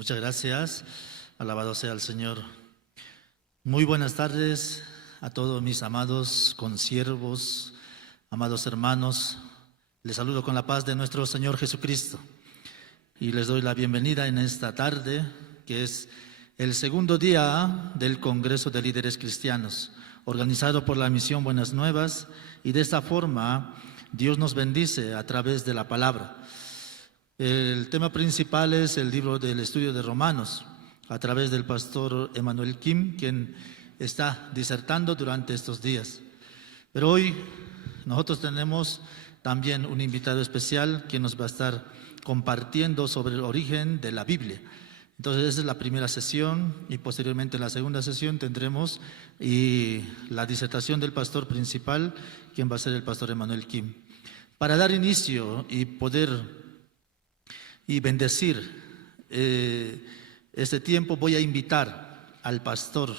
Muchas gracias. Alabado sea el Señor. Muy buenas tardes a todos mis amados consiervos, amados hermanos. Les saludo con la paz de nuestro Señor Jesucristo y les doy la bienvenida en esta tarde, que es el segundo día del Congreso de Líderes Cristianos, organizado por la Misión Buenas Nuevas, y de esta forma Dios nos bendice a través de la palabra. El tema principal es el libro del estudio de Romanos, a través del pastor Emmanuel Kim, quien está disertando durante estos días. Pero hoy nosotros tenemos también un invitado especial que nos va a estar compartiendo sobre el origen de la Biblia. Entonces esa es la primera sesión y posteriormente en la segunda sesión tendremos la disertación del pastor principal, quien va a ser el pastor Emmanuel Kim. Para dar inicio y poder bendecir este tiempo, voy a invitar al pastor,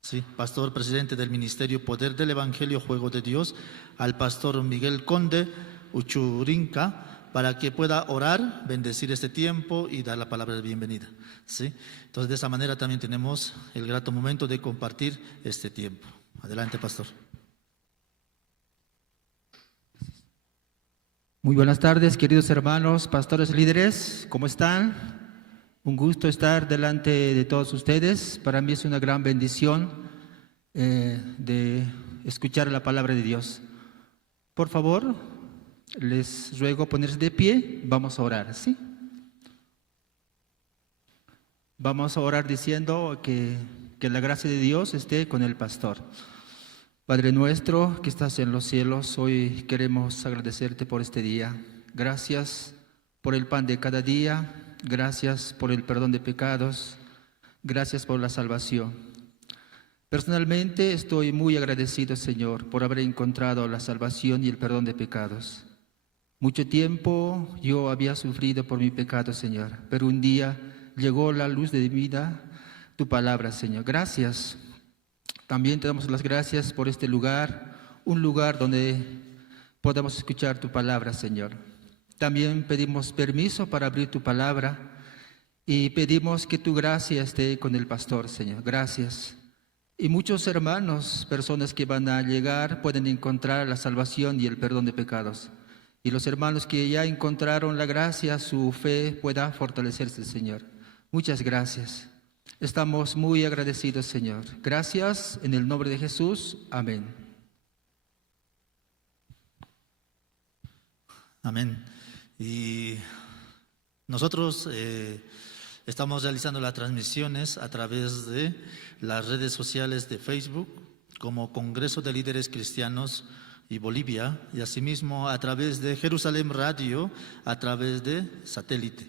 ¿sí? Pastor presidente del Ministerio Poder del Evangelio Juego de Dios, al pastor Miguel Conde Uchurinca, para que pueda orar, bendecir este tiempo y dar la palabra de bienvenida, ¿sí? Entonces de esa manera también tenemos el grato momento de compartir este tiempo. Adelante, pastor. Muy buenas tardes, queridos hermanos, pastores, líderes, ¿cómo están? Un gusto estar delante de todos ustedes. Para mí es una gran bendición de escuchar la palabra de Dios. Por favor, les ruego ponerse de pie, vamos a orar, ¿sí? Vamos a orar diciendo que la gracia de Dios esté con el pastor. Padre nuestro que estás en los cielos, hoy queremos agradecerte por este día. Gracias por el pan de cada día, gracias por el perdón de pecados, gracias por la salvación. Personalmente estoy muy agradecido, Señor, por haber encontrado la salvación y el perdón de pecados. Mucho tiempo yo había sufrido por mi pecado, Señor, pero un día llegó la luz de vida, tu palabra, Señor. Gracias. También te damos las gracias por este lugar, un lugar donde podamos escuchar tu palabra, Señor. También pedimos permiso para abrir tu palabra y pedimos que tu gracia esté con el pastor, Señor. Gracias. Y muchos hermanos, personas que van a llegar, pueden encontrar la salvación y el perdón de pecados. Y los hermanos que ya encontraron la gracia, su fe pueda fortalecerse, Señor. Muchas gracias. Estamos muy agradecidos, Señor. Gracias, en el nombre de Jesús. Amén. Amén. Y nosotros estamos realizando las transmisiones a través de las redes sociales de Facebook, como Congreso de Líderes Cristianos y Bolivia, y asimismo a través de Jerusalén Radio, a través de satélite.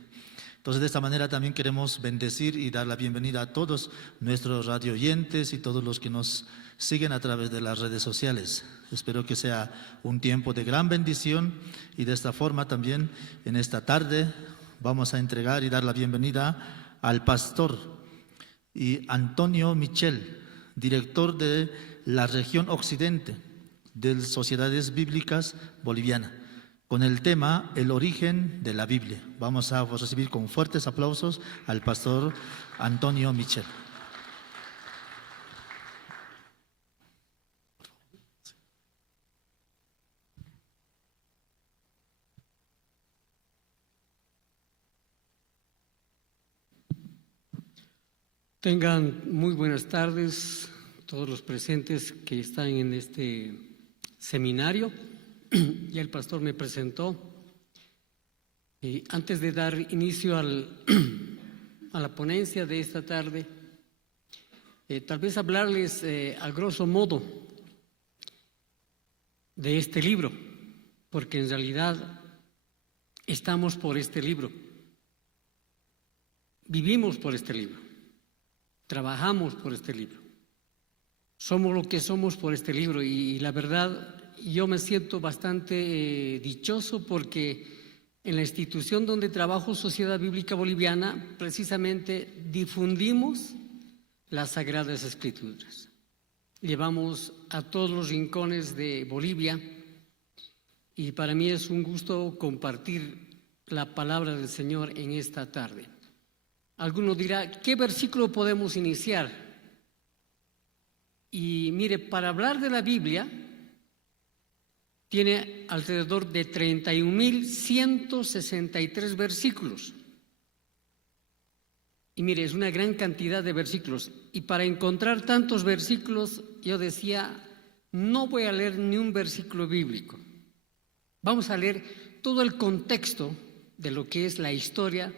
Entonces de esta manera también queremos bendecir y dar la bienvenida a todos nuestros radio oyentes y todos los que nos siguen a través de las redes sociales. Espero que sea un tiempo de gran bendición y de esta forma también en esta tarde vamos a entregar y dar la bienvenida al pastor Antonio Michel, director de la región occidente de Sociedades Bíblicas Boliviana, con el tema El origen de la Biblia. Vamos a recibir con fuertes aplausos al pastor Antonio Michel. Tengan muy buenas tardes todos los presentes que están en este seminario. Ya el pastor me presentó. Antes de dar inicio a la ponencia de esta tarde, tal vez hablarles a grosso modo de este libro, porque en realidad estamos por este libro, vivimos por este libro, trabajamos por este libro, somos lo que somos por este libro y la verdad yo me siento bastante dichoso porque en la institución donde trabajo, Sociedad Bíblica Boliviana, precisamente difundimos las Sagradas Escrituras. Llevamos a todos los rincones de Bolivia y para mí es un gusto compartir la palabra del Señor en esta tarde. Alguno dirá, ¿qué versículo podemos iniciar? Y mire, para hablar de la Biblia, tiene alrededor de 31.163 versículos. Y mire, es una gran cantidad de versículos. Y para encontrar tantos versículos, yo decía, no voy a leer ni un versículo bíblico. Vamos a leer todo el contexto de lo que es la historia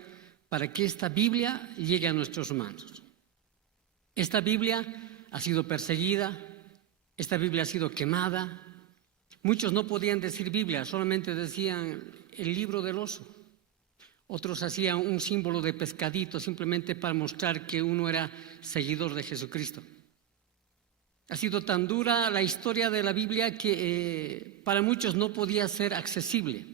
para que esta Biblia llegue a nuestras manos. Esta Biblia ha sido perseguida, esta Biblia ha sido quemada. Muchos no podían decir Biblia, solamente decían el libro del oso. Otros hacían un símbolo de pescadito simplemente para mostrar que uno era seguidor de Jesucristo. Ha sido tan dura la historia de la Biblia que para muchos no podía ser accesible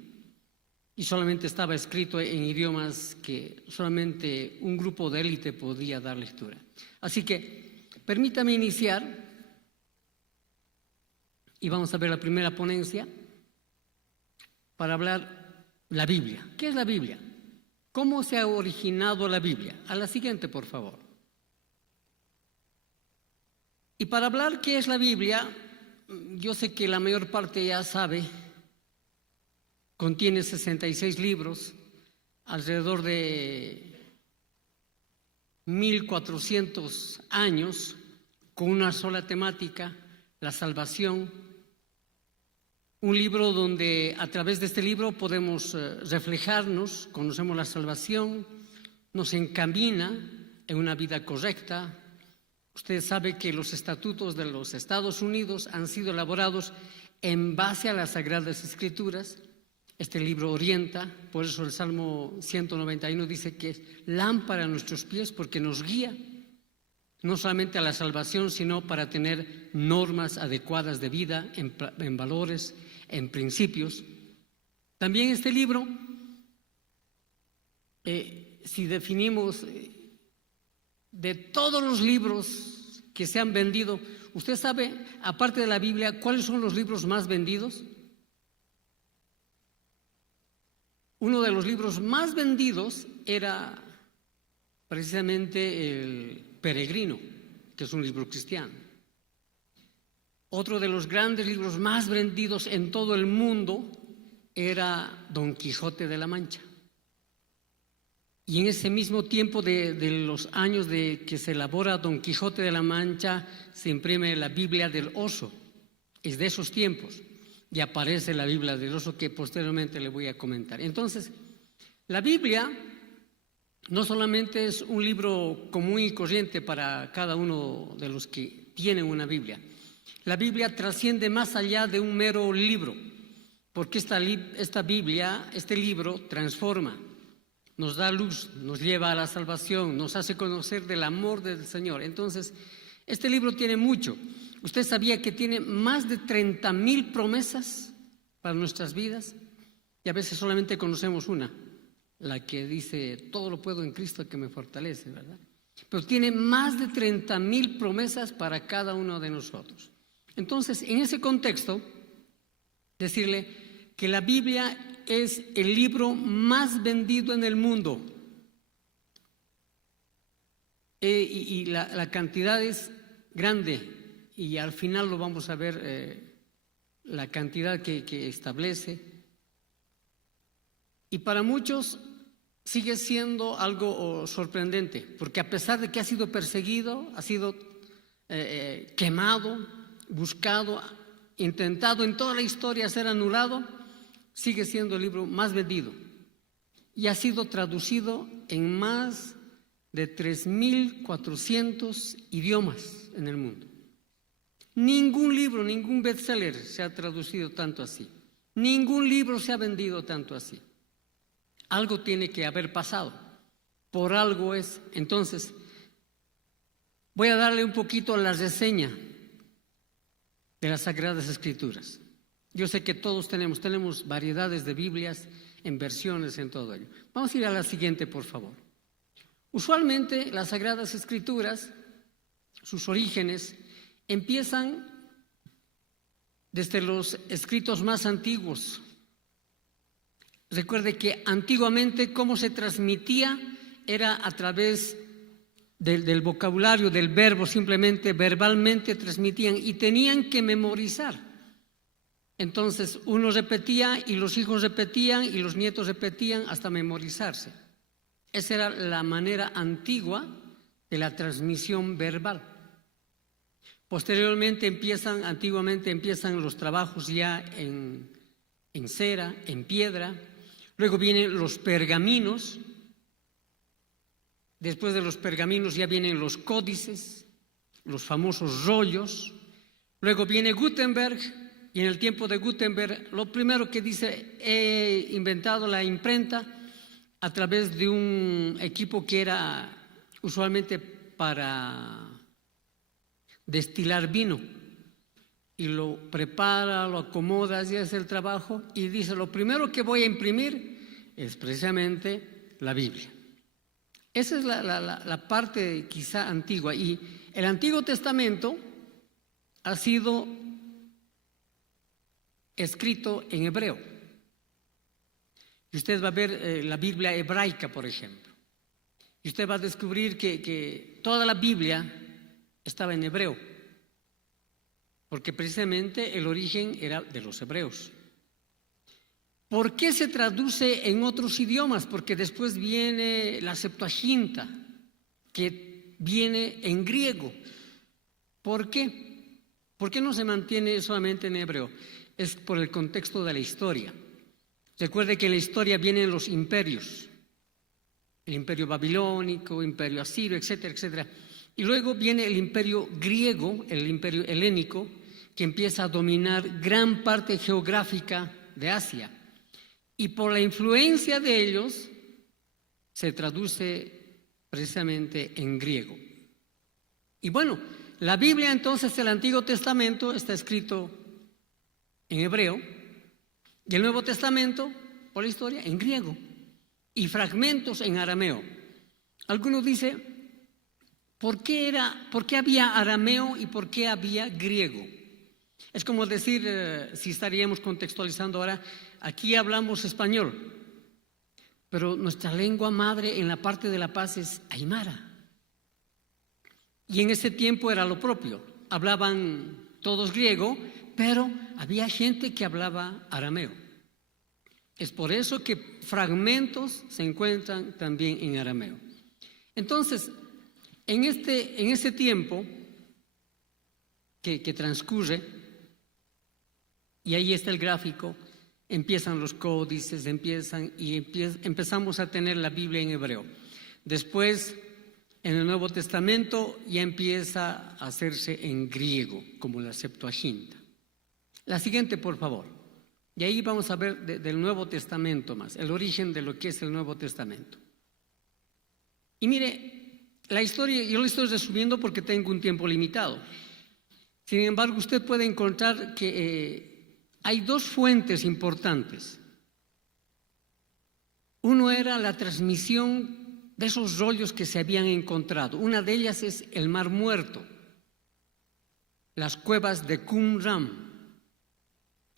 y solamente estaba escrito en idiomas que solamente un grupo de élite podía dar lectura. Así que permítame iniciar y vamos a ver la primera ponencia para hablar la Biblia. ¿Qué es la Biblia? ¿Cómo se ha originado la Biblia? A la siguiente, por favor. Y para hablar qué es la Biblia, yo sé que la mayor parte ya sabe, contiene 66 libros, alrededor de 1400 años, con una sola temática, la salvación. Un libro donde a través de este libro podemos reflejarnos, conocemos la salvación, nos encamina en una vida correcta. Usted sabe que los estatutos de los Estados Unidos han sido elaborados en base a las Sagradas Escrituras. Este libro orienta, por eso el Salmo 191 dice que es lámpara a nuestros pies porque nos guía, no solamente a la salvación, sino para tener normas adecuadas de vida, en valores, en principios. También este libro, si definimos de todos los libros que se han vendido, ¿usted sabe, aparte de la Biblia, cuáles son los libros más vendidos? Uno de los libros más vendidos era precisamente El Peregrino, que es un libro cristiano. Otro de los grandes libros más vendidos en todo el mundo era Don Quijote de la Mancha. Y en ese mismo tiempo de los años de que se elabora Don Quijote de la Mancha, se imprime la Biblia del Oso. Es de esos tiempos. Y aparece la Biblia del Oso que posteriormente le voy a comentar. Entonces, la Biblia no solamente es un libro común y corriente para cada uno de los que tienen una Biblia. La Biblia trasciende más allá de un mero libro, porque esta Biblia, este libro, transforma, nos da luz, nos lleva a la salvación, nos hace conocer del amor del Señor. Entonces, este libro tiene mucho. ¿Usted sabía que tiene más de 30,000 promesas para nuestras vidas? Y a veces solamente conocemos una, la que dice, todo lo puedo en Cristo que me fortalece, ¿verdad? Pero tiene más de 30,000 promesas para cada uno de nosotros. Entonces, en ese contexto, decirle que la Biblia es el libro más vendido en el mundo. Y la cantidad es grande. Y al final lo vamos a ver, la cantidad que establece. Y para muchos sigue siendo algo sorprendente, porque a pesar de que ha sido perseguido, ha sido quemado, buscado, intentado en toda la historia ser anulado, sigue siendo el libro más vendido. Y ha sido traducido en más de 3,400 idiomas en el mundo. Ningún libro, ningún bestseller se ha traducido tanto así. Ningún libro se ha vendido tanto así. Algo tiene que haber pasado. Por algo es. Entonces, voy a darle un poquito a la reseña de las Sagradas Escrituras. Yo sé que todos tenemos variedades de Biblias, en versiones, en todo ello. Vamos a ir a la siguiente, por favor. Usualmente, las Sagradas Escrituras, sus orígenes, empiezan desde los escritos más antiguos. Recuerde que antiguamente cómo se transmitía era a través del vocabulario, del verbo, simplemente verbalmente transmitían y tenían que memorizar. Entonces uno repetía y los hijos repetían y los nietos repetían hasta memorizarse. Esa era la manera antigua de la transmisión verbal. Posteriormente antiguamente empiezan los trabajos ya en cera, en piedra. Luego vienen los pergaminos. Después de los pergaminos ya vienen los códices, los famosos rollos. Luego viene Gutenberg, y en el tiempo de Gutenberg lo primero que dice: he inventado la imprenta a través de un equipo que era usualmente para destilar vino. Y lo prepara, lo acomoda, así es el trabajo, y dice: lo primero que voy a imprimir es precisamente la Biblia. Esa es la parte quizá antigua. Y el Antiguo Testamento ha sido escrito en hebreo. Y usted va a ver la Biblia hebraica, por ejemplo. Y usted va a descubrir que toda la Biblia estaba en hebreo, porque precisamente el origen era de los hebreos. ¿Por qué se traduce en otros idiomas? Porque después viene la Septuaginta, que viene en griego. ¿Por qué? ¿Por qué no se mantiene solamente en hebreo? Es por el contexto de la historia. Recuerde que en la historia vienen los imperios, el imperio babilónico, imperio asirio, etcétera, etcétera. Y luego viene el imperio griego, el imperio helénico, que empieza a dominar gran parte geográfica de Asia. Y por la influencia de ellos se traduce precisamente en griego. Y bueno, la Biblia entonces, el Antiguo Testamento, está escrito en hebreo, y el Nuevo Testamento, por la historia, en griego, y fragmentos en arameo. Algunos dicen: ¿por qué había arameo y por qué había griego? Es como decir, si estaríamos contextualizando ahora, aquí hablamos español, pero nuestra lengua madre en la parte de La Paz es aymara. Y en ese tiempo era lo propio, hablaban todos griego, pero había gente que hablaba arameo. Es por eso que fragmentos se encuentran también en arameo. Entonces, en ese tiempo que transcurre, y ahí está el gráfico, empiezan los códices, empezamos a tener la Biblia en hebreo. Después, en el Nuevo Testamento ya empieza a hacerse en griego, como la Septuaginta. La siguiente, por favor. Y ahí vamos a ver del Nuevo Testamento más, el origen de lo que es el Nuevo Testamento. Y mire, la historia yo la estoy resumiendo porque tengo un tiempo limitado. Sin embargo, usted puede encontrar que hay dos fuentes importantes. Uno era la transmisión de esos rollos que se habían encontrado. Una de ellas es el Mar Muerto, las cuevas de Qumran.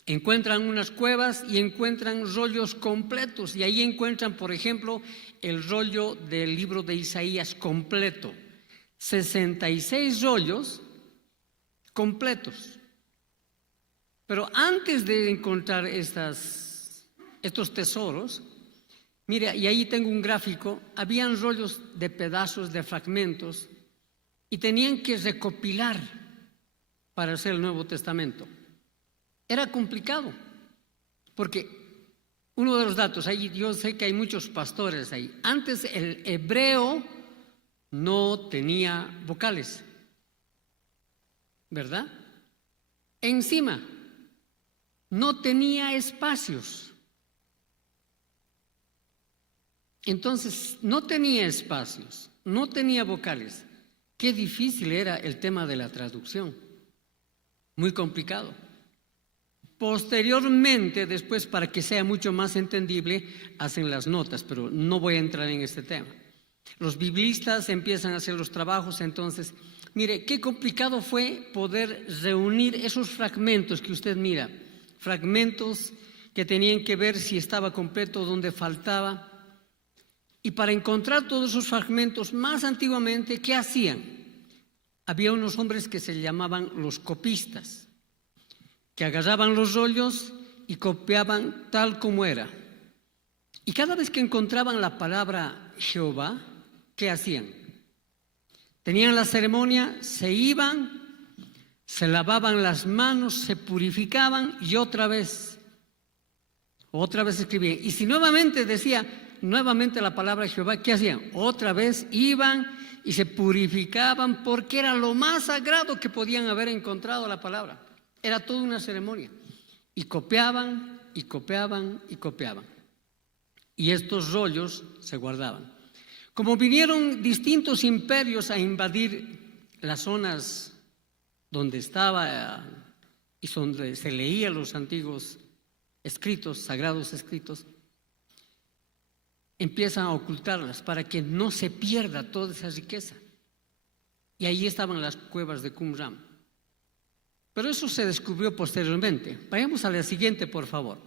Encuentran unas cuevas y encuentran rollos completos, y ahí encuentran, por ejemplo, el rollo del libro de Isaías completo, 66 rollos completos. Pero antes de encontrar estos tesoros, mire, y ahí tengo un gráfico, habían rollos de pedazos, de fragmentos, y tenían que recopilar para hacer el Nuevo Testamento. Era complicado, porque uno de los datos, ahí yo sé que hay muchos pastores ahí, antes el hebreo no tenía vocales, ¿verdad? Encima, no tenía espacios. Entonces, no tenía espacios, no tenía vocales. Qué difícil era el tema de la traducción, muy complicado. Posteriormente, después, para que sea mucho más entendible, hacen las notas, pero no voy a entrar en este tema. Los biblistas empiezan a hacer los trabajos, entonces, mire, qué complicado fue poder reunir esos fragmentos que usted mira, fragmentos que tenían que ver si estaba completo, dónde faltaba. Y para encontrar todos esos fragmentos más antiguamente, ¿qué hacían? Había unos hombres que se llamaban los copistas, que agarraban los rollos y copiaban tal como era. Y cada vez que encontraban la palabra Jehová, ¿qué hacían? Tenían la ceremonia, se iban, se lavaban las manos, se purificaban y otra vez escribían. Y si nuevamente decía nuevamente la palabra Jehová, ¿qué hacían? Otra vez iban y se purificaban porque era lo más sagrado que podían haber encontrado la palabra. Era toda una ceremonia. Y copiaban, y copiaban, y copiaban. Y estos rollos se guardaban. Como vinieron distintos imperios a invadir las zonas donde estaba y donde se leían los antiguos escritos, sagrados escritos, empiezan a ocultarlas para que no se pierda toda esa riqueza. Y ahí estaban las cuevas de Qumran. Pero eso se descubrió posteriormente. Vayamos a la siguiente, por favor.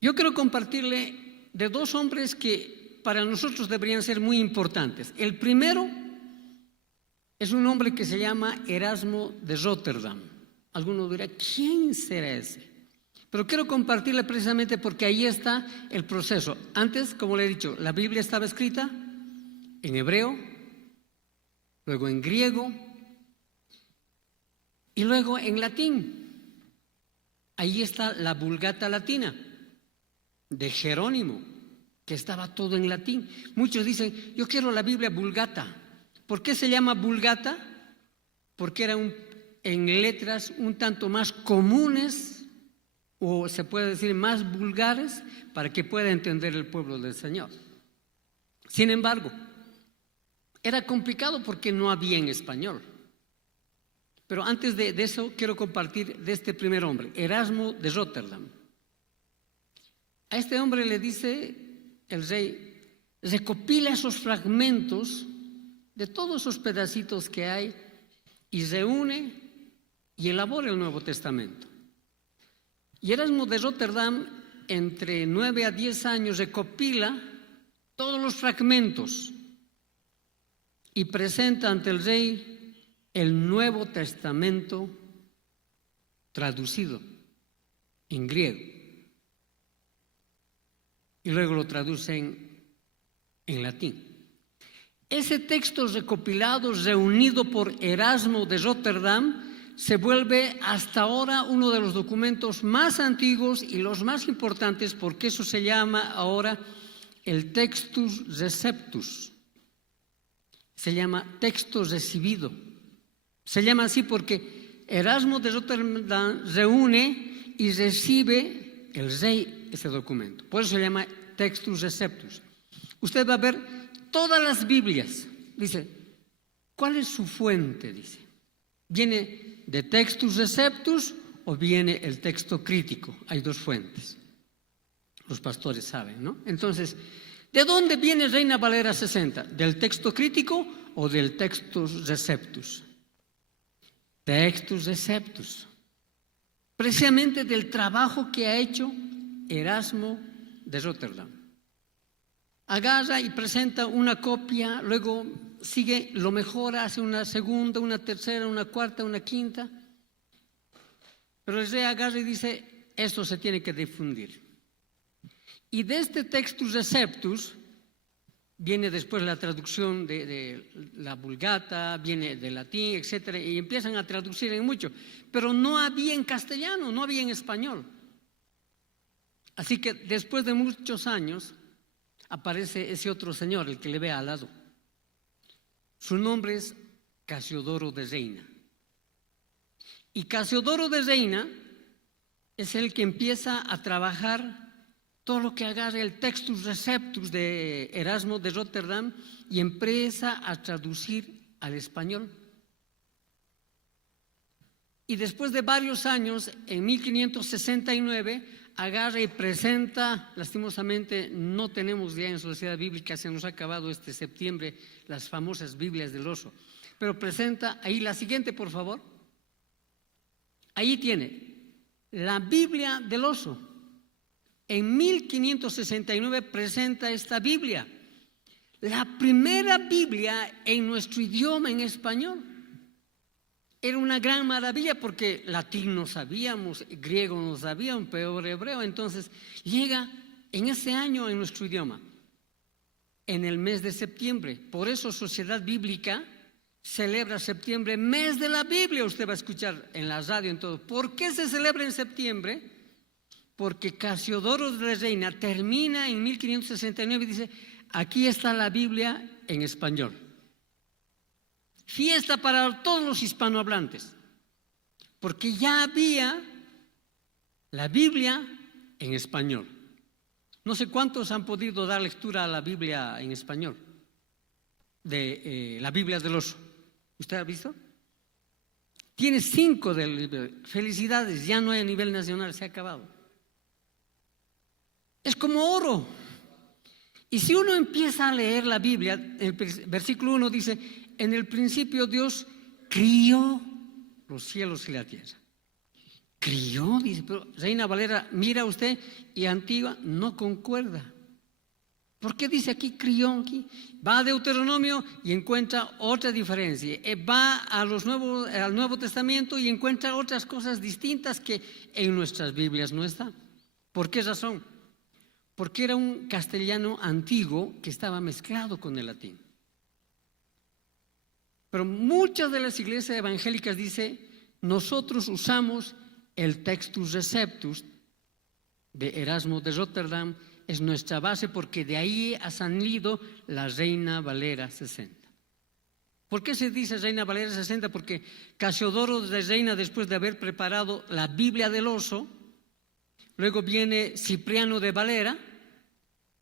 Yo quiero compartirle de dos hombres que para nosotros deberían ser muy importantes. El primero es un hombre que se llama Erasmo de Rotterdam. Alguno dirá, ¿quién será ese? Pero quiero compartirle precisamente porque ahí está el proceso. Antes, como le he dicho, la Biblia estaba escrita en hebreo, luego en griego y luego en latín. Ahí está la Vulgata latina de Jerónimo, que estaba todo en latín. Muchos dicen, yo quiero la Biblia Vulgata. ¿Por qué se llama Vulgata? Porque era en letras un tanto más comunes, o se puede decir más vulgares, para que pueda entender el pueblo del Señor. Sin embargo, era complicado porque no había en español. Pero antes de eso quiero compartir de este primer hombre, Erasmo de Rotterdam. A este hombre le dice el rey, recopila esos fragmentos de todos esos pedacitos que hay y reúne y elabora el Nuevo Testamento. Y Erasmo de Rotterdam, entre 9 a 10 años, recopila todos los fragmentos y presenta ante el rey el Nuevo Testamento traducido en griego. Y luego lo traducen en latín. Ese texto recopilado, reunido por Erasmo de Rotterdam, se vuelve hasta ahora uno de los documentos más antiguos y los más importantes, porque eso se llama ahora el Textus Receptus. Se llama texto recibido. Se llama así porque Erasmo de Rotterdam reúne y recibe el rey ese documento. Por eso se llama Textus Receptus. Usted va a ver todas las Biblias. Dice, ¿cuál es su fuente? Dice, ¿viene de Textus Receptus o viene el texto crítico? Hay dos fuentes. Los pastores saben, ¿no? Entonces, ¿de dónde viene Reina Valera 60? ¿Del texto crítico o del Textus Receptus? Textus Receptus. Precisamente del trabajo que ha hecho Erasmo de Rotterdam. Agarra y presenta una copia, luego sigue, lo mejora, hace una segunda, una tercera, una cuarta, una quinta. Pero el rey agarra y dice, esto se tiene que difundir. Y de este Textus Receptus viene después la traducción de la Vulgata, viene de latín, etcétera, y empiezan a traducir en mucho. Pero no había en castellano, no había en español. Así que después de muchos años aparece ese otro señor, el que le ve al lado. Su nombre es Casiodoro de Reina. Y Casiodoro de Reina es el que empieza a trabajar todo lo que agarra el Textus Receptus de Erasmo de Rotterdam y empieza a traducir al español. Y después de varios años, en 1569, agarra y presenta, lastimosamente no tenemos ya en Sociedad Bíblica, se nos ha acabado este septiembre las famosas Biblias del oso, pero presenta ahí la siguiente, por favor. Ahí tiene la Biblia del oso, en 1569 presenta esta Biblia, la primera Biblia en nuestro idioma, en español. Era una gran maravilla porque latín no sabíamos, griego no sabíamos, peor hebreo. Entonces llega en ese año en nuestro idioma, en el mes de septiembre. Por eso Sociedad Bíblica celebra septiembre, mes de la Biblia. Usted va a escuchar en la radio, en todo. ¿Por qué se celebra en septiembre? Porque Casiodoro de Reina termina en 1569 y dice: aquí está la Biblia en español. Fiesta para todos los hispanohablantes, porque ya había la Biblia en español. No sé cuántos han podido dar lectura a la Biblia en español, de la Biblia del Oso. ¿Usted ha visto? Tiene 5 del libro. Felicidades, ya no hay a nivel nacional, se ha acabado. Es como oro. Y si uno empieza a leer la Biblia, el versículo 1 dice: en el principio Dios crió los cielos y la tierra. Crió, dice, pero Reina Valera, mira usted, y Antigua no concuerda. ¿Por qué dice aquí crió? Aquí va a Deuteronomio y encuentra otra diferencia. Va al Nuevo Testamento y encuentra otras cosas distintas que en nuestras Biblias no están. ¿Por qué razón? Porque era un castellano antiguo que estaba mezclado con el latín. Pero muchas de las iglesias evangélicas dicen: nosotros usamos el Textus Receptus de Erasmo de Rotterdam, es nuestra base, porque de ahí ha salido la Reina Valera 60. ¿Por qué se dice Reina Valera 60? Porque Casiodoro de Reina, después de haber preparado la Biblia del Oso, luego viene Cipriano de Valera,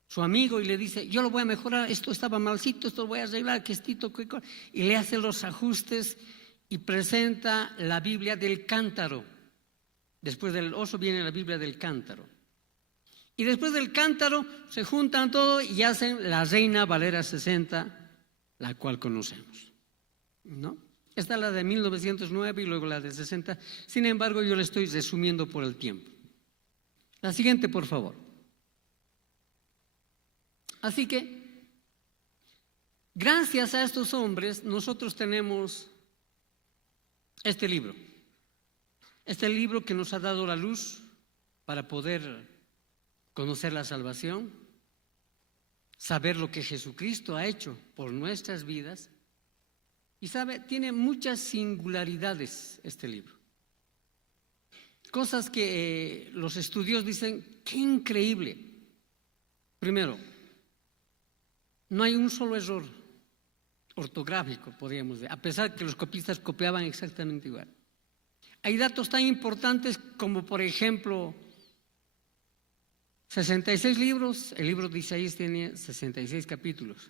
su amigo, y le dice: yo lo voy a mejorar, esto estaba malcito, esto lo voy a arreglar, que estito, y le hace los ajustes y presenta la Biblia del Cántaro. Después del Oso viene la Biblia del Cántaro. Y después del Cántaro se juntan todo y hacen la Reina Valera 60, la cual conocemos, ¿no? Esta es la de 1909 y luego la de 60. Sin embargo, yo le estoy resumiendo por el tiempo. La siguiente, por favor. Así que, gracias a estos hombres, nosotros tenemos este libro. Este libro que nos ha dado la luz para poder conocer la salvación, saber lo que Jesucristo ha hecho por nuestras vidas. Y sabe, tiene muchas singularidades este libro. Cosas que los estudiosos dicen: qué increíble. Primero, no hay un solo error ortográfico, podríamos decir, a pesar que los copistas copiaban exactamente igual. Hay datos tan importantes como, por ejemplo, 66 libros. El libro de Isaías tiene 66 capítulos.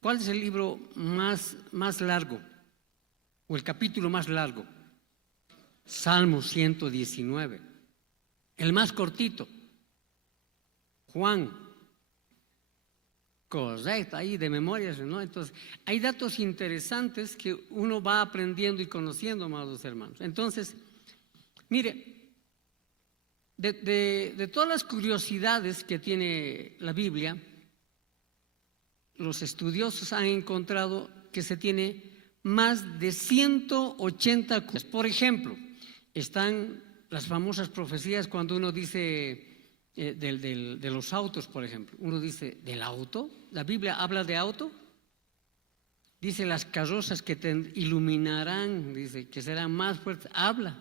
¿Cuál es el libro más largo? ¿O el capítulo más largo? Salmo 119. El más cortito, Juan. Correcto, ahí de memoria, ¿no? Entonces, hay datos interesantes que uno va aprendiendo y conociendo, amados hermanos. Entonces, mire, de todas las curiosidades que tiene la Biblia, los estudiosos han encontrado que se tiene más de 180 cosas. Por ejemplo, están las famosas profecías cuando uno dice de los autos, por ejemplo. Uno dice: ¿del auto? ¿La Biblia habla de auto? Dice: las carrozas que te iluminarán, dice, que serán más fuertes. Habla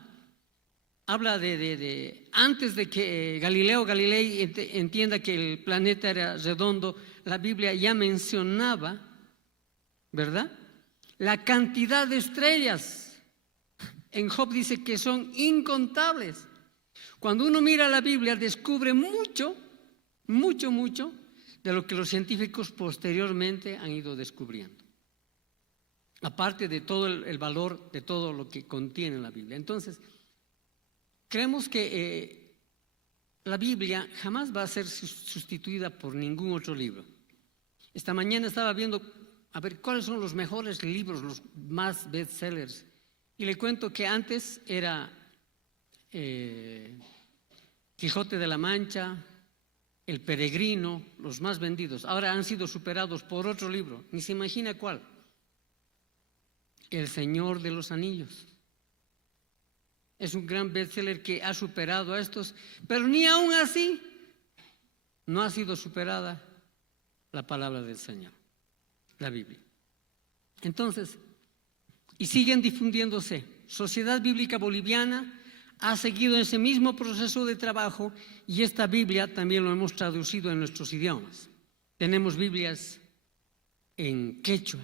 de antes de que Galileo Galilei entienda que el planeta era redondo, la Biblia ya mencionaba, ¿verdad?, la cantidad de estrellas. En Job dice que son incontables. Cuando uno mira la Biblia, descubre mucho de lo que los científicos posteriormente han ido descubriendo, aparte de todo el valor de todo lo que contiene la Biblia. Entonces, creemos que la Biblia jamás va a ser sustituida por ningún otro libro. Esta mañana estaba viendo a ver cuáles son los mejores libros, los más bestsellers, y le cuento que antes era Quijote de la Mancha, El Peregrino, los más vendidos. Ahora han sido superados por otro libro, ni se imagina cuál. El Señor de los Anillos. Es un gran bestseller que ha superado a estos, pero ni aún así no ha sido superada la palabra del Señor, la Biblia. Entonces, y siguen difundiéndose. Sociedad Bíblica Boliviana ha seguido ese mismo proceso de trabajo y esta Biblia también lo hemos traducido en nuestros idiomas. Tenemos Biblias en quechua,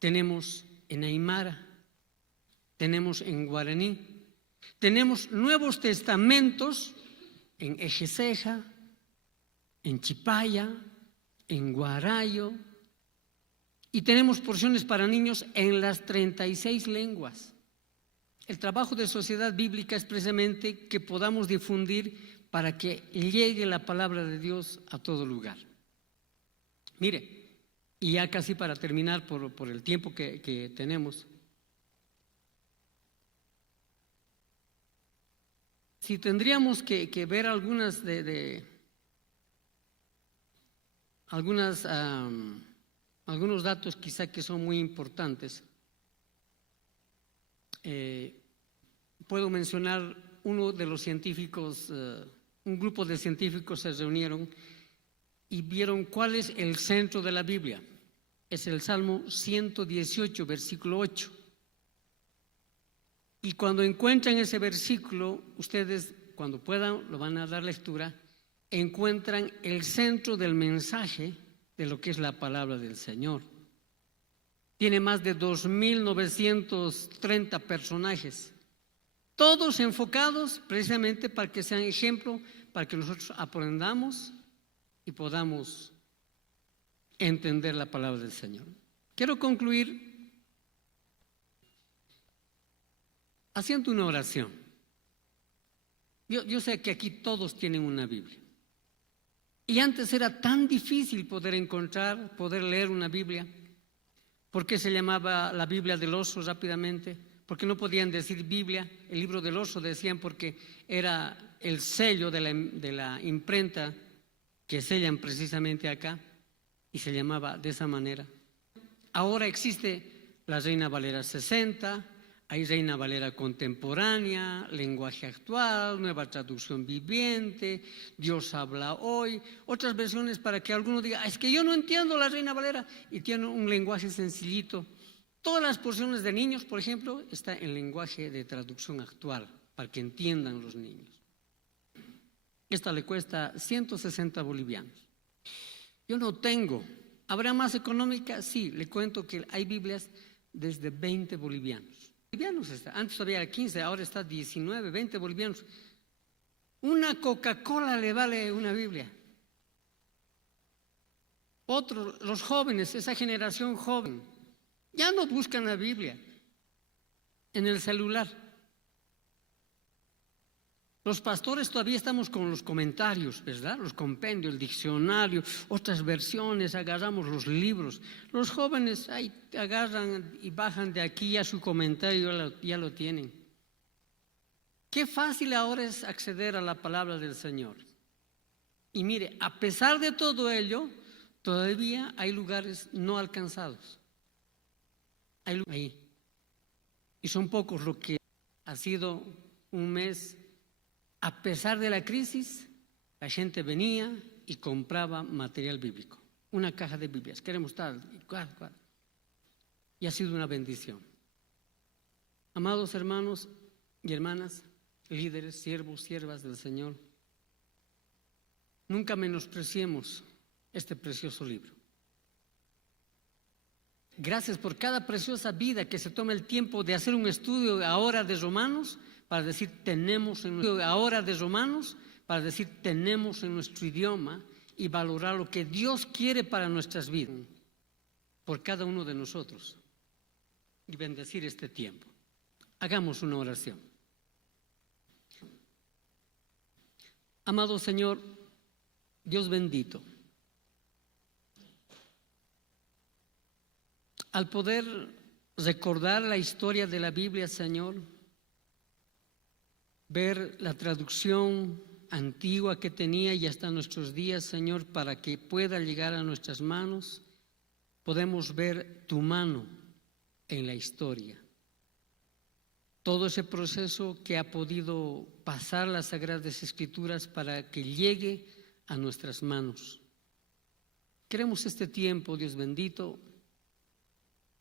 tenemos en aymara, tenemos en guaraní, tenemos Nuevos Testamentos en ejeseja, en chipaya, en guarayo, y tenemos porciones para niños en las 36 lenguas. El trabajo de Sociedad Bíblica es precisamente que podamos difundir para que llegue la palabra de Dios a todo lugar. Mire, y ya casi para terminar por el tiempo que tenemos. Si tendríamos que ver algunos datos quizá que son muy importantes, puedo mencionar uno de los científicos, un grupo de científicos se reunieron y vieron cuál es el centro de la Biblia. Es el Salmo 118, versículo 8. Y cuando encuentran ese versículo, ustedes cuando puedan lo van a dar lectura, encuentran el centro del mensaje de lo que es la palabra del Señor. Tiene más de 2.930 personajes, todos enfocados precisamente para que sean ejemplo, para que nosotros aprendamos y podamos entender la palabra del Señor. Quiero concluir haciendo una oración. Yo sé que aquí todos tienen una Biblia. Y antes era tan difícil poder encontrar, poder leer una Biblia. ¿Por qué se llamaba la Biblia del oso rápidamente? Porque no podían decir Biblia, el libro del oso decían porque era el sello de la imprenta que sellan precisamente acá y se llamaba de esa manera. Ahora existe la Reina Valera 60, hay Reina Valera contemporánea, lenguaje actual, nueva traducción viviente, Dios habla hoy, otras versiones para que alguno diga, es que yo no entiendo la Reina Valera y tiene un lenguaje sencillito. Todas las porciones de niños, por ejemplo, está en lenguaje de traducción actual para que entiendan los niños. Esta le cuesta 160 bolivianos. Yo no tengo. ¿Habrá más económica? Sí, le cuento que hay Biblias desde 20 bolivianos. Antes había 15, ahora está 19, 20 bolivianos. Una Coca-Cola le vale una Biblia. Otros, los jóvenes, esa generación joven, ya no buscan la Biblia en el celular. Los pastores todavía estamos con los comentarios, ¿verdad? Los compendios, el diccionario, otras versiones, agarramos los libros. Los jóvenes ahí agarran y bajan de aquí a su comentario, ya lo tienen. Qué fácil ahora es acceder a la palabra del Señor. Y mire, a pesar de todo ello, todavía hay lugares no alcanzados. Hay ahí. Y son pocos lo que ha sido un mes. A pesar de la crisis, la gente venía y compraba material bíblico. Una caja de Biblias, queremos tal, y ha sido una bendición. Amados hermanos y hermanas, líderes, siervos, siervas del Señor, nunca menospreciemos este precioso libro. Gracias por cada preciosa vida que se toma el tiempo de hacer un estudio ahora de Romanos, para decir tenemos en nuestro idioma y valorar lo que Dios quiere para nuestras vidas, por cada uno de nosotros, y bendecir este tiempo. Hagamos una oración. Amado Señor, Dios bendito, al poder recordar la historia de la Biblia, Señor, ver la traducción antigua que tenía y hasta nuestros días, Señor, para que pueda llegar a nuestras manos, podemos ver tu mano en la historia. Todo ese proceso que ha podido pasar las Sagradas Escrituras para que llegue a nuestras manos. Queremos este tiempo, Dios bendito,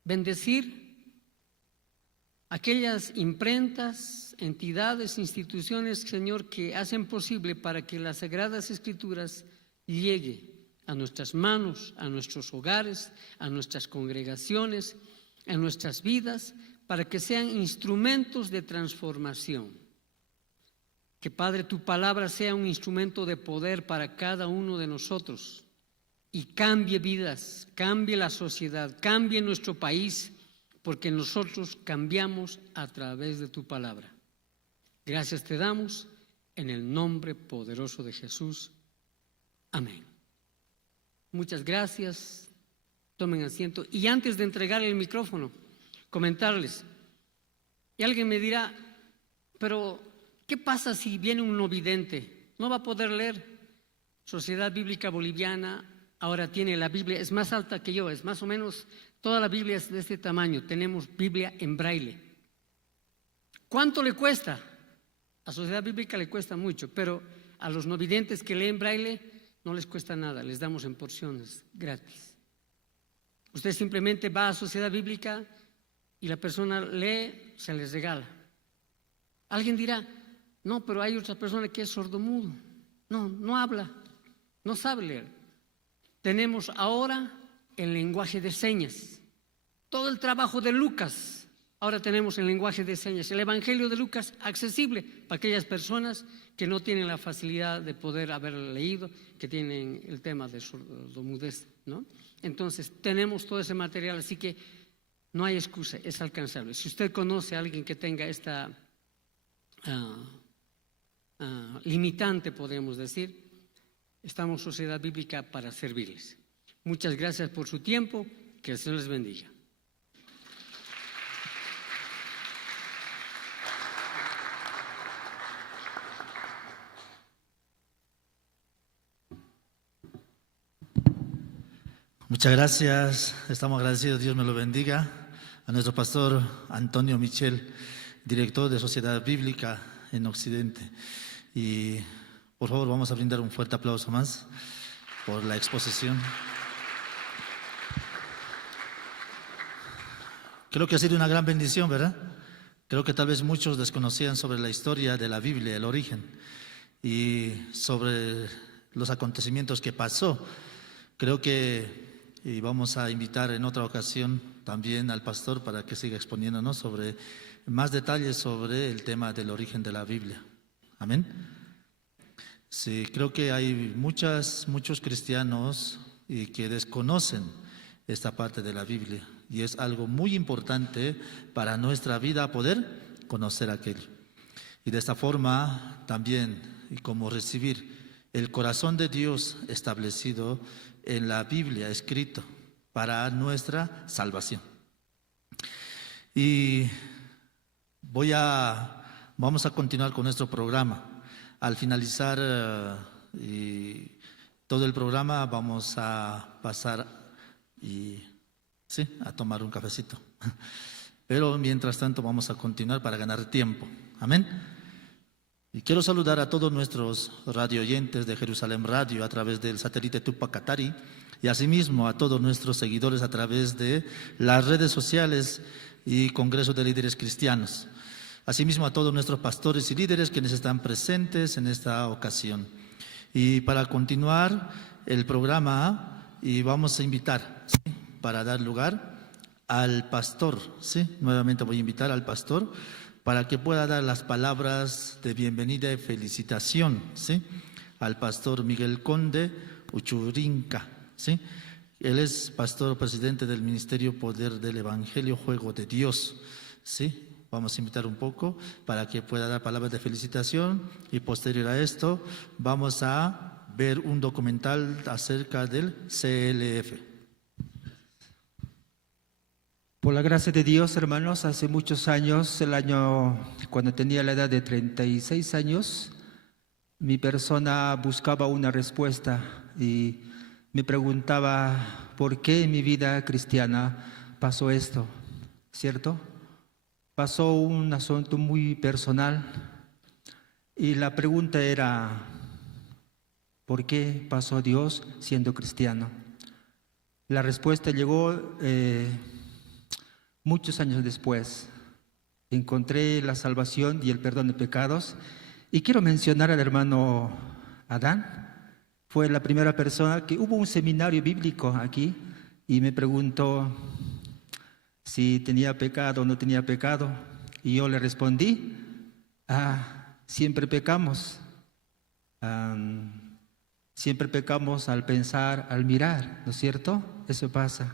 bendecir aquellas imprentas, entidades, instituciones, Señor, que hacen posible para que las Sagradas Escrituras llegue a nuestras manos, a nuestros hogares, a nuestras congregaciones, a nuestras vidas, para que sean instrumentos de transformación. Que, Padre, tu palabra sea un instrumento de poder para cada uno de nosotros y cambie vidas, cambie la sociedad, cambie nuestro país, porque nosotros cambiamos a través de tu palabra. Gracias te damos en el nombre poderoso de Jesús. Amén. Muchas gracias. Tomen asiento. Y antes de entregar el micrófono, comentarles. Y alguien me dirá, pero ¿qué pasa si viene un no vidente? No va a poder leer. Sociedad Bíblica Boliviana ahora tiene la Biblia, es más alta que yo, es más o menos, toda la Biblia es de este tamaño. Tenemos Biblia en braille. ¿Cuánto le cuesta? A Sociedad Bíblica le cuesta mucho, pero a los no videntes que leen braille no les cuesta nada, les damos en porciones gratis. Usted simplemente va a Sociedad Bíblica y la persona lee, se les regala. Alguien dirá, no, pero hay otra persona que es sordomudo. No habla, no sabe leer. Tenemos ahora el lenguaje de señas. Todo el trabajo de Lucas, ahora tenemos el lenguaje de señas. El Evangelio de Lucas accesible para aquellas personas que no tienen la facilidad de poder haber leído, que tienen el tema de sordomudez, ¿no? Entonces, tenemos todo ese material, así que no hay excusa, es alcanzable. Si usted conoce a alguien que tenga esta limitante, podemos decir, estamos Sociedad Bíblica para servirles. Muchas gracias por su tiempo, que el Señor les bendiga. Muchas gracias, estamos agradecidos, Dios me lo bendiga, a nuestro pastor Antonio Michel, director de Sociedad Bíblica en Occidente. Y por favor vamos a brindar un fuerte aplauso más por la exposición. Creo que ha sido una gran bendición, ¿verdad? Creo que tal vez muchos desconocían sobre la historia de la Biblia, el origen, y sobre los acontecimientos que pasó. Creo que y vamos a invitar en otra ocasión también al pastor para que siga exponiéndonos sobre más detalles sobre el tema del origen de la Biblia. Amén. Sí, creo que hay muchos cristianos que desconocen esta parte de la Biblia y es algo muy importante para nuestra vida poder conocer aquello. Y de esta forma también, y como recibir el corazón de Dios establecido en la Biblia, escrito para nuestra salvación. Y vamos a continuar con nuestro programa. Al finalizar todo el programa vamos a pasar a tomar un cafecito. Pero mientras tanto vamos a continuar para ganar tiempo. Amén. Y quiero saludar a todos nuestros radio oyentes de Jerusalén Radio a través del satélite Tupac Katari y asimismo a todos nuestros seguidores a través de las redes sociales y Congreso de Líderes Cristianos. Asimismo a todos nuestros pastores y líderes quienes están presentes en esta ocasión. Y para continuar el programa y vamos a invitar, ¿sí?, para dar lugar al pastor, ¿sí? Nuevamente voy a invitar al pastor para que pueda dar las palabras de bienvenida y felicitación, ¿sí?, al pastor Miguel Conde Uchurinca, ¿sí? Él es pastor presidente del Ministerio Poder del Evangelio Juego de Dios, ¿sí? Vamos a invitar un poco para que pueda dar palabras de felicitación y posterior a esto vamos a ver un documental acerca del CLF. Por la gracia de Dios, hermanos, hace muchos años, cuando tenía la edad de 36 años, mi persona buscaba una respuesta y me preguntaba por qué en mi vida cristiana pasó esto, ¿cierto? Pasó un asunto muy personal y la pregunta era, ¿por qué pasó Dios siendo cristiano? La respuesta llegó muchos años después. Encontré la salvación y el perdón de pecados. Y quiero mencionar al hermano Adán. Fue la primera persona que hubo un seminario bíblico aquí y me preguntó si tenía pecado o no tenía pecado. Y yo le respondí, siempre pecamos. Siempre pecamos al pensar, al mirar, ¿no es cierto? Eso pasa.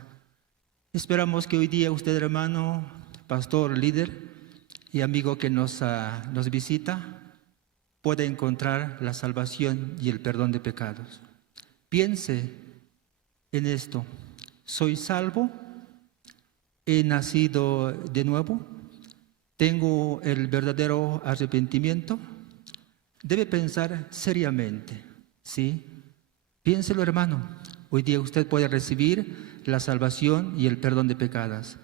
Esperamos que hoy día usted, hermano, pastor, líder y amigo que nos visita, pueda encontrar la salvación y el perdón de pecados. Piense en esto. ¿Soy salvo? ¿He nacido de nuevo? ¿Tengo el verdadero arrepentimiento? Debe pensar seriamente, ¿sí? Piénselo, hermano. Hoy día usted puede recibir la salvación y el perdón de pecados.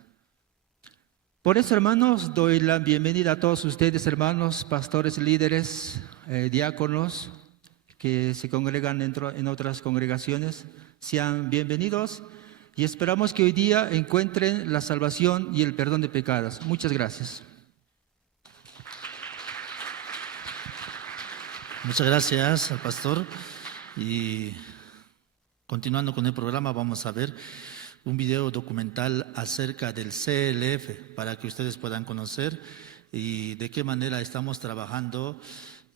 Por eso, hermanos, doy la bienvenida a todos ustedes, hermanos, pastores, líderes, diáconos, que se congregan en otras congregaciones. Sean bienvenidos y esperamos que hoy día encuentren la salvación y el perdón de pecados. Muchas gracias. Muchas gracias al pastor. Y continuando con el programa, vamos a ver un video documental acerca del CLF para que ustedes puedan conocer y de qué manera estamos trabajando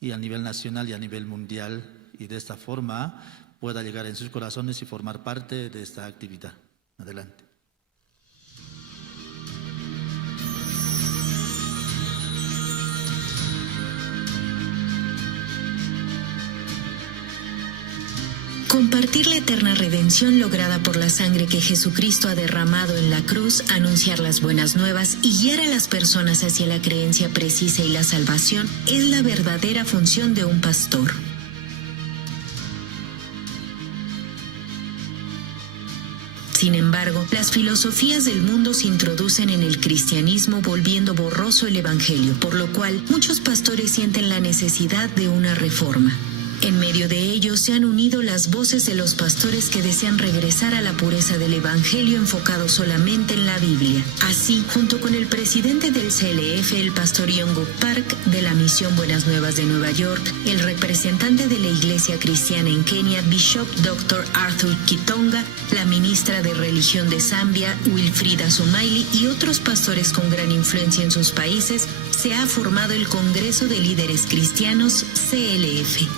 y a nivel nacional y a nivel mundial, y de esta forma pueda llegar en sus corazones y formar parte de esta actividad. Adelante. Compartir la eterna redención lograda por la sangre que Jesucristo ha derramado en la cruz, anunciar las buenas nuevas y guiar a las personas hacia la creencia precisa y la salvación es la verdadera función de un pastor. Sin embargo, las filosofías del mundo se introducen en el cristianismo volviendo borroso el evangelio, por lo cual muchos pastores sienten la necesidad de una reforma. En medio de ello se han unido las voces de los pastores que desean regresar a la pureza del evangelio enfocado solamente en la Biblia. Así, junto con el presidente del CLF, el pastor Yonguk Park, de la Misión Buenas Nuevas de Nueva York, el representante de la Iglesia Cristiana en Kenia, Bishop Dr. Arthur Kitonga, la ministra de Religión de Zambia, Wilfrida Somaili, y otros pastores con gran influencia en sus países, se ha formado el Congreso de Líderes Cristianos, CLF.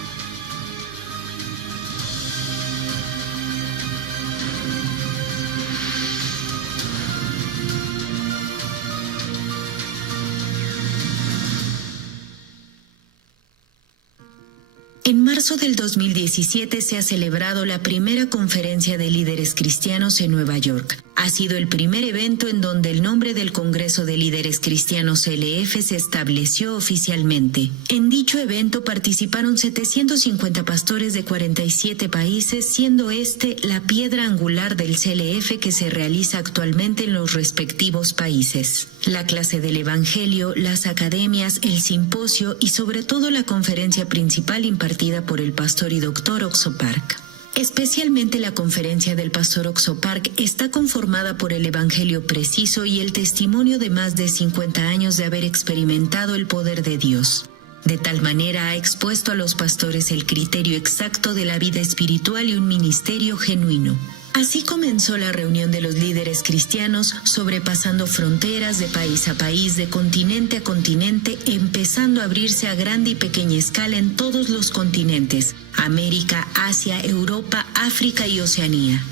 En marzo del 2017 se ha celebrado la primera conferencia de líderes cristianos en Nueva York. Ha sido el primer evento en donde el nombre del Congreso de Líderes Cristianos CLF se estableció oficialmente. En dicho evento participaron 750 pastores de 47 países, siendo este la piedra angular del CLF que se realiza actualmente en los respectivos países. La clase del Evangelio, las academias, el simposio y sobre todo la conferencia principal impartida por el pastor y doctor Oxo Park. Especialmente la conferencia del pastor Oxo Park está conformada por el evangelio preciso y el testimonio de más de 50 años de haber experimentado el poder de Dios. De tal manera ha expuesto a los pastores el criterio exacto de la vida espiritual y un ministerio genuino. Así comenzó la reunión de los líderes cristianos, sobrepasando fronteras de país a país, de continente a continente, empezando a abrirse a grande y pequeña escala en todos los continentes: América, Asia, Europa, África y Oceanía.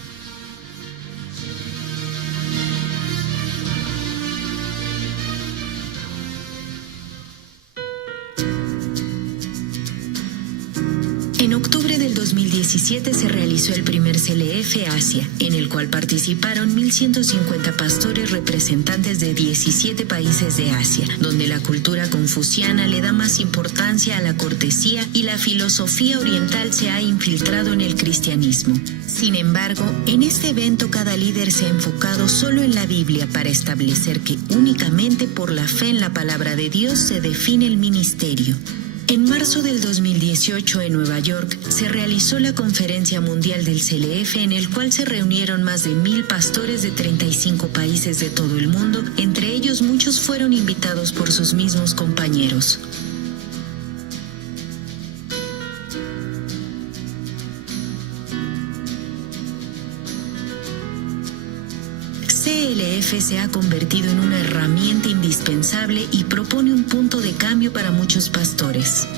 En octubre del 2017 se realizó el primer CLF Asia, en el cual participaron 1.150 pastores representantes de 17 países de Asia, donde la cultura confuciana le da más importancia a la cortesía y la filosofía oriental se ha infiltrado en el cristianismo. Sin embargo, en este evento cada líder se ha enfocado solo en la Biblia para establecer que únicamente por la fe en la palabra de Dios se define el ministerio. En marzo del 2018 en Nueva York se realizó la Conferencia Mundial del CLF en el cual se reunieron más de 1,000 pastores de 35 países de todo el mundo, entre ellos muchos fueron invitados por sus mismos compañeros. CLF se ha convertido en una herramienta indispensable y propone un punto de cambio para muchos pastores.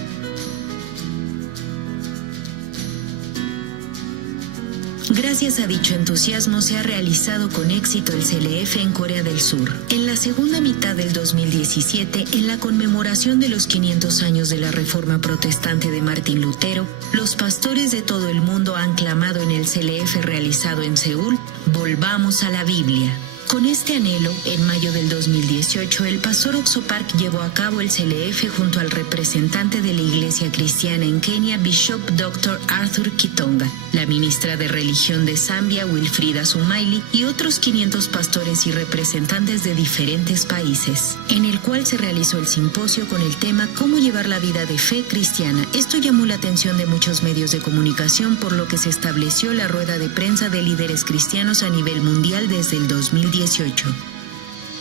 Gracias a dicho entusiasmo se ha realizado con éxito el CLF en Corea del Sur. En la segunda mitad del 2017, en la conmemoración de los 500 años de la Reforma Protestante de Martín Lutero, los pastores de todo el mundo han clamado en el CLF realizado en Seúl: "Volvamos a la Biblia". Con este anhelo, en mayo del 2018, el pastor Oxo Park llevó a cabo el CLF junto al representante de la Iglesia Cristiana en Kenia, Bishop Dr. Arthur Kitonga, la ministra de Religión de Zambia, Wilfrida Sumaili, y otros 500 pastores y representantes de diferentes países, en el cual se realizó el simposio con el tema "Cómo llevar la vida de fe cristiana". Esto llamó la atención de muchos medios de comunicación, por lo que se estableció la rueda de prensa de líderes cristianos a nivel mundial desde el 2018.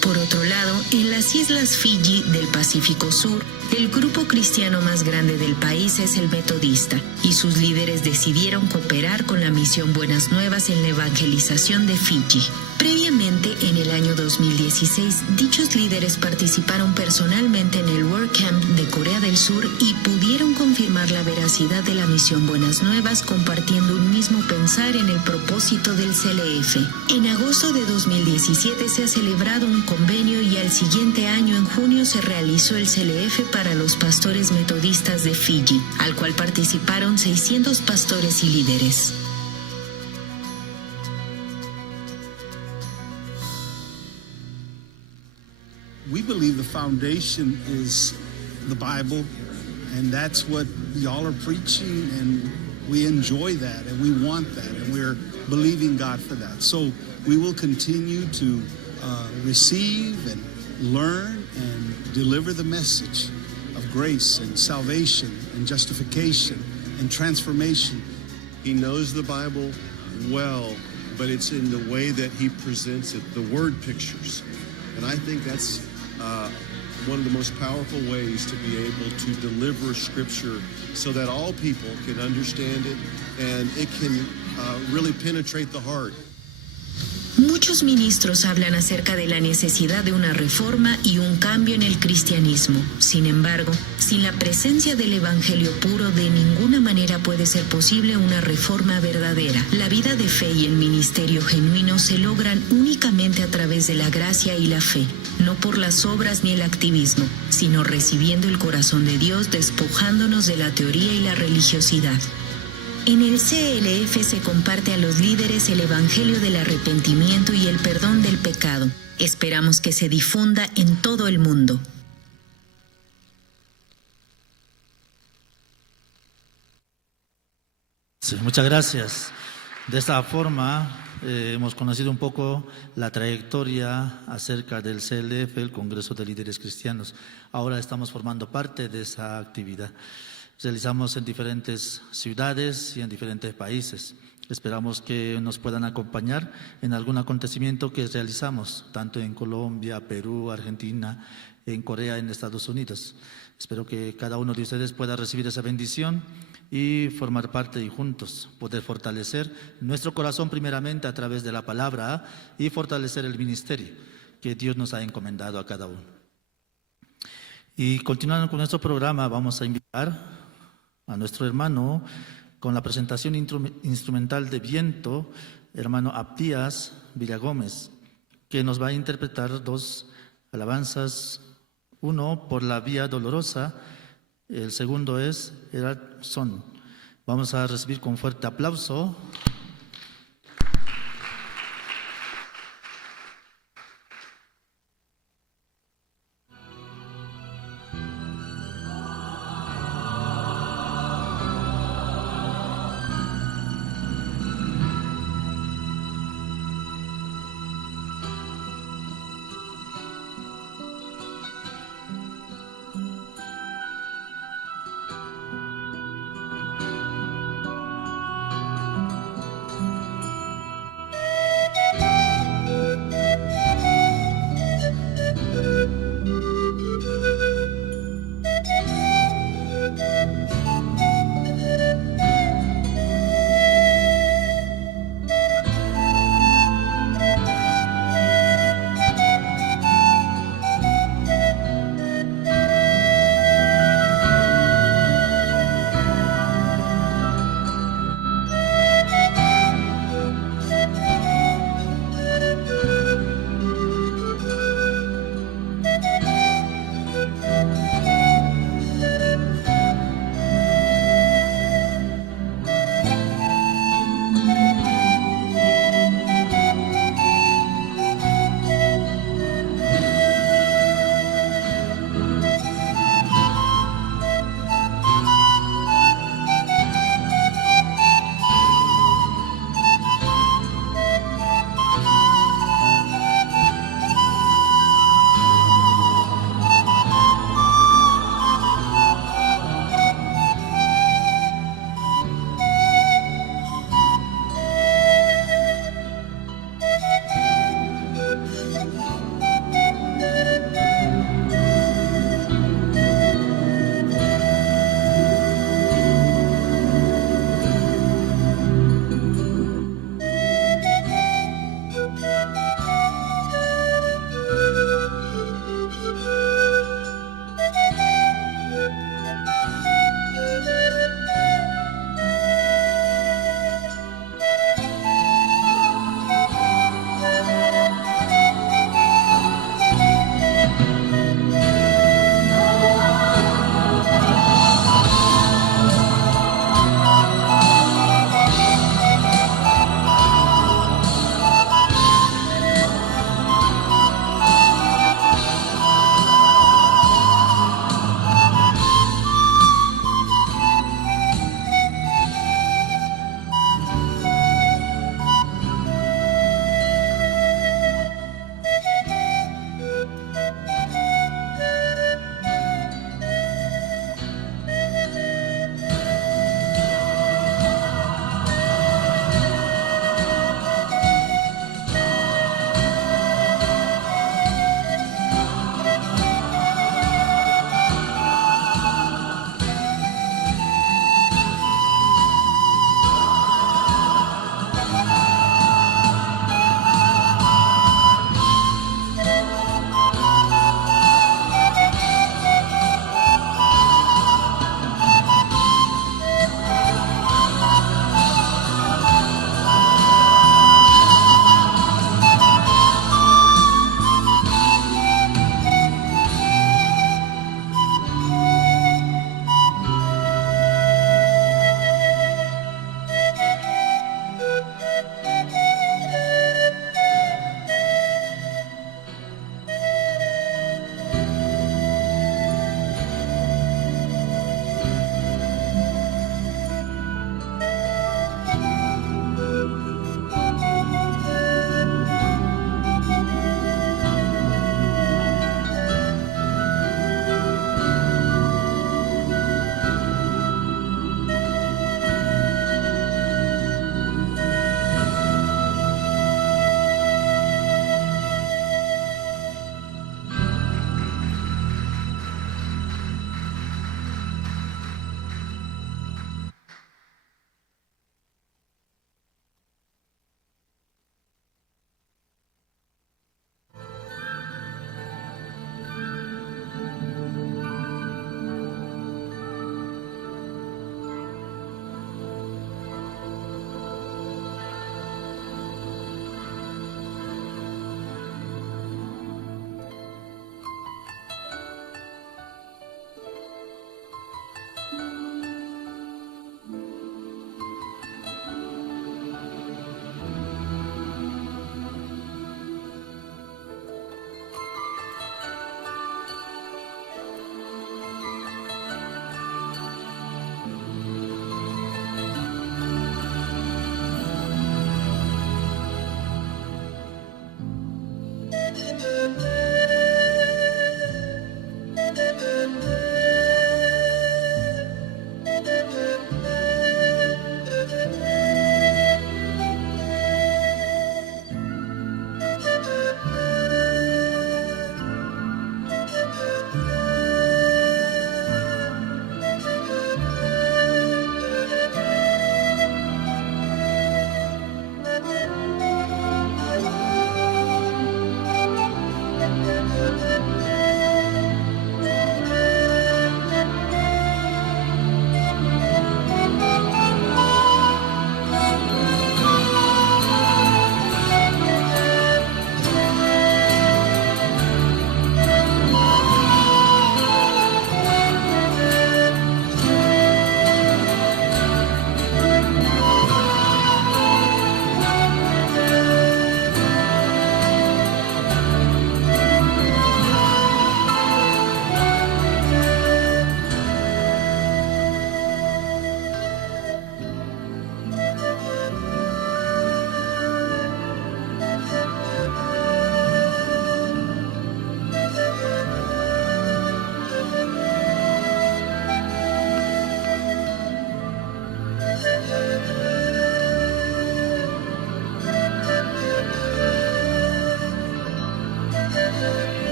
Por otro lado, en las islas Fiji del Pacífico Sur, el grupo cristiano más grande del país es el Metodista, y sus líderes decidieron cooperar con la misión Buenas Nuevas en la evangelización de Fiji. Previamente, en el año 2016, dichos líderes participaron personalmente en el WordCamp de Corea del Sur y pudieron confirmar la veracidad de la misión Buenas Nuevas, compartiendo un mismo pensar en el propósito del CLF. En agosto de 2017 se ha celebrado un convenio y al siguiente año, en junio, se realizó el CLF para los pastores metodistas de Fiji, al cual participaron 600 pastores y líderes. We believe the foundation is the Bible, and that's what y'all are preaching, and we enjoy that, and we want that, and we're believing God for that. So we will continue to receive and learn and deliver the message of grace and salvation and justification and transformation. He knows the Bible well, but it's in the way that he presents it, the word pictures. And I think that's one of the most powerful ways to be able to deliver Scripture so that all people can understand it and it can really penetrate the heart. Muchos ministros hablan acerca de la necesidad de una reforma y un cambio en el cristianismo. Sin embargo, sin la presencia del evangelio puro, de ninguna manera puede ser posible una reforma verdadera. La vida de fe y el ministerio genuino se logran únicamente a través de la gracia y la fe, no por las obras ni el activismo, sino recibiendo el corazón de Dios, despojándonos de la teoría y la religiosidad. En el CLF se comparte a los líderes el evangelio del arrepentimiento y el perdón del pecado. Esperamos que se difunda en todo el mundo. Sí, muchas gracias. De esta forma hemos conocido un poco la trayectoria acerca del CLF, el Congreso de Líderes Cristianos. Ahora estamos formando parte de esa actividad. Realizamos en diferentes ciudades y en diferentes países. Esperamos que nos puedan acompañar en algún acontecimiento que realizamos, tanto en Colombia, Perú, Argentina, en Corea, en Estados Unidos. Espero que cada uno de ustedes pueda recibir esa bendición y formar parte y juntos poder fortalecer nuestro corazón primeramente a través de la palabra y fortalecer el ministerio que Dios nos ha encomendado a cada uno. Y continuando con nuestro programa, vamos a invitar a nuestro hermano con la presentación instrumental de viento, hermano Abdías Villagómez, que nos va a interpretar dos alabanzas, uno por la vía dolorosa, el segundo es Erat Son. Vamos a recibir con fuerte aplauso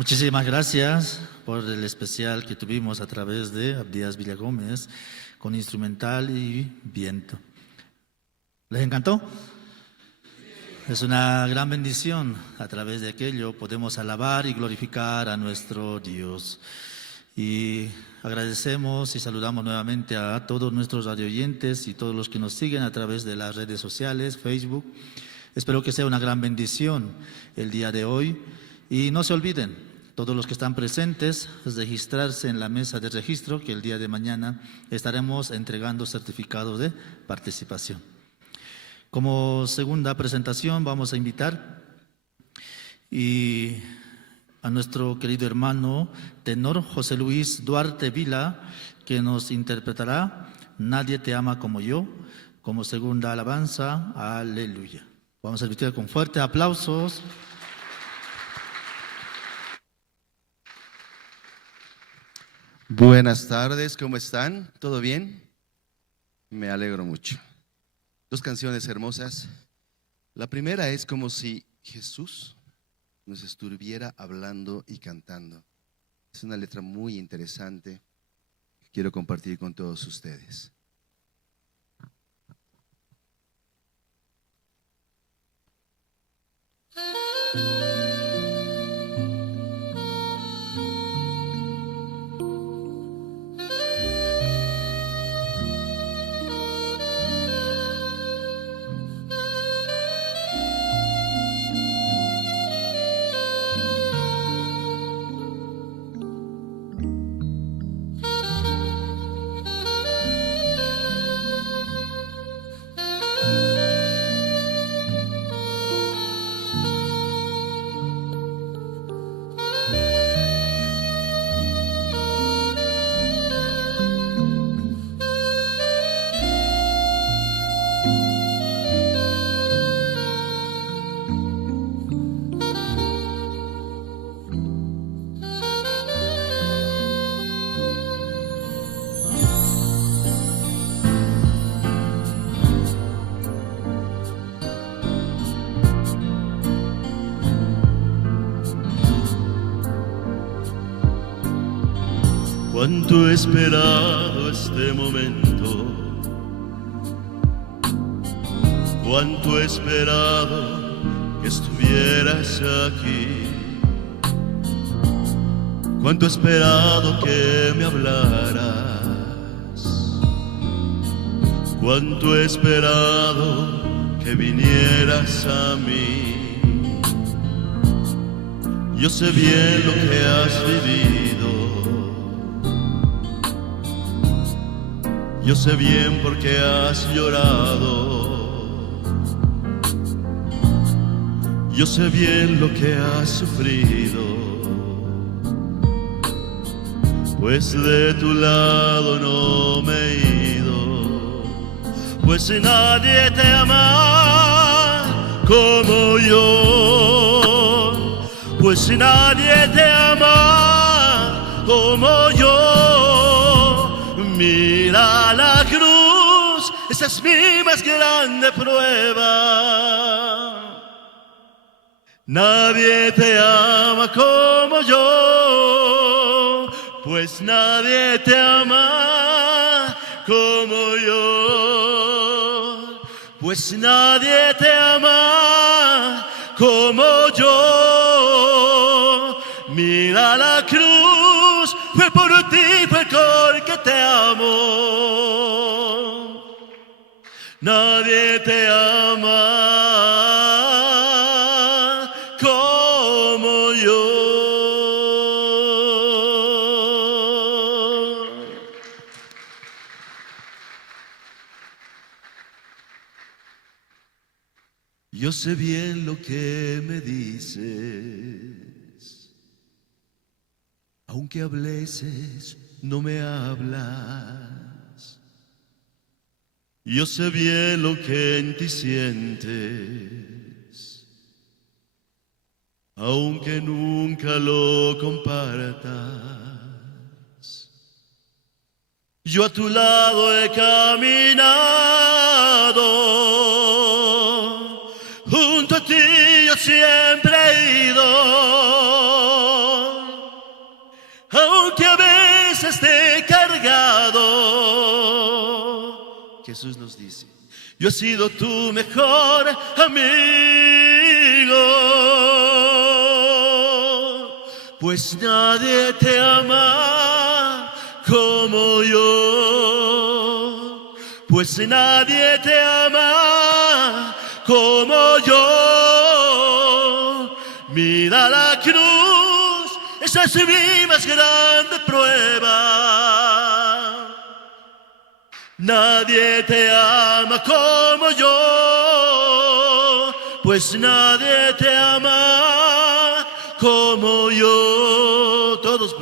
Muchísimas gracias por el especial que tuvimos a través de Abdías Villagómez con instrumental y viento. ¿Les encantó? Es una gran bendición. A través de aquello podemos alabar y glorificar a nuestro Dios. Y agradecemos y saludamos nuevamente a todos nuestros radioyentes y todos los que nos siguen a través de las redes sociales, Facebook. Espero que sea una gran bendición el día de hoy. Y no se olviden, todos los que están presentes, registrarse en la mesa de registro, que el día de mañana estaremos entregando certificados de participación. Como segunda presentación vamos a invitar a nuestro querido hermano tenor José Luis Duarte Vila, que nos interpretará Nadie te ama como yo, como segunda alabanza. Aleluya. Vamos a invitar con fuertes aplausos. Buenas tardes, ¿cómo están? ¿Todo bien? Me alegro mucho. Dos canciones hermosas. La primera es como si Jesús nos estuviera hablando y cantando. Es una letra muy interesante que quiero compartir con todos ustedes. Cuánto he esperado este momento, cuánto he esperado que estuvieras aquí, cuánto he esperado que me hablaras, cuánto he esperado que vinieras a mí. Yo sé bien lo que has vivido, yo sé bien por qué has llorado, yo sé bien lo que has sufrido, pues de tu lado no me he ido, pues nadie te ama como yo, pues nadie te ama como yo. Mira la cruz, esa es mi más grande prueba. Nadie te ama como yo, pues nadie te ama como yo, pues nadie te ama como yo. Mira la cruz, fue por ti, fue porque te amo. Nadie te ama como yo. Yo sé bien lo que me dices, aunque a veces no me hablas. Yo sé bien lo que en ti sientes, aunque nunca lo compartas. Yo a tu lado he caminado, junto a ti yo siempre he ido. esté cargado. Jesús nos dice, Yo he sido tu mejor amigo, pues nadie te ama como yo, pues nadie te ama como yo. Mira la cruz, esa es mi más grande prueba. Nadie te ama como yo, pues nadie te ama como yo. Todos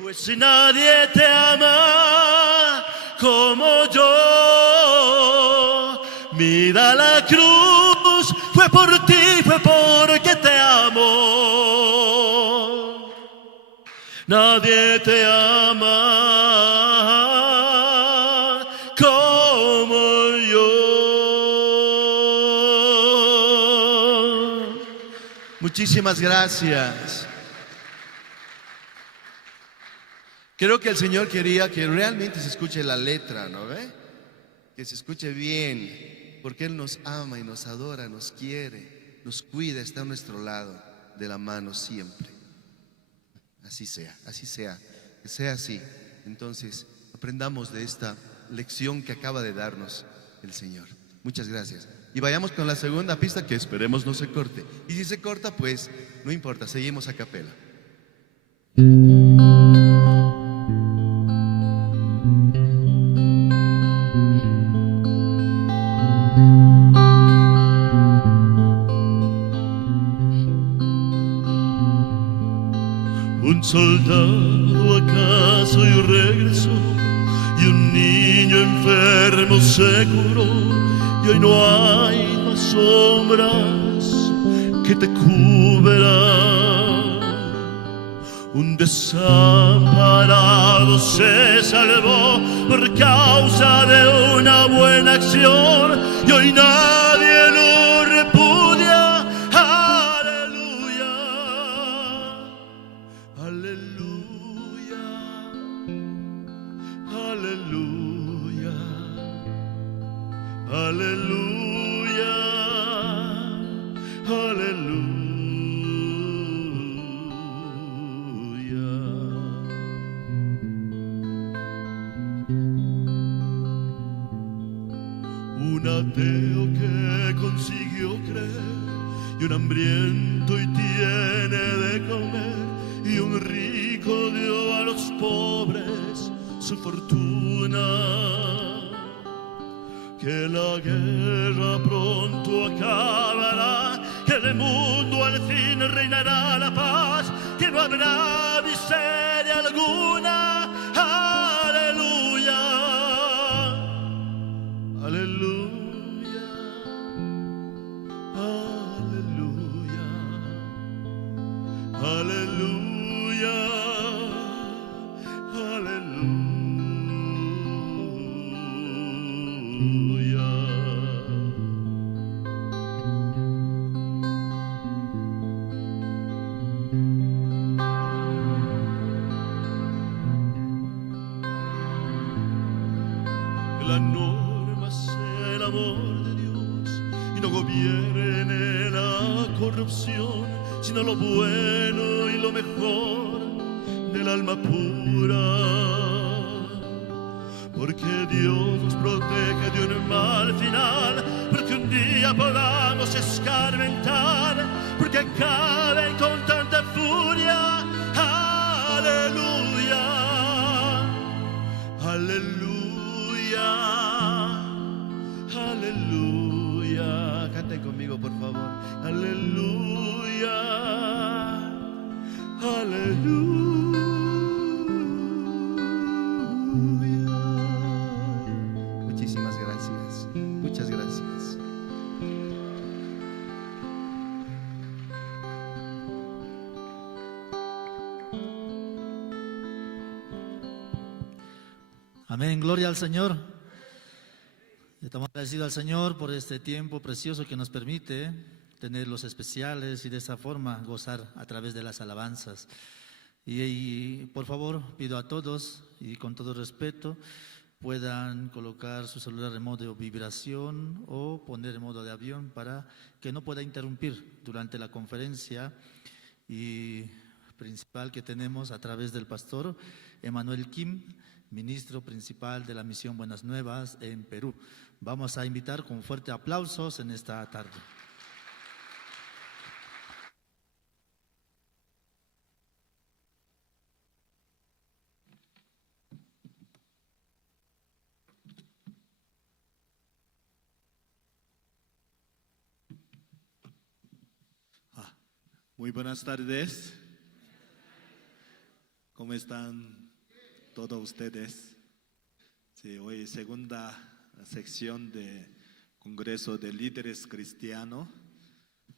pues nadie te ama como yo. Mira la cruz, fue por ti, fue porque te amo. Nadie te ama como yo. muchísimas gracias. Creo que el Señor quería que realmente se escuche la letra, ¿no ve? Que se escuche bien, porque Él nos ama y nos adora, nos quiere, nos cuida, está a nuestro lado, de la mano siempre. Así sea, que sea así. Entonces, aprendamos de esta lección que acaba de darnos el Señor. Muchas gracias. Y vayamos con la segunda pista, que esperemos no se corte. Y si se corta, pues no importa, seguimos a capela. Un soldado acaso y regresó, y un niño enfermo se curó, y hoy no hay más sombras que te cubran. Un desamparado se salvó por causa de una buena acción, y hoy nadie lo repudia. Aleluya, aleluya, aleluya, aleluya, aleluya. Un ateo que consiguió creer, y un hambriento y tiene de comer, y un rico dio a los pobres su fortuna. Que la guerra pronto acabará, que en el mundo al fin reinará la paz, que no habrá miseria alguna. Aleluya, aleluya, aleluya, aleluya, aleluya. La norma es el amor de Dios y no gobierne la corrupción, sino lo bueno y lo mejor del alma pura. Porque Dios nos protege de un mal final, porque un día podamos escarmentar, porque acaben con tanta furia. Aleluya, aleluya, aleluya. Canten conmigo, por favor. Aleluya, aleluya. Muchísimas gracias. Muchas gracias. Amén, gloria al Señor. Estamos agradecidos al Señor por este tiempo precioso que nos permite tener los especiales y de esa forma gozar a través de las alabanzas. Y por favor, pido a todos y con todo respeto puedan colocar su celular en modo vibración o poner en modo de avión para que no pueda interrumpir durante la conferencia y principal que tenemos a través del pastor Emanuel Kim, ministro principal de la Misión Buenas Nuevas en Perú. Vamos a invitar con fuerte aplausos en esta tarde. Muy buenas tardes. ¿Cómo están todos ustedes? Sí, hoy segunda sección de Congreso de Líderes Cristianos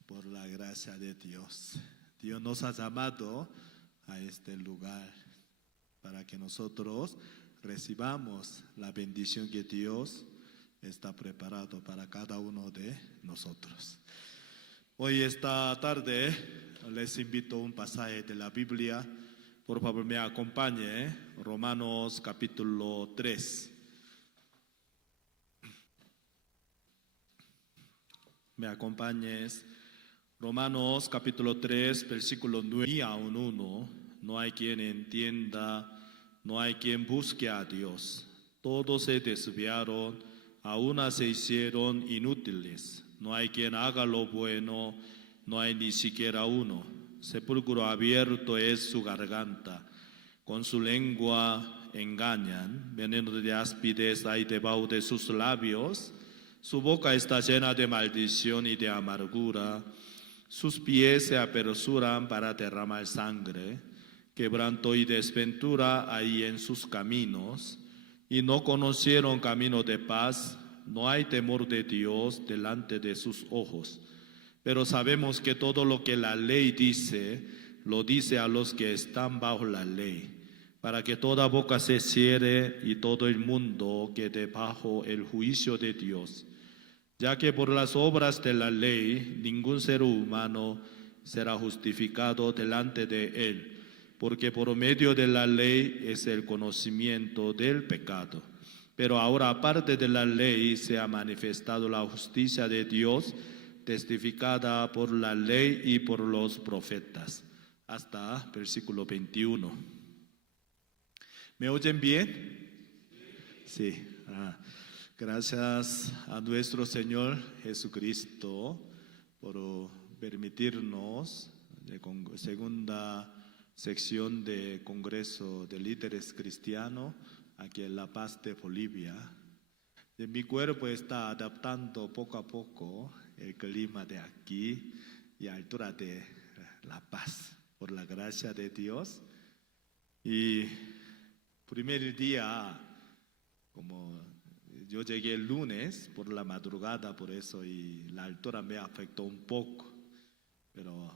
por la gracia de Dios. Dios nos ha llamado a este lugar para que nosotros recibamos la bendición que Dios está preparado para cada uno de nosotros. Hoy esta tarde les invito a un pasaje de la Biblia. Por favor, me acompañe. Romanos capítulo 3. Me acompañes. Romanos capítulo 3, versículo 9 y aún 1. No hay quien entienda, no hay quien busque a Dios. Todos se desviaron, a una se hicieron inútiles. No hay quien haga lo bueno, no hay ni siquiera uno. Sepulcro abierto es su garganta, con su lengua engañan. Veneno de áspides hay debajo de sus labios. Su boca está llena de maldición y de amargura. Sus pies se apresuran para derramar sangre. Quebranto y desventura hay en sus caminos. Y no conocieron camino de paz. No hay temor de Dios delante de sus ojos. Pero sabemos que todo lo que la ley dice, lo dice a los que están bajo la ley, para que toda boca se cierre y todo el mundo quede bajo el juicio de Dios. Ya que por las obras de la ley, ningún ser humano será justificado delante de él, porque por medio de la ley es el conocimiento del pecado. Pero ahora, aparte de la ley, se ha manifestado la justicia de Dios, testificada por la ley y por los profetas. Hasta versículo 21. ¿Me oyen bien? Sí. Gracias a nuestro Señor Jesucristo por permitirnos, segunda sección de Congreso de Líderes Cristianos, aquí en La Paz de Bolivia. Mi cuerpo está adaptando poco a poco el clima de aquí y altura de La Paz, por la gracia de Dios. Y primer día, como yo llegué el lunes por la madrugada, por eso, y la altura me afectó un poco, pero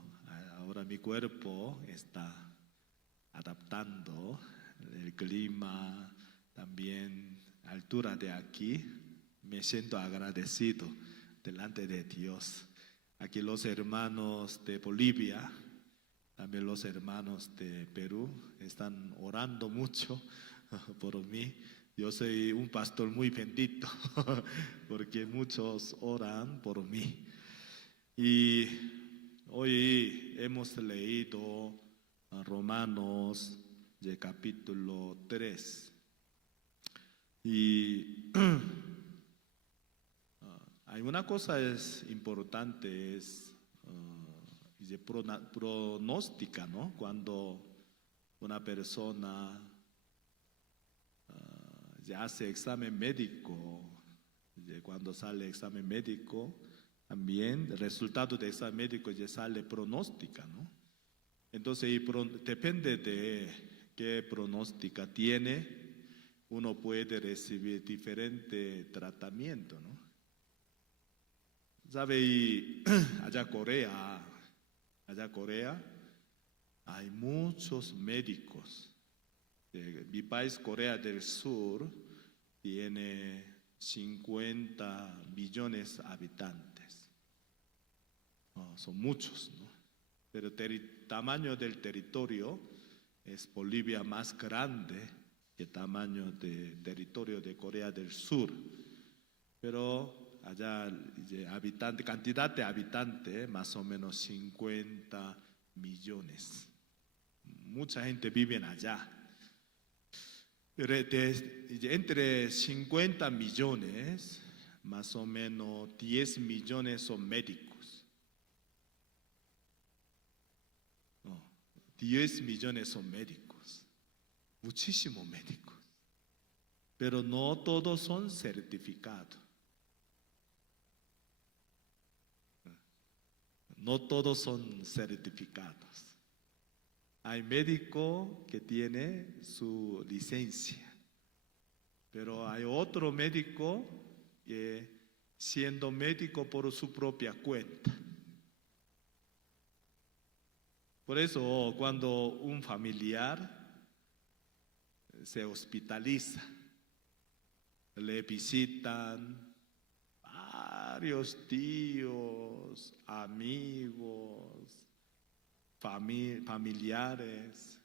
ahora mi cuerpo está adaptando el clima, también altura de aquí. Me siento agradecido delante de Dios. Aquí los hermanos de Bolivia, también los hermanos de Perú están orando mucho por mí. Yo soy un pastor muy bendito porque muchos oran por mí. Y hoy hemos leído Romanos de capítulo 3. Y hay una cosa es importante, es pronóstica, ¿no? Cuando una persona ya hace examen médico, cuando sale examen médico, también el resultado de examen médico ya sale pronóstica, ¿no? Entonces, depende de qué pronóstica tiene, uno puede recibir diferente tratamiento, ¿no? ¿Sabe? Y allá Corea hay muchos médicos. Mi país, Corea del Sur, tiene 50 millones de habitantes. Son muchos, ¿no? Pero el tamaño del territorio es Bolivia más grande que tamaño de territorio de Corea del Sur. Pero allá cantidad de habitantes, más o menos 50 millones. Mucha gente vive allá. Pero entre 50 millones, más o menos 10 millones son médicos. No, 10 millones son médicos. Muchísimos médicos. Pero no todos son certificados. No todos son certificados. Hay médico que tiene su licencia, pero hay otro médico que siendo médico por su propia cuenta. Por eso cuando un familiar se hospitaliza, le visitan varios tíos, amigos, familiares.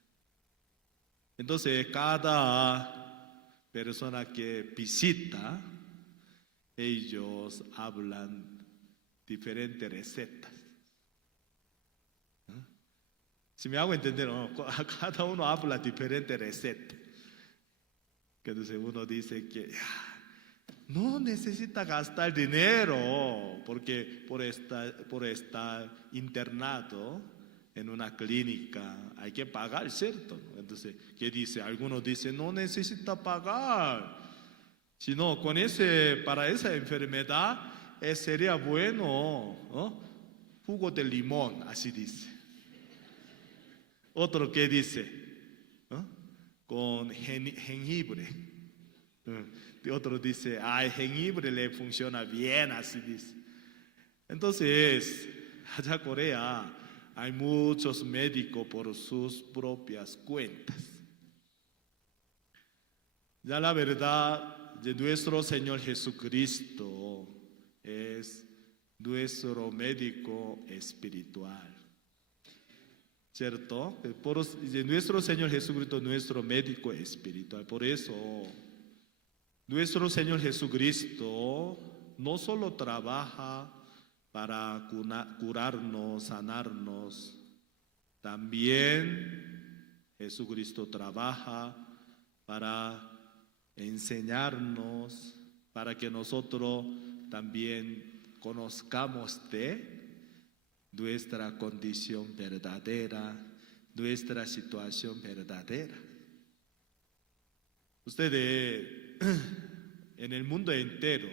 Entonces cada persona que visita, ellos hablan diferentes recetas. Si me hago entender, ¿no? Cada uno habla diferentes recetas. Entonces uno dice que no necesita gastar dinero porque por estar internado en una clínica hay que pagar, ¿cierto? Entonces, ¿qué dice? Algunos dicen, no necesita pagar, sino para esa enfermedad sería bueno, ¿no? Jugo de limón, así dice. Otro que dice, ¿no? Con jengibre. Otro dice, el jengibre le funciona bien, así dice. Entonces, allá en Corea hay muchos médicos por sus propias cuentas. Ya la verdad de nuestro Señor Jesucristo es nuestro médico espiritual. ¿Cierto? De nuestro Señor Jesucristo, nuestro médico espiritual. Por eso, nuestro Señor Jesucristo no solo trabaja para curarnos, sanarnos, también Jesucristo trabaja para enseñarnos, para que nosotros también conozcamos de nuestra condición verdadera, nuestra situación verdadera. Ustedes, en el mundo entero,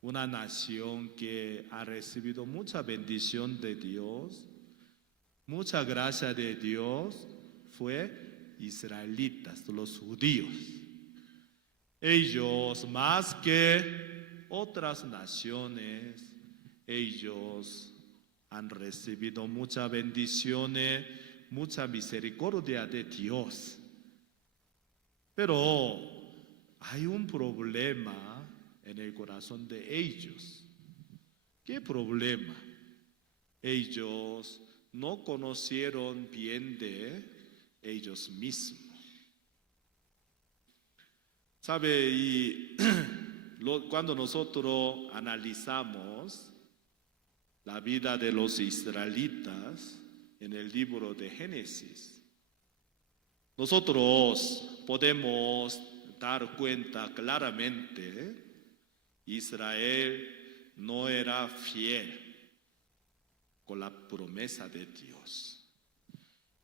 una nación que ha recibido mucha bendición de Dios, mucha gracia de Dios, fue israelitas, los judíos. Ellos, más que otras naciones, ellos han recibido muchas bendiciones, mucha misericordia de Dios. Pero hay un problema en el corazón de ellos. ¿Qué problema? Ellos no conocieron bien de ellos mismos. ¿Sabe? Y cuando nosotros analizamos la vida de los israelitas en el libro de Génesis, nosotros podemos dar cuenta claramente Israel no era fiel con la promesa de Dios.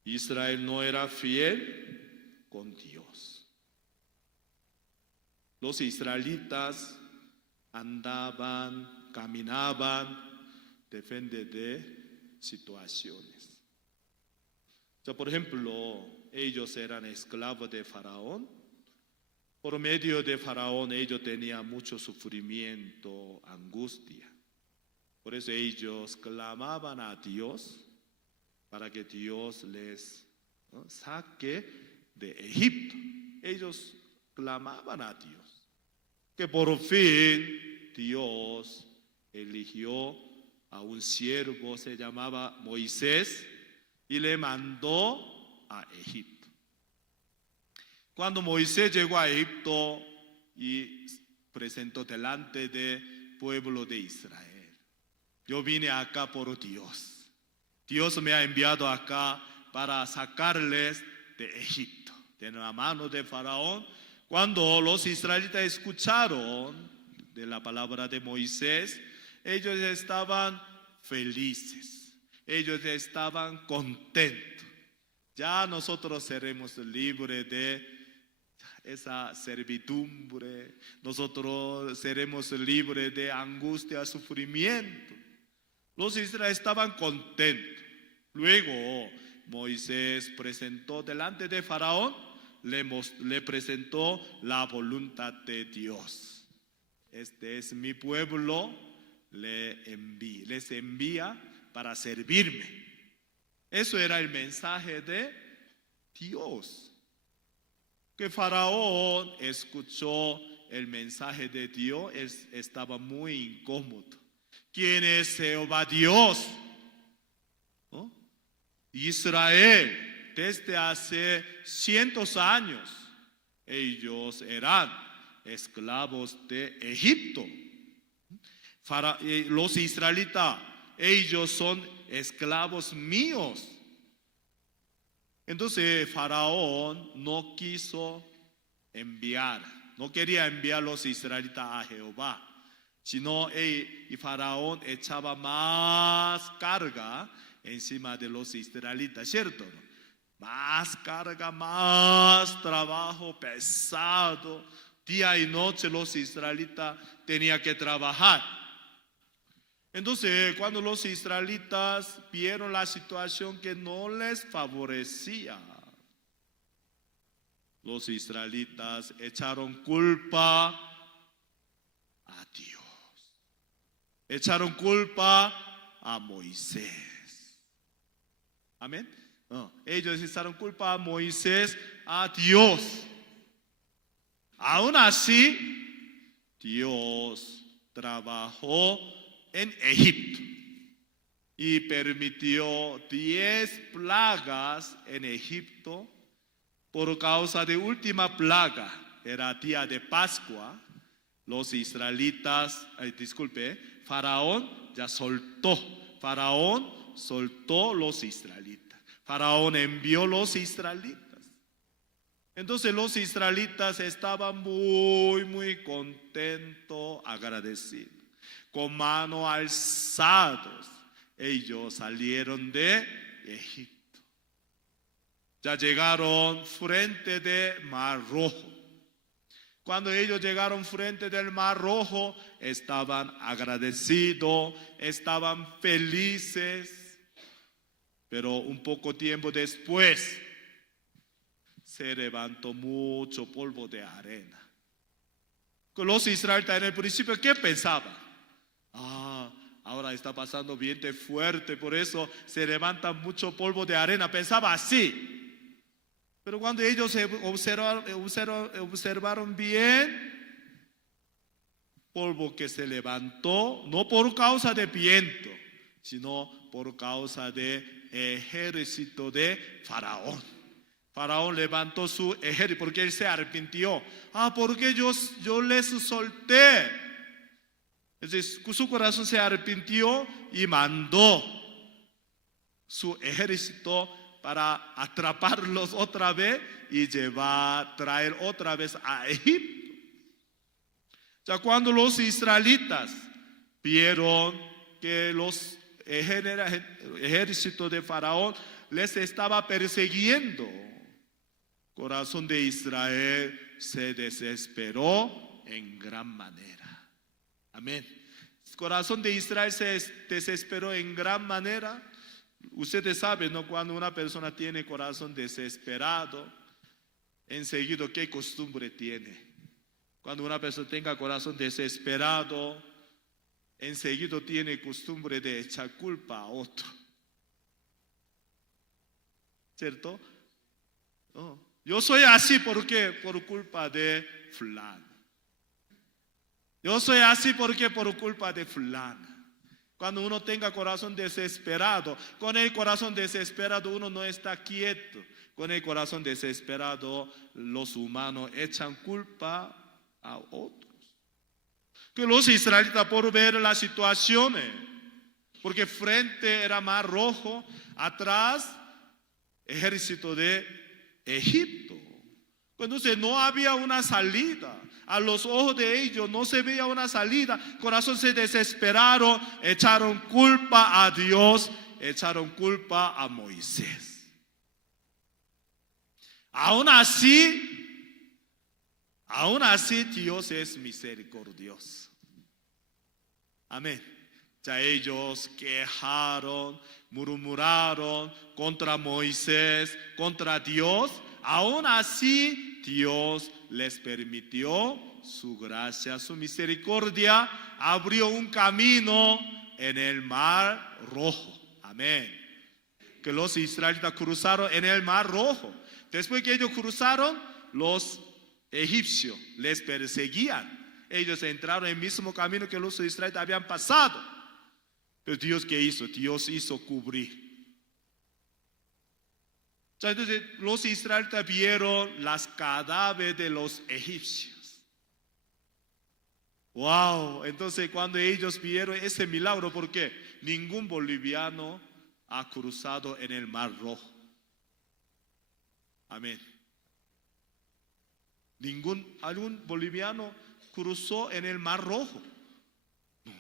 Israel no era fiel con Dios. Los israelitas andaban, caminaban, depende de situaciones. Por ejemplo, ellos eran esclavos de Faraón. Por medio de Faraón ellos tenían mucho sufrimiento, angustia. Por eso ellos clamaban a Dios para que Dios les saque de Egipto. Ellos clamaban a Dios. Que por fin Dios eligió a un siervo, se llamaba Moisés, y le mandó a Egipto. Cuando Moisés llegó a Egipto y presentó delante del pueblo de Israel: yo vine acá por Dios. Dios me ha enviado acá para sacarles de Egipto, de la mano de Faraón. Cuando los israelitas escucharon de la palabra de Moisés, ellos estaban felices, ellos estaban contentos. Ya nosotros seremos libres de esa servidumbre, nosotros seremos libres de angustia, sufrimiento. Los israelitas estaban contentos. Luego Moisés presentó delante de Faraón, le presentó la voluntad de Dios. Este es mi pueblo, les envía para servirme. Eso era el mensaje de Dios. Que Faraón escuchó el mensaje de Dios, él estaba muy incómodo. ¿Quién es Jehová Dios? ¿No? Israel, desde hace cientos años, ellos eran esclavos de Egipto. Los israelitas, ellos son esclavos míos. Entonces Faraón no quiso enviar, no quería enviar a los israelitas a Jehová, sino y Faraón echaba más carga encima de los israelitas, ¿cierto? Más carga, más trabajo pesado, día y noche los israelitas tenían que trabajar. Entonces, cuando los israelitas vieron la situación que no les favorecía, los israelitas echaron culpa a Dios, echaron culpa a Moisés. Amén. No, ellos echaron culpa a Moisés, a Dios. Aún así, Dios trabajó en Egipto y permitió 10 plagas en Egipto. Por causa de última plaga, era día de Pascua, los israelitas, Faraón soltó los israelitas. Faraón envió los israelitas. Entonces los israelitas estaban muy contentos, agradecidos. Con manos alzadas, ellos salieron de Egipto. Ya llegaron frente del Mar Rojo. Cuando ellos llegaron frente del Mar Rojo, estaban agradecidos, estaban felices. Pero un poco tiempo después, se levantó mucho polvo de arena. Los israelitas en el principio, ¿qué pensaban? Ahora está pasando viento fuerte, por eso se levanta mucho polvo de arena. Pensaba así. Pero cuando ellos observaron bien, polvo que se levantó, no por causa de viento, sino por causa del ejército de Faraón. Faraón levantó su ejército porque él se arrepintió. Porque yo les solté. Entonces su corazón se arrepintió y mandó su ejército para atraparlos otra vez y traer otra vez a Egipto. Ya cuando los israelitas vieron que los ejércitos de Faraón les estaba persiguiendo, corazón de Israel se desesperó en gran manera. Amén. El corazón de Israel se desesperó en gran manera. Ustedes saben, ¿no? Cuando una persona tiene corazón desesperado, enseguida, ¿qué costumbre tiene? Cuando una persona tenga corazón desesperado, enseguida tiene costumbre de echar culpa a otro. ¿Cierto? No. Yo soy así porque por culpa de fulano. Yo soy así porque por culpa de fulana. Cuando uno tenga corazón desesperado, con el corazón desesperado uno no está quieto. con el corazón desesperado, los humanos echan culpa a otros. Que los israelitas por ver las situaciones, porque frente era Mar Rojo, atrás ejército de Egipto. Entonces no había una salida. A los ojos de ellos no se veía una salida. Corazón se desesperaron, echaron culpa a Dios, echaron culpa a Moisés. Aún así Dios es misericordioso. Amén. Ya ellos quejaron, murmuraron contra Moisés, contra Dios. Aún así Dios les permitió su gracia, su misericordia, abrió un camino en el Mar Rojo. Amén. Que los israelitas cruzaron en el Mar Rojo. Después que ellos cruzaron, los egipcios les perseguían. Ellos entraron en el mismo camino que los israelitas habían pasado. Pero Dios, ¿qué hizo? Dios hizo cubrir. Entonces los israelitas vieron las cadáveres de los egipcios. Wow, entonces cuando ellos vieron ese milagro, ¿por qué? Ningún boliviano ha cruzado en el Mar Rojo. Amén. ¿Algún boliviano cruzó en el Mar Rojo? No.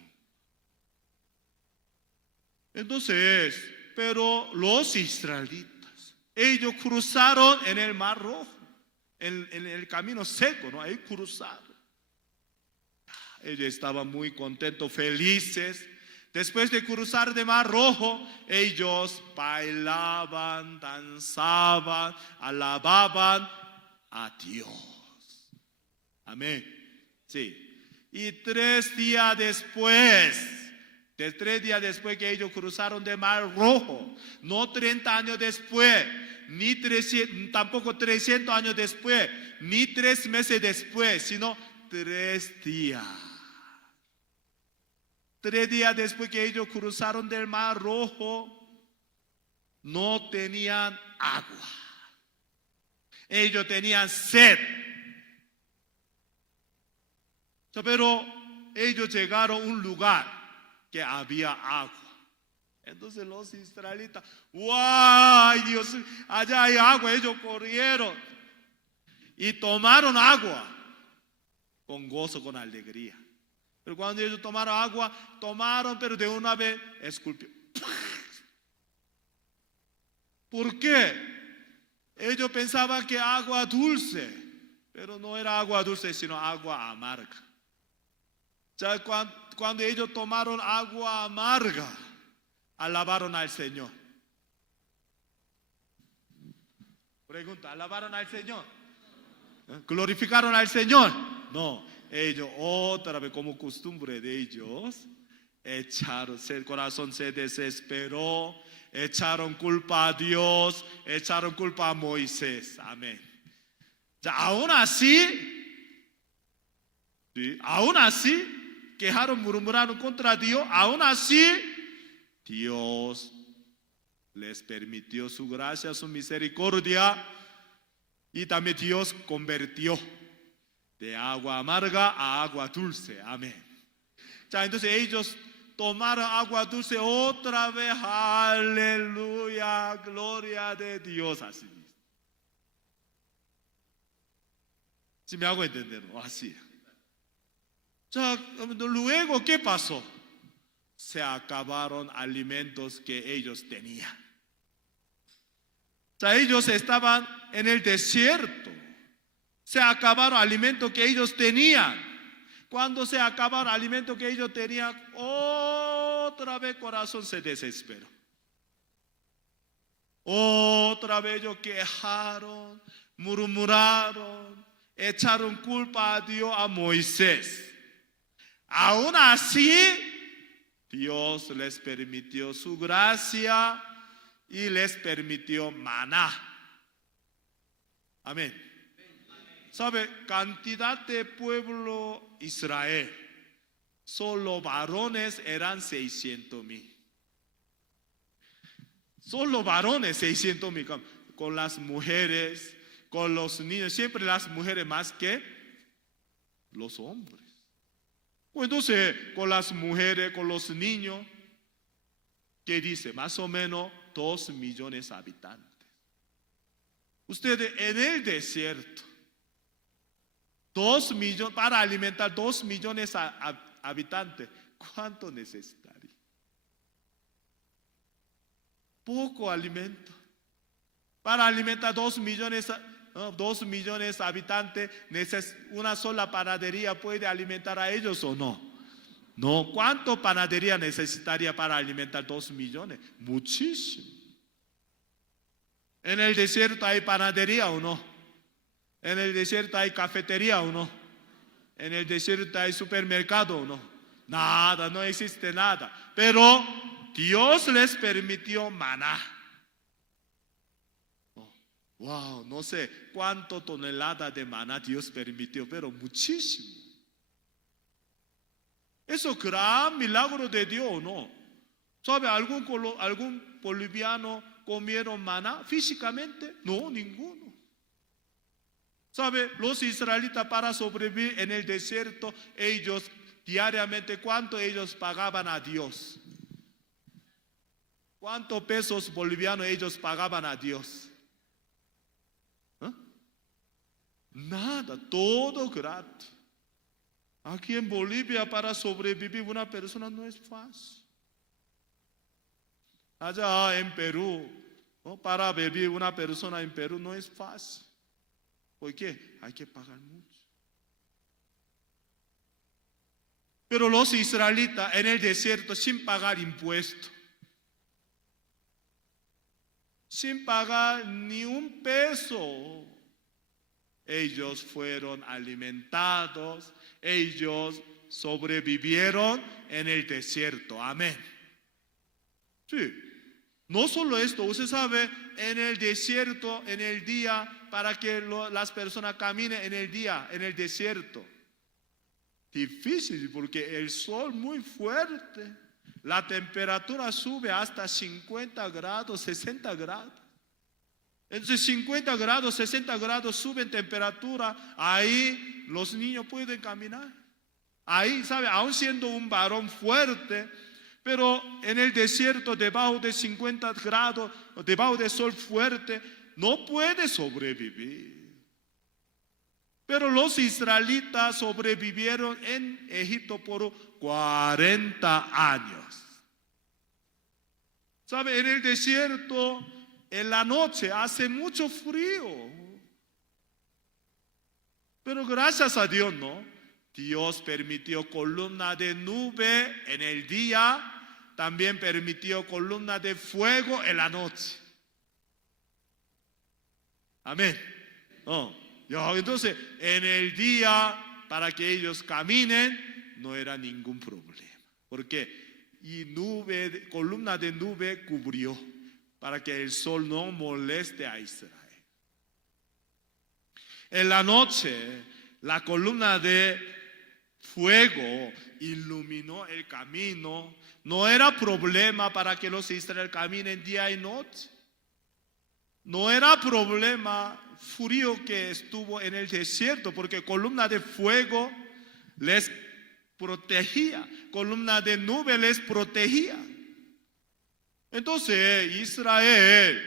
Entonces, pero los israelitas, ellos cruzaron en el Mar Rojo, en el camino seco, ¿no? Ahí cruzaron. Ellos estaban muy contentos, felices. Después de cruzar de Mar Rojo, ellos bailaban, danzaban, alababan a Dios. Amén. Sí. Y 3 días después que ellos cruzaron de Mar Rojo, no 30 años después, ni 300, tampoco 300 años después, ni 3 meses después, sino 3 días. 3 días después que ellos cruzaron del Mar Rojo, no tenían agua. Ellos tenían sed. Pero ellos llegaron a un lugar que había agua. Entonces los israelitas, ¡guay, Dios! Allá hay agua. Ellos corrieron y tomaron agua con gozo, con alegría. Pero cuando ellos tomaron agua, pero de una vez esculpió. ¿Por qué? Ellos pensaban que agua dulce, pero no era agua dulce, sino agua amarga. Ya cuando ellos tomaron agua amarga, alabaron al Señor. Pregunta, ¿alabaron al Señor? ¿Glorificaron al Señor? No, ellos otra vez, como costumbre de ellos, el corazón se desesperó, echaron culpa a Dios, echaron culpa a Moisés. Amén. Ya, aún así, quejaron, murmuraron contra Dios. Aún así, Dios les permitió su gracia, su misericordia, y también Dios convirtió de agua amarga a agua dulce. Amén. Ya, entonces ellos tomaron agua dulce otra vez. Aleluya, gloria de Dios. Así. ¿Sí me hago entender? Así. Ya, luego, ¿qué pasó? Se acabaron alimentos que ellos tenían. O sea, ellos estaban en el desierto. Se acabaron alimentos que ellos tenían. Cuando se acabaron alimentos que ellos tenían, otra vez corazón se desesperó. Otra vez ellos quejaron, murmuraron, echaron culpa a Dios, a Moisés. Aún así, Dios les permitió su gracia y les permitió maná. Amén. ¿Sabe? Cantidad de pueblo Israel, solo varones eran 600,000. Solo varones 600,000. con las mujeres, con los niños, siempre las mujeres más que los hombres. Pues entonces, con las mujeres, con los niños, ¿qué dice? Más o menos 2 millones de habitantes. Ustedes en el desierto, 2 millones, para alimentar 2 millones de habitantes, ¿cuánto necesitaría? Poco alimento. Para alimentar 2 millones de habitantes, una sola panadería puede alimentar a ellos o no. No, ¿cuánto panadería necesitaría para alimentar 2 millones? Muchísimo. ¿En el desierto hay panadería o no? ¿En el desierto hay cafetería o no? ¿En el desierto hay supermercado o no? Nada, no existe nada. Pero Dios les permitió maná. Wow, no sé cuánto toneladas de maná Dios permitió, pero muchísimo. Eso es gran milagro de Dios, ¿no? ¿Sabe algún boliviano comieron maná físicamente? No, ninguno. ¿Sabe? Los israelitas para sobrevivir en el desierto, ellos diariamente, ¿cuánto ellos pagaban a Dios? ¿Cuántos pesos bolivianos ellos pagaban a Dios? Nada, todo gratis. Aquí en Bolivia para sobrevivir una persona no es fácil. Allá en Perú, ¿no? Para vivir una persona en Perú no es fácil. ¿Por qué? Hay que pagar mucho. Pero los israelitas en el desierto sin pagar impuestos, sin pagar ni un peso, ellos fueron alimentados, ellos sobrevivieron en el desierto. Amén. Sí. No solo esto, usted sabe, en el desierto, en el día, para que las personas caminen en el día, en el desierto. Difícil porque el sol muy fuerte, la temperatura sube hasta 50 grados, 60 grados. Entonces 50 grados, 60 grados suben temperatura, ahí los niños pueden caminar. Ahí, ¿sabe? Aún siendo un varón fuerte, pero en el desierto debajo de 50 grados, debajo del sol fuerte, no puede sobrevivir. Pero los israelitas sobrevivieron en Egipto por 40 años. ¿Sabe? En el desierto, en la noche hace mucho frío. Pero gracias a Dios, ¿no? Dios permitió columna de nube en el día, también permitió columna de fuego en la noche. Amén. Entonces, en el día, para que ellos caminen, no era ningún problema. ¿Por qué? Y columna de nube cubrió, para que el sol no moleste a Israel. En la noche, la columna de fuego iluminó el camino. No era problema para que los israelíes caminen día y noche. No era problema frío que estuvo en el desierto, porque columna de fuego les protegía, columna de nube les protegía. Entonces Israel,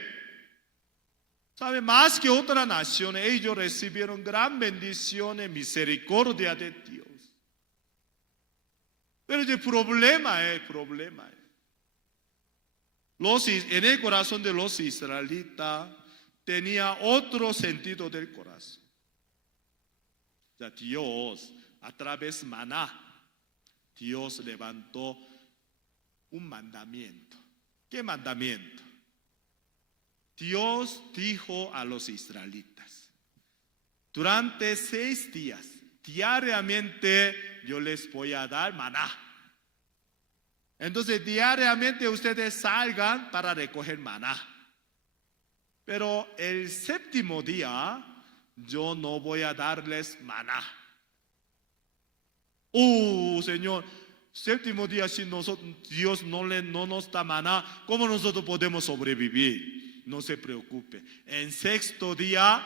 ¿sabe? Más que otras naciones, ellos recibieron gran bendición y misericordia de Dios. Pero el problema es, en el corazón de los israelitas tenía otro sentido del corazón. Ya Dios, a través de maná, Dios levantó un mandamiento. ¿Qué mandamiento? Dios dijo a los israelitas, durante 6 días, diariamente yo les voy a dar maná. Entonces diariamente ustedes salgan para recoger maná. Pero el 7º día yo no voy a darles maná. Señor, 7º día si Dios no nos da maná, ¿cómo nosotros podemos sobrevivir? no se preocupe. En sexto día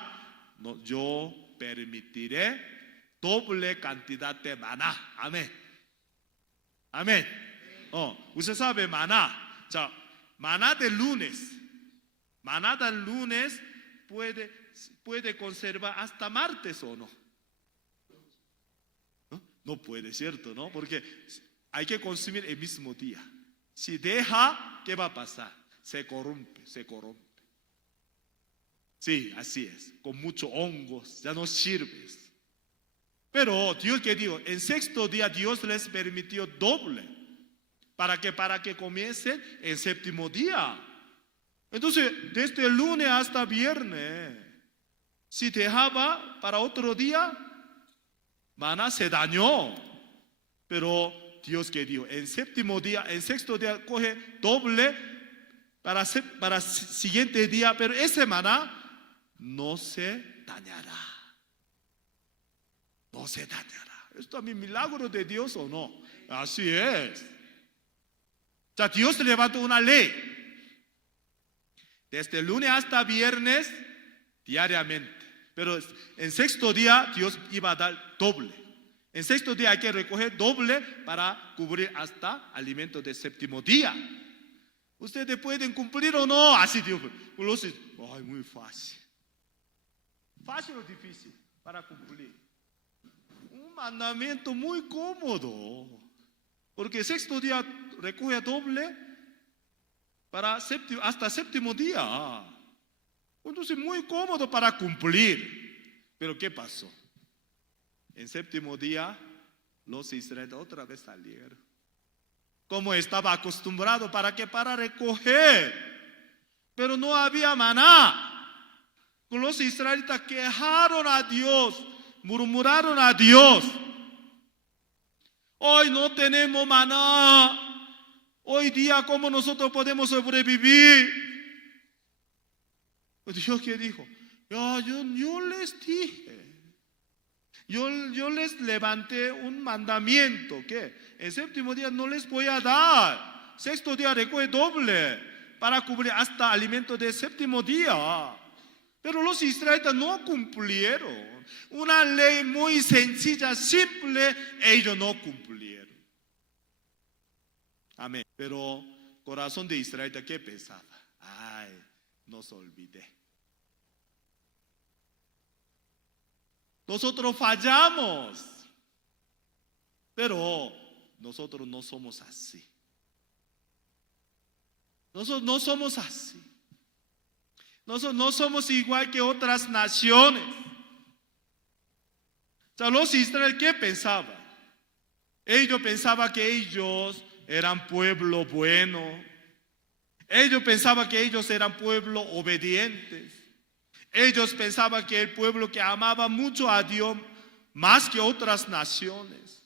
yo permitiré doble cantidad de maná. Amén. Amén. Usted sabe maná. Maná del lunes. Maná del lunes puede conservar hasta martes o no. No puede, ¿cierto? ¿No? Porque hay que consumir el mismo día. Si deja, ¿qué va a pasar? Se corrompe. Sí, así es. Con muchos hongos, ya no sirves. Pero Dios, ¿qué dijo? En sexto día Dios les permitió doble. ¿Para qué? Para que comiencen el séptimo día. Entonces, desde el lunes hasta viernes, si dejaba para otro día, maná se dañó. Pero Dios, ¿qué dijo? En séptimo día, en sexto día coge doble para siguiente día, pero ese maná no se dañará. No se dañará. ¿Esto también milagro de Dios o no? Así es. Dios levantó una ley. Desde el lunes hasta viernes, diariamente. Pero en sexto día Dios iba a dar doble. En sexto día hay que recoger doble para cubrir hasta alimento del séptimo día. ¿Ustedes pueden cumplir o no? Así Dios. Ay, muy fácil. ¿Fácil o difícil para cumplir? Un mandamiento muy cómodo. Porque sexto día recoge doble para hasta séptimo día. Entonces muy cómodo para cumplir. Pero ¿qué pasó? En séptimo día los israelitas otra vez salieron. Como estaba acostumbrado, ¿para qué? Para recoger. Pero no había maná. Los israelitas quejaron a Dios, murmuraron a Dios. Hoy no tenemos maná. Hoy día, ¿cómo nosotros podemos sobrevivir? Dios, ¿qué dijo? Yo les dije. Yo les levanté un mandamiento que el séptimo día no les voy a dar. Sexto día recoge doble para cubrir hasta alimento del séptimo día. Pero los israelitas no cumplieron. Una ley muy sencilla, simple, ellos no cumplieron. Amén. Pero corazón de israelita, ¿qué pensaba? Ay, nos olvidé. Nosotros fallamos, pero nosotros no somos así. Nosotros no somos así. Nosotros no somos igual que otras naciones. Los israelíes, ¿qué pensaban? Ellos pensaban que ellos eran pueblo bueno. Ellos pensaban que ellos eran pueblo obedientes. Ellos pensaban que el pueblo que amaba mucho a Dios más que otras naciones.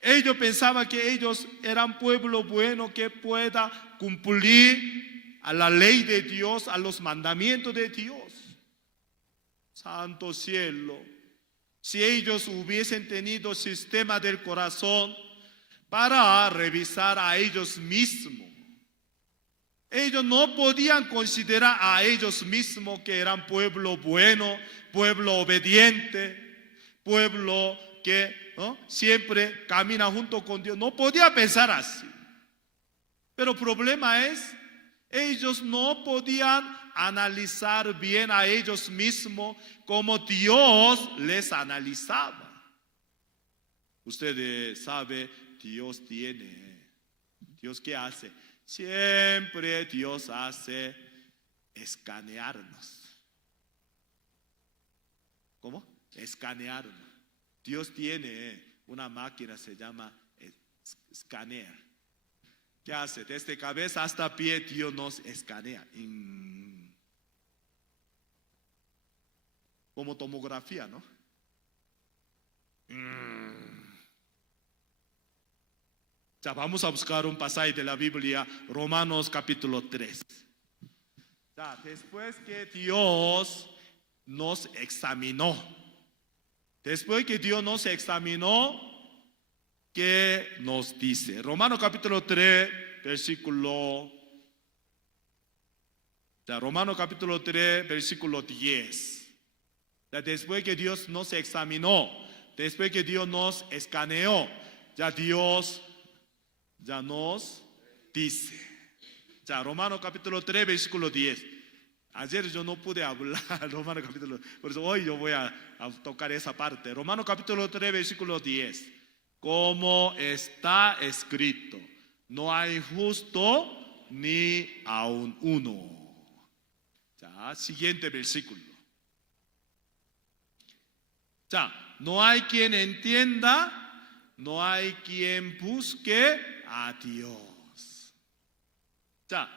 Ellos pensaban que ellos eran pueblo bueno que pueda cumplir a la ley de Dios, a los mandamientos de Dios. Santo cielo, si ellos hubiesen tenido sistema del corazón para revisar a ellos mismos, ellos no podían considerar a ellos mismos que eran pueblo bueno, pueblo obediente, pueblo que siempre camina junto con Dios. No podía pensar así. Pero el problema es, ellos no podían analizar bien a ellos mismos como Dios les analizaba. Ustedes saben, Dios ¿qué hace? Siempre Dios hace escanearnos. ¿Cómo? Escanearnos. Dios tiene una máquina, se llama escanear. ¿Qué hace? Desde cabeza hasta pie Dios nos escanea. Como tomografía, ¿no? Ya vamos a buscar un pasaje de la Biblia, Romanos capítulo 3. Ya, después que Dios nos examinó, ¿qué nos dice? Romanos capítulo 3, versículo Ya, Romanos capítulo 3, versículo 10. Ya, después que Dios nos examinó, después que Dios nos escaneó, ya Dios ya nos dice. Ya, Romanos capítulo 3, versículo 10. Ayer yo no pude hablar Romanos capítulo, por eso hoy yo voy a tocar esa parte. Romanos capítulo 3, versículo 10. Como está escrito, no hay justo ni aun uno. Ya, siguiente versículo. Ya, no hay quien entienda, no hay quien busque a Dios. Ya,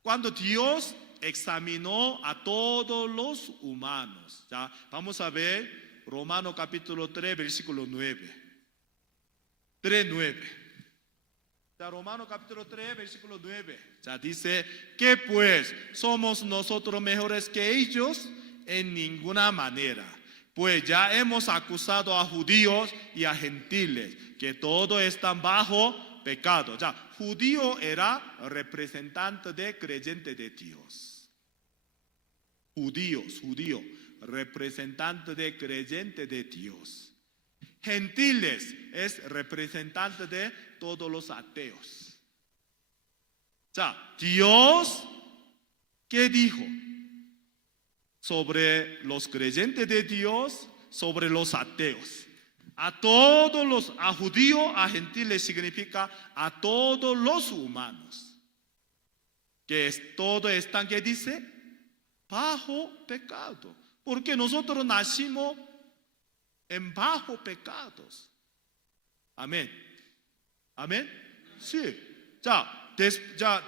cuando Dios examinó a todos los humanos. ¿Ya? Vamos a ver Romanos capítulo 3, versículo 9. 3:9. Ya, Romanos capítulo 3, versículo 9. Ya dice, ¿qué pues? ¿Somos nosotros mejores que ellos? En ninguna manera. Pues ya hemos acusado a judíos y a gentiles, que todos están bajo pecado. Ya, judío era representante de creyente de Dios. Judío, representante de creyente de Dios. Gentiles es representante de todos los ateos. Ya, Dios, ¿qué dijo? Sobre los creyentes de Dios, sobre los ateos. A judíos, a gentiles significa a todos los humanos. Que todos están, ¿qué dice? Bajo pecado. Porque nosotros nacimos en bajo pecados. Amén. Amén. Sí. Ya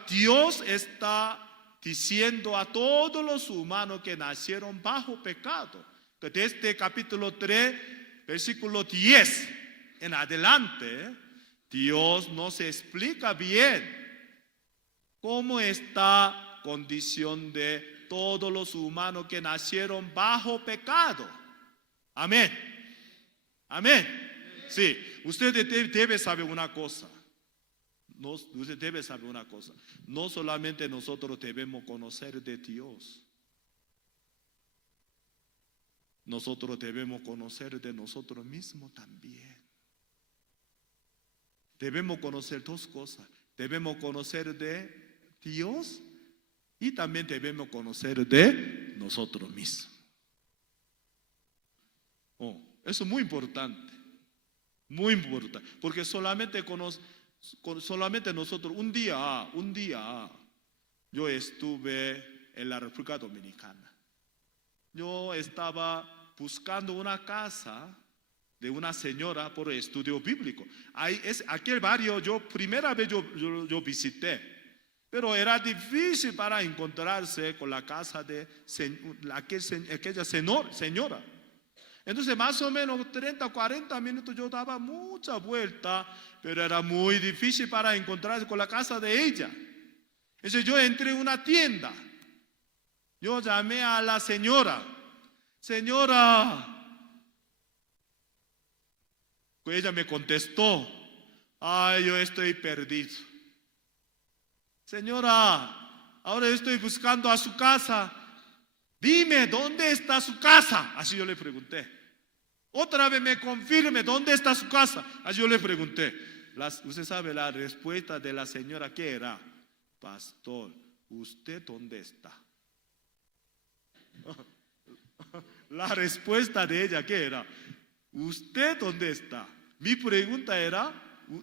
Dios está diciendo a todos los humanos que nacieron bajo pecado. Que desde capítulo 3, versículo 10 en adelante, Dios nos explica bien cómo está condición de todos los humanos que nacieron bajo pecado. Amén. Amén. Sí, usted debe saber una cosa. Usted debe saber una cosa. No solamente nosotros debemos conocer de Dios. Nosotros debemos conocer de nosotros mismos también. Debemos conocer dos cosas. Debemos conocer de Dios y también debemos conocer de nosotros mismos. Eso es muy importante. Muy importante. Porque solamente nosotros, un día, yo estuve en la República Dominicana. Yo estaba buscando una casa de una señora por estudio bíblico. Aquel barrio, primera vez yo visité. Pero era difícil para encontrarse con la casa de aquella señora. Entonces más o menos 30, 40 minutos yo daba mucha vuelta, pero era muy difícil para encontrarse con la casa de ella. Entonces yo entré en una tienda. Yo llamé a la señora. Señora. Pues ella me contestó. Ay, yo estoy perdido. Señora, ahora estoy buscando a su casa. Dime, ¿dónde está su casa? Así yo le pregunté. Otra vez me confirme, ¿dónde está su casa? Así yo le pregunté. Usted sabe la respuesta de la señora, ¿qué era? Pastor, ¿usted dónde está? La respuesta de ella, ¿qué era? ¿Usted dónde está? Mi pregunta era,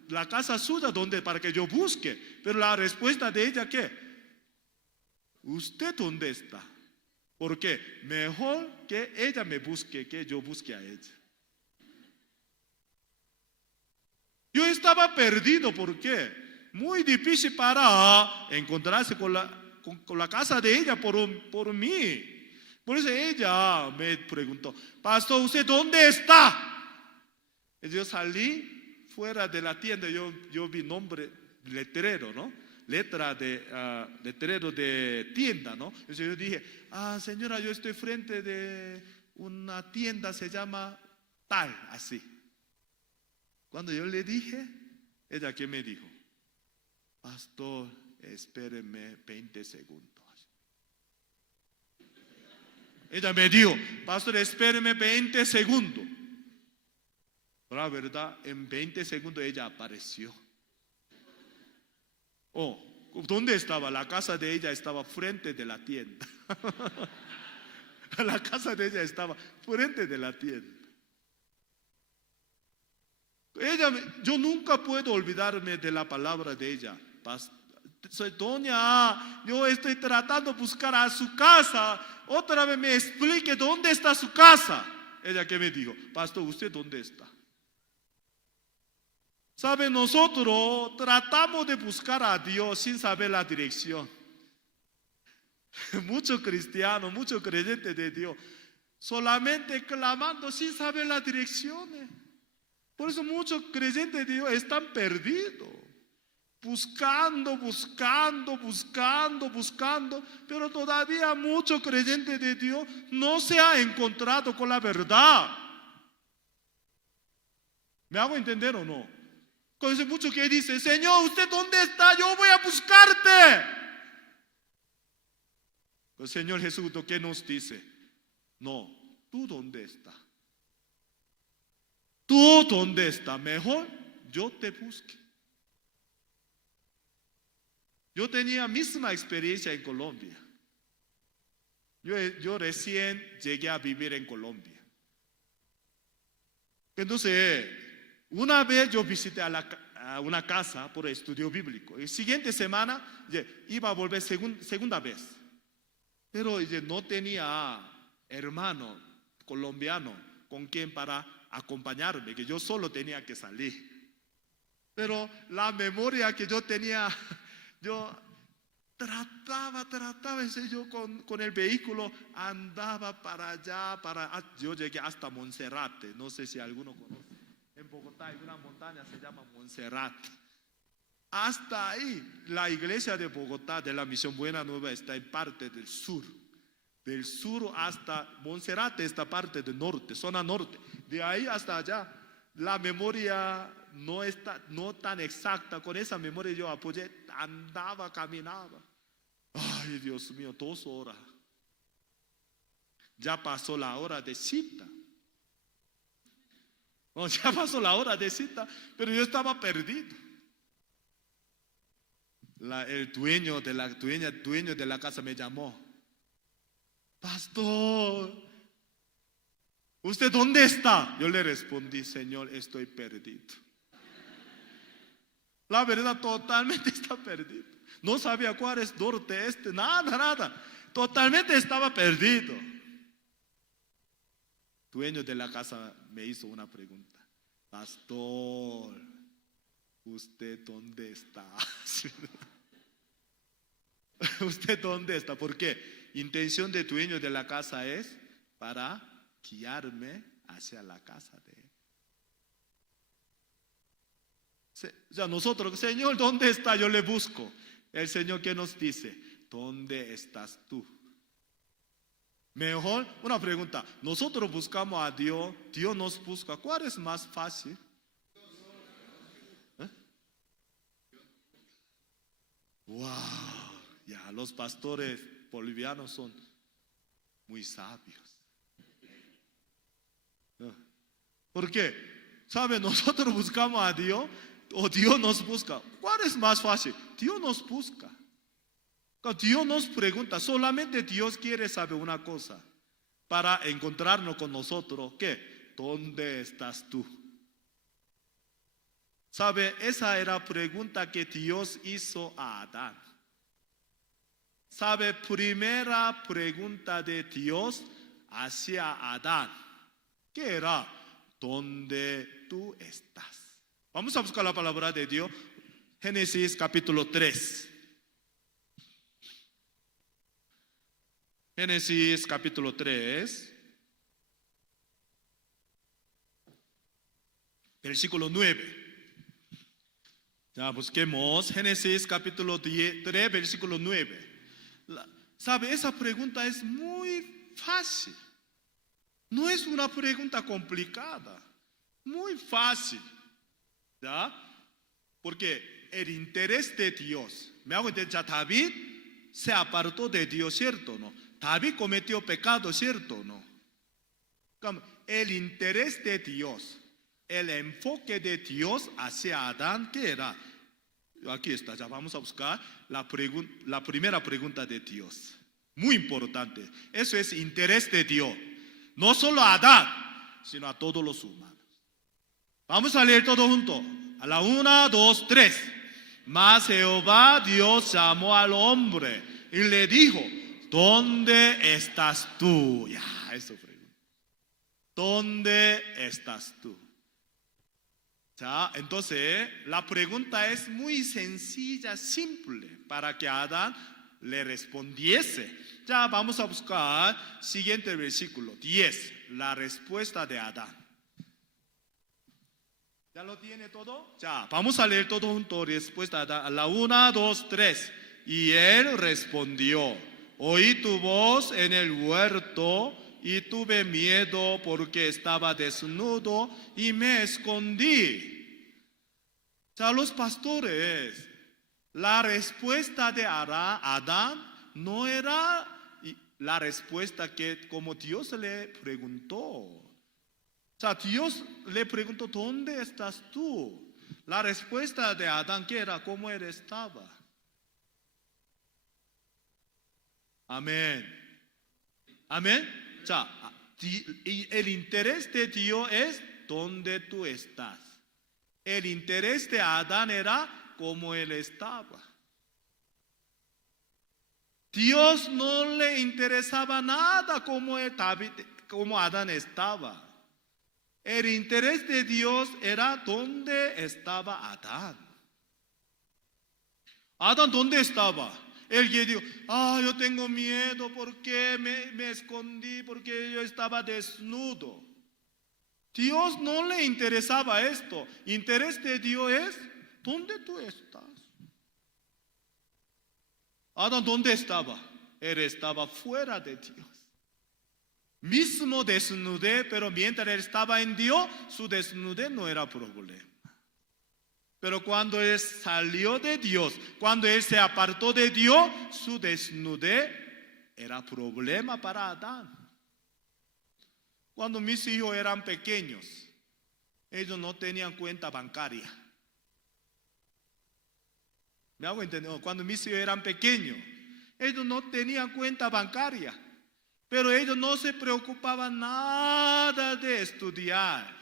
la casa suya, ¿dónde? Para que yo busque. Pero la respuesta de ella, ¿qué? ¿Usted dónde está? Porque mejor que ella me busque que yo busque a ella. Yo estaba perdido, ¿por qué? Muy difícil para encontrarse con la casa de ella por mí. Por eso ella me preguntó, pastor, ¿usted dónde está? Y yo salí fuera de la tienda, yo vi nombre, letrero, ¿no? Letra de letrero de tienda, ¿no? Entonces yo dije, señora, yo estoy frente de una tienda, se llama tal, así. Cuando yo le dije, ella ¿qué me dijo? Pastor, espéreme 20 segundos. Ella me dijo, pastor, espéreme 20 segundos. La verdad, en 20 segundos ella apareció. ¿Dónde estaba? La casa de ella estaba frente de la tienda. La casa de ella estaba frente de la tienda. Yo nunca puedo olvidarme de la palabra de ella. Soy doña, yo estoy tratando de buscar a su casa. Otra vez me explique dónde está su casa. Ella que me dijo, pastor, ¿usted dónde está? ¿Sabe? Nosotros tratamos de buscar a Dios sin saber la dirección. Muchos cristianos, muchos creyentes de Dios, solamente clamando sin saber las direcciones. Por eso muchos creyentes de Dios están perdidos. Buscando, pero todavía muchos creyentes de Dios no se han encontrado con la verdad. ¿Me hago entender o no? Entonces muchos que dicen, Señor, ¿usted dónde está? Yo voy a buscarte. El Señor Jesús, ¿qué nos dice? No, ¿tú dónde estás? ¿Tú dónde estás? Mejor yo te busque. Yo tenía misma experiencia en Colombia. Yo recién llegué a vivir en Colombia. Entonces, una vez yo visité a una casa por estudio bíblico. La siguiente semana iba a volver segunda vez. Pero no tenía hermano colombiano con quien para acompañarme, que yo solo tenía que salir. Pero la memoria que yo tenía, yo trataba, yo con el vehículo andaba para allá, yo llegué hasta Monserrate, no sé si alguno conoce. En Bogotá hay una montaña, se llama Monserrate. Hasta ahí, la iglesia de Bogotá, de la Misión Buena Nueva, está en parte del sur. Del sur hasta Monserrate, esta parte del norte, zona norte. De ahí hasta allá, la memoria no tan exacta. Con esa memoria yo apoyé, andaba, caminaba. Ay, Dios mío, 2 horas. Ya pasó la hora de cita. Ya pasó la hora de cita, pero yo estaba perdido. El dueño de la casa me llamó. Pastor, ¿usted dónde está? Yo le respondí, Señor, estoy perdido. La verdad, totalmente está perdido. No sabía cuál es norte, este, nada. Totalmente estaba perdido. Dueño de la casa me hizo una pregunta. Pastor, ¿usted dónde está? ¿Usted dónde está? ¿Por qué? Intención de dueño de la casa es para guiarme hacia la casa de él. O sea, nosotros, Señor, ¿dónde está? Yo le busco. El Señor, ¿qué nos dice? ¿Dónde estás tú? Mejor, una pregunta. Nosotros buscamos a Dios, Dios nos busca. ¿Cuál es más fácil? Wow, ya los pastores bolivianos son muy sabios. ¿Por qué? ¿Sabe? Nosotros buscamos a Dios o Dios nos busca. ¿Cuál es más fácil? Dios nos busca. Dios nos pregunta. Solamente Dios quiere saber una cosa. Para encontrarnos con nosotros, ¿qué? ¿Dónde estás tú? ¿Sabe? Esa era la pregunta que Dios hizo a Adán. ¿Sabe? Primera pregunta de Dios hacia Adán. ¿Qué era? ¿Dónde tú estás? Vamos a buscar la palabra de Dios. Génesis capítulo 3. Génesis capítulo 3. Versículo 9. Ya busquemos Génesis capítulo 3, versículo 9. ¿Sabe? Esa pregunta es muy fácil. No es una pregunta complicada. Muy fácil. ¿Ya? Porque el interés de Dios. Me hago entender, ya David se apartó de Dios, ¿cierto? ¿No? David cometió pecado, ¿cierto o no? El interés de Dios, el enfoque de Dios hacia Adán, ¿qué era? Aquí está, ya vamos a buscar la primera pregunta de Dios. Muy importante. Eso es interés de Dios. No solo a Adán, sino a todos los humanos. Vamos a leer todo junto. A la 1, 2, 3. Mas Jehová Dios llamó al hombre y le dijo: ¿dónde estás tú? Ya, eso fue. ¿Dónde estás tú? Ya, entonces la pregunta es muy sencilla, simple, para que Adán le respondiese. Ya vamos a buscar siguiente versículo 10, la respuesta de Adán. ¿Ya lo tiene todo? Ya, vamos a leer todo junto. Respuesta de Adán. A la 1, 2, 3. Y él respondió: oí tu voz en el huerto y tuve miedo porque estaba desnudo y me escondí. Ya, los pastores, la respuesta de Adán no era la respuesta que como Dios le preguntó. O sea, Dios le preguntó: ¿dónde estás tú? La respuesta de Adán, ¿qué era? ¿Cómo él estaba? Amén. Amén. O sea, el interés de Dios es ¿dónde tú estás? El interés de Adán era cómo él estaba. Dios no le interesaba nada como Adán estaba. El interés de Dios era dónde estaba Adán. Adán, ¿dónde estaba? Él que dijo: yo tengo miedo porque me escondí, porque yo estaba desnudo. Dios no le interesaba esto. Interés de Dios es ¿dónde tú estás? Adán, ¿dónde estaba? Él estaba fuera de Dios. Mismo desnudez, pero mientras él estaba en Dios, su desnudez no era problema. Pero cuando él salió de Dios, cuando él se apartó de Dios, su desnudez era problema para Adán. Cuando mis hijos eran pequeños, ellos no tenían cuenta bancaria. ¿Me hago entender? Cuando mis hijos eran pequeños, ellos no tenían cuenta bancaria. Pero ellos no se preocupaban nada de estudiar.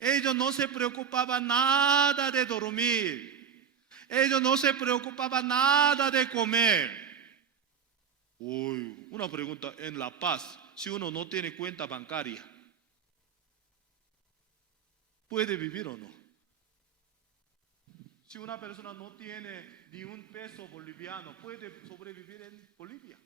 Ellos no se preocupaban nada de dormir. Ellos no se preocupaban nada de comer. Uy, una pregunta: en La Paz, si uno no tiene cuenta bancaria, ¿puede vivir o no? Si una persona no tiene ni un peso boliviano, ¿puede sobrevivir en Bolivia?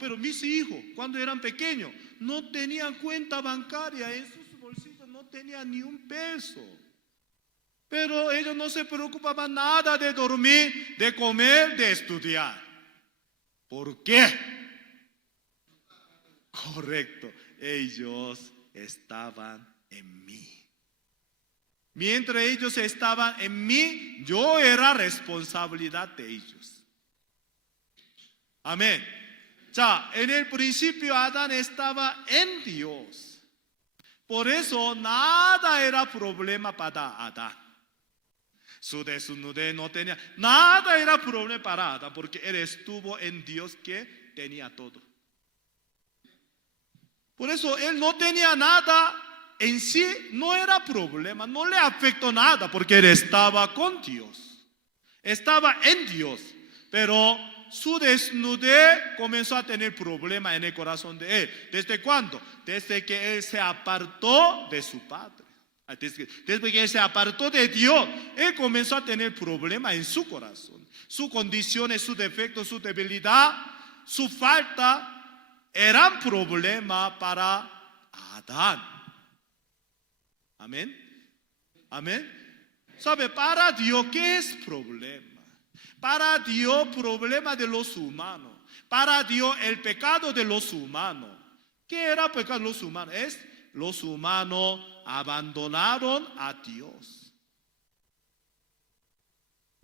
Pero mis hijos, cuando eran pequeños, no tenían cuenta bancaria, en sus bolsillos no tenían ni un peso. Pero ellos no se preocupaban nada de dormir, de comer, de estudiar. ¿Por qué? Correcto, ellos estaban en mí. Mientras ellos estaban en mí, yo era responsabilidad de ellos. Amén. Ya, en el principio Adán estaba en Dios. Por eso nada era problema para Adán. Su desnudez no tenía, nada era problema para Adán, porque él estuvo en Dios que tenía todo. Por eso él no tenía nada en sí, no era problema, no le afectó nada, porque él estaba con Dios. Estaba en Dios, pero su desnudez comenzó a tener problemas en el corazón de él. ¿Desde cuándo? Desde que él se apartó de su padre. Desde que él se apartó de Dios, él comenzó a tener problemas en su corazón. Sus condiciones, sus defectos, su debilidad, su falta eran problemas para Adán. Amén. Amén. ¿Sabe? Para Dios, ¿qué es problema? Para Dios, problema de los humanos. Para Dios, el pecado de los humanos. ¿Qué era el pecado de los humanos? Los humanos abandonaron a Dios.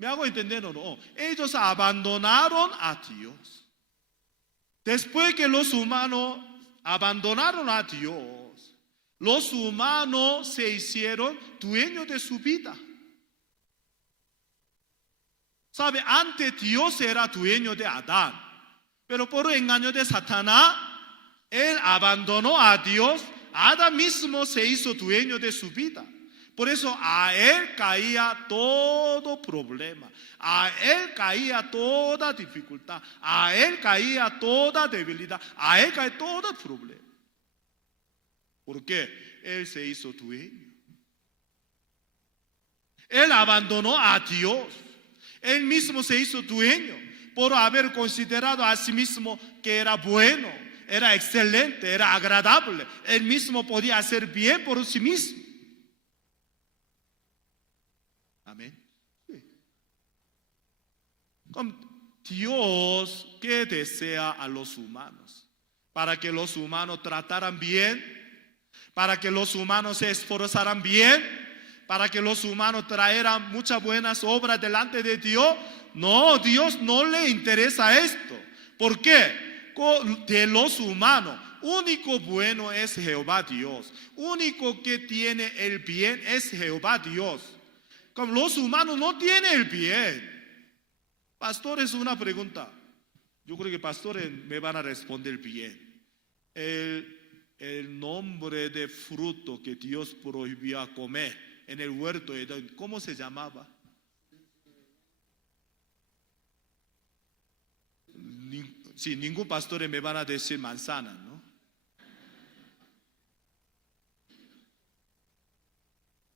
¿Me hago entender o no? Ellos abandonaron a Dios. Después que los humanos abandonaron a Dios, los humanos se hicieron dueños de su vida. ¿Sabe? Antes Dios era dueño de Adán, pero por engaño de Satanás, él abandonó a Dios. Adán mismo se hizo dueño de su vida. Por eso a él caía todo problema, a él caía toda dificultad, a él caía toda debilidad, a él caía todo problema. ¿Por qué? Él se hizo dueño. Él abandonó a Dios. Él mismo se hizo dueño por haber considerado a sí mismo que era bueno, era excelente, era agradable. Él mismo podía hacer bien por sí mismo. Amén. Dios, ¿qué desea a los humanos? Para que los humanos trataran bien, para que los humanos se esforzaran bien, para que los humanos traeran muchas buenas obras delante de Dios. No, Dios no le interesa esto. ¿Por qué? De los humanos, único bueno es Jehová Dios. Único que tiene el bien es Jehová Dios. Como los humanos no tienen el bien. Pastores, una pregunta. Yo creo que pastores me van a responder bien. El nombre de fruto que Dios prohibió comer en el huerto, ¿cómo se llamaba? Sí, ningún pastor me van a decir manzana, ¿no?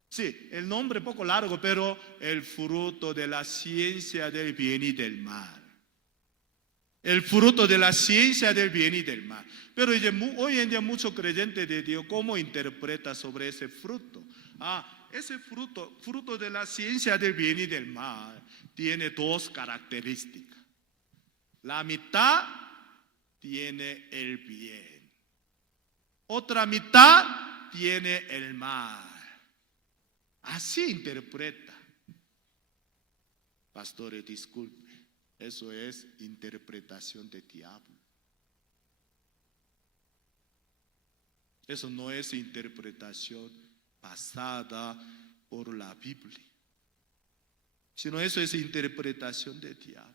Sí, el nombre poco largo, pero el fruto de la ciencia del bien y del mal. El fruto de la ciencia del bien y del mal. Pero hoy en día muchos creyentes de Dios, ¿cómo interpreta sobre ese fruto? Ese fruto de la ciencia del bien y del mal, tiene dos características. La mitad tiene el bien. Otra mitad tiene el mal. Así interpreta. Pastores, disculpe. Eso es interpretación de diablo. Eso no es interpretación basada por la Biblia, sino eso es interpretación de diablo.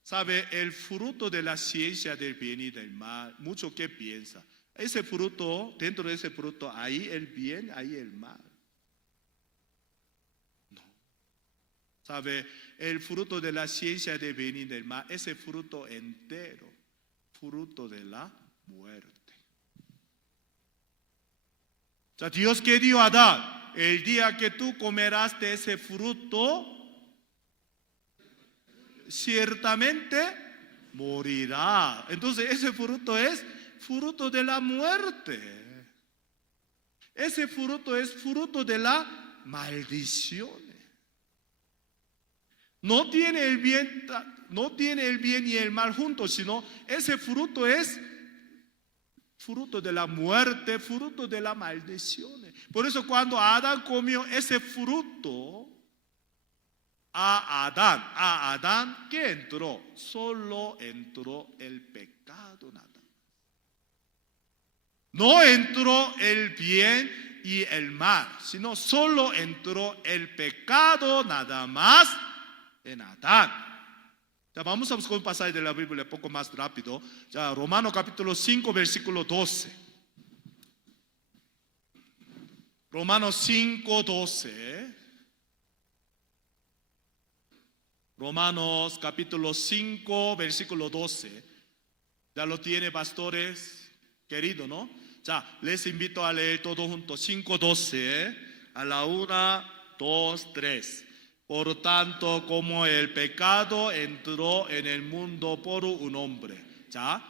¿Sabe? El fruto de la ciencia del bien y del mal, mucho que piensa. Ese fruto, dentro de ese fruto, ahí el bien, ahí el mal. No. ¿Sabe? El fruto de la ciencia del bien y del mal, ese fruto entero, fruto de la muerte. O sea, Dios que dio a Adán, el día que tú comerás de ese fruto, ciertamente morirá. Entonces ese fruto es fruto de la muerte. Ese fruto es fruto de la maldición. No tiene el bien y el mal juntos, sino ese fruto es fruto de la muerte, fruto de la maldición. Por eso cuando Adán comió ese fruto, a Adán, ¿qué entró? Solo entró el pecado nada más. No entró el bien y el mal, sino solo entró el pecado nada más en Adán. Ya vamos a buscar un pasaje de la Biblia un poco más rápido. Ya, Romanos capítulo 5, versículo 12. Romanos 5, 12. Romanos capítulo 5, versículo 12. Ya lo tiene, pastores queridos, ¿no? Ya, les invito a leer todo juntos. 5, 12. A la 1, 2, 3. Por tanto, como el pecado entró en el mundo por un hombre. Ya,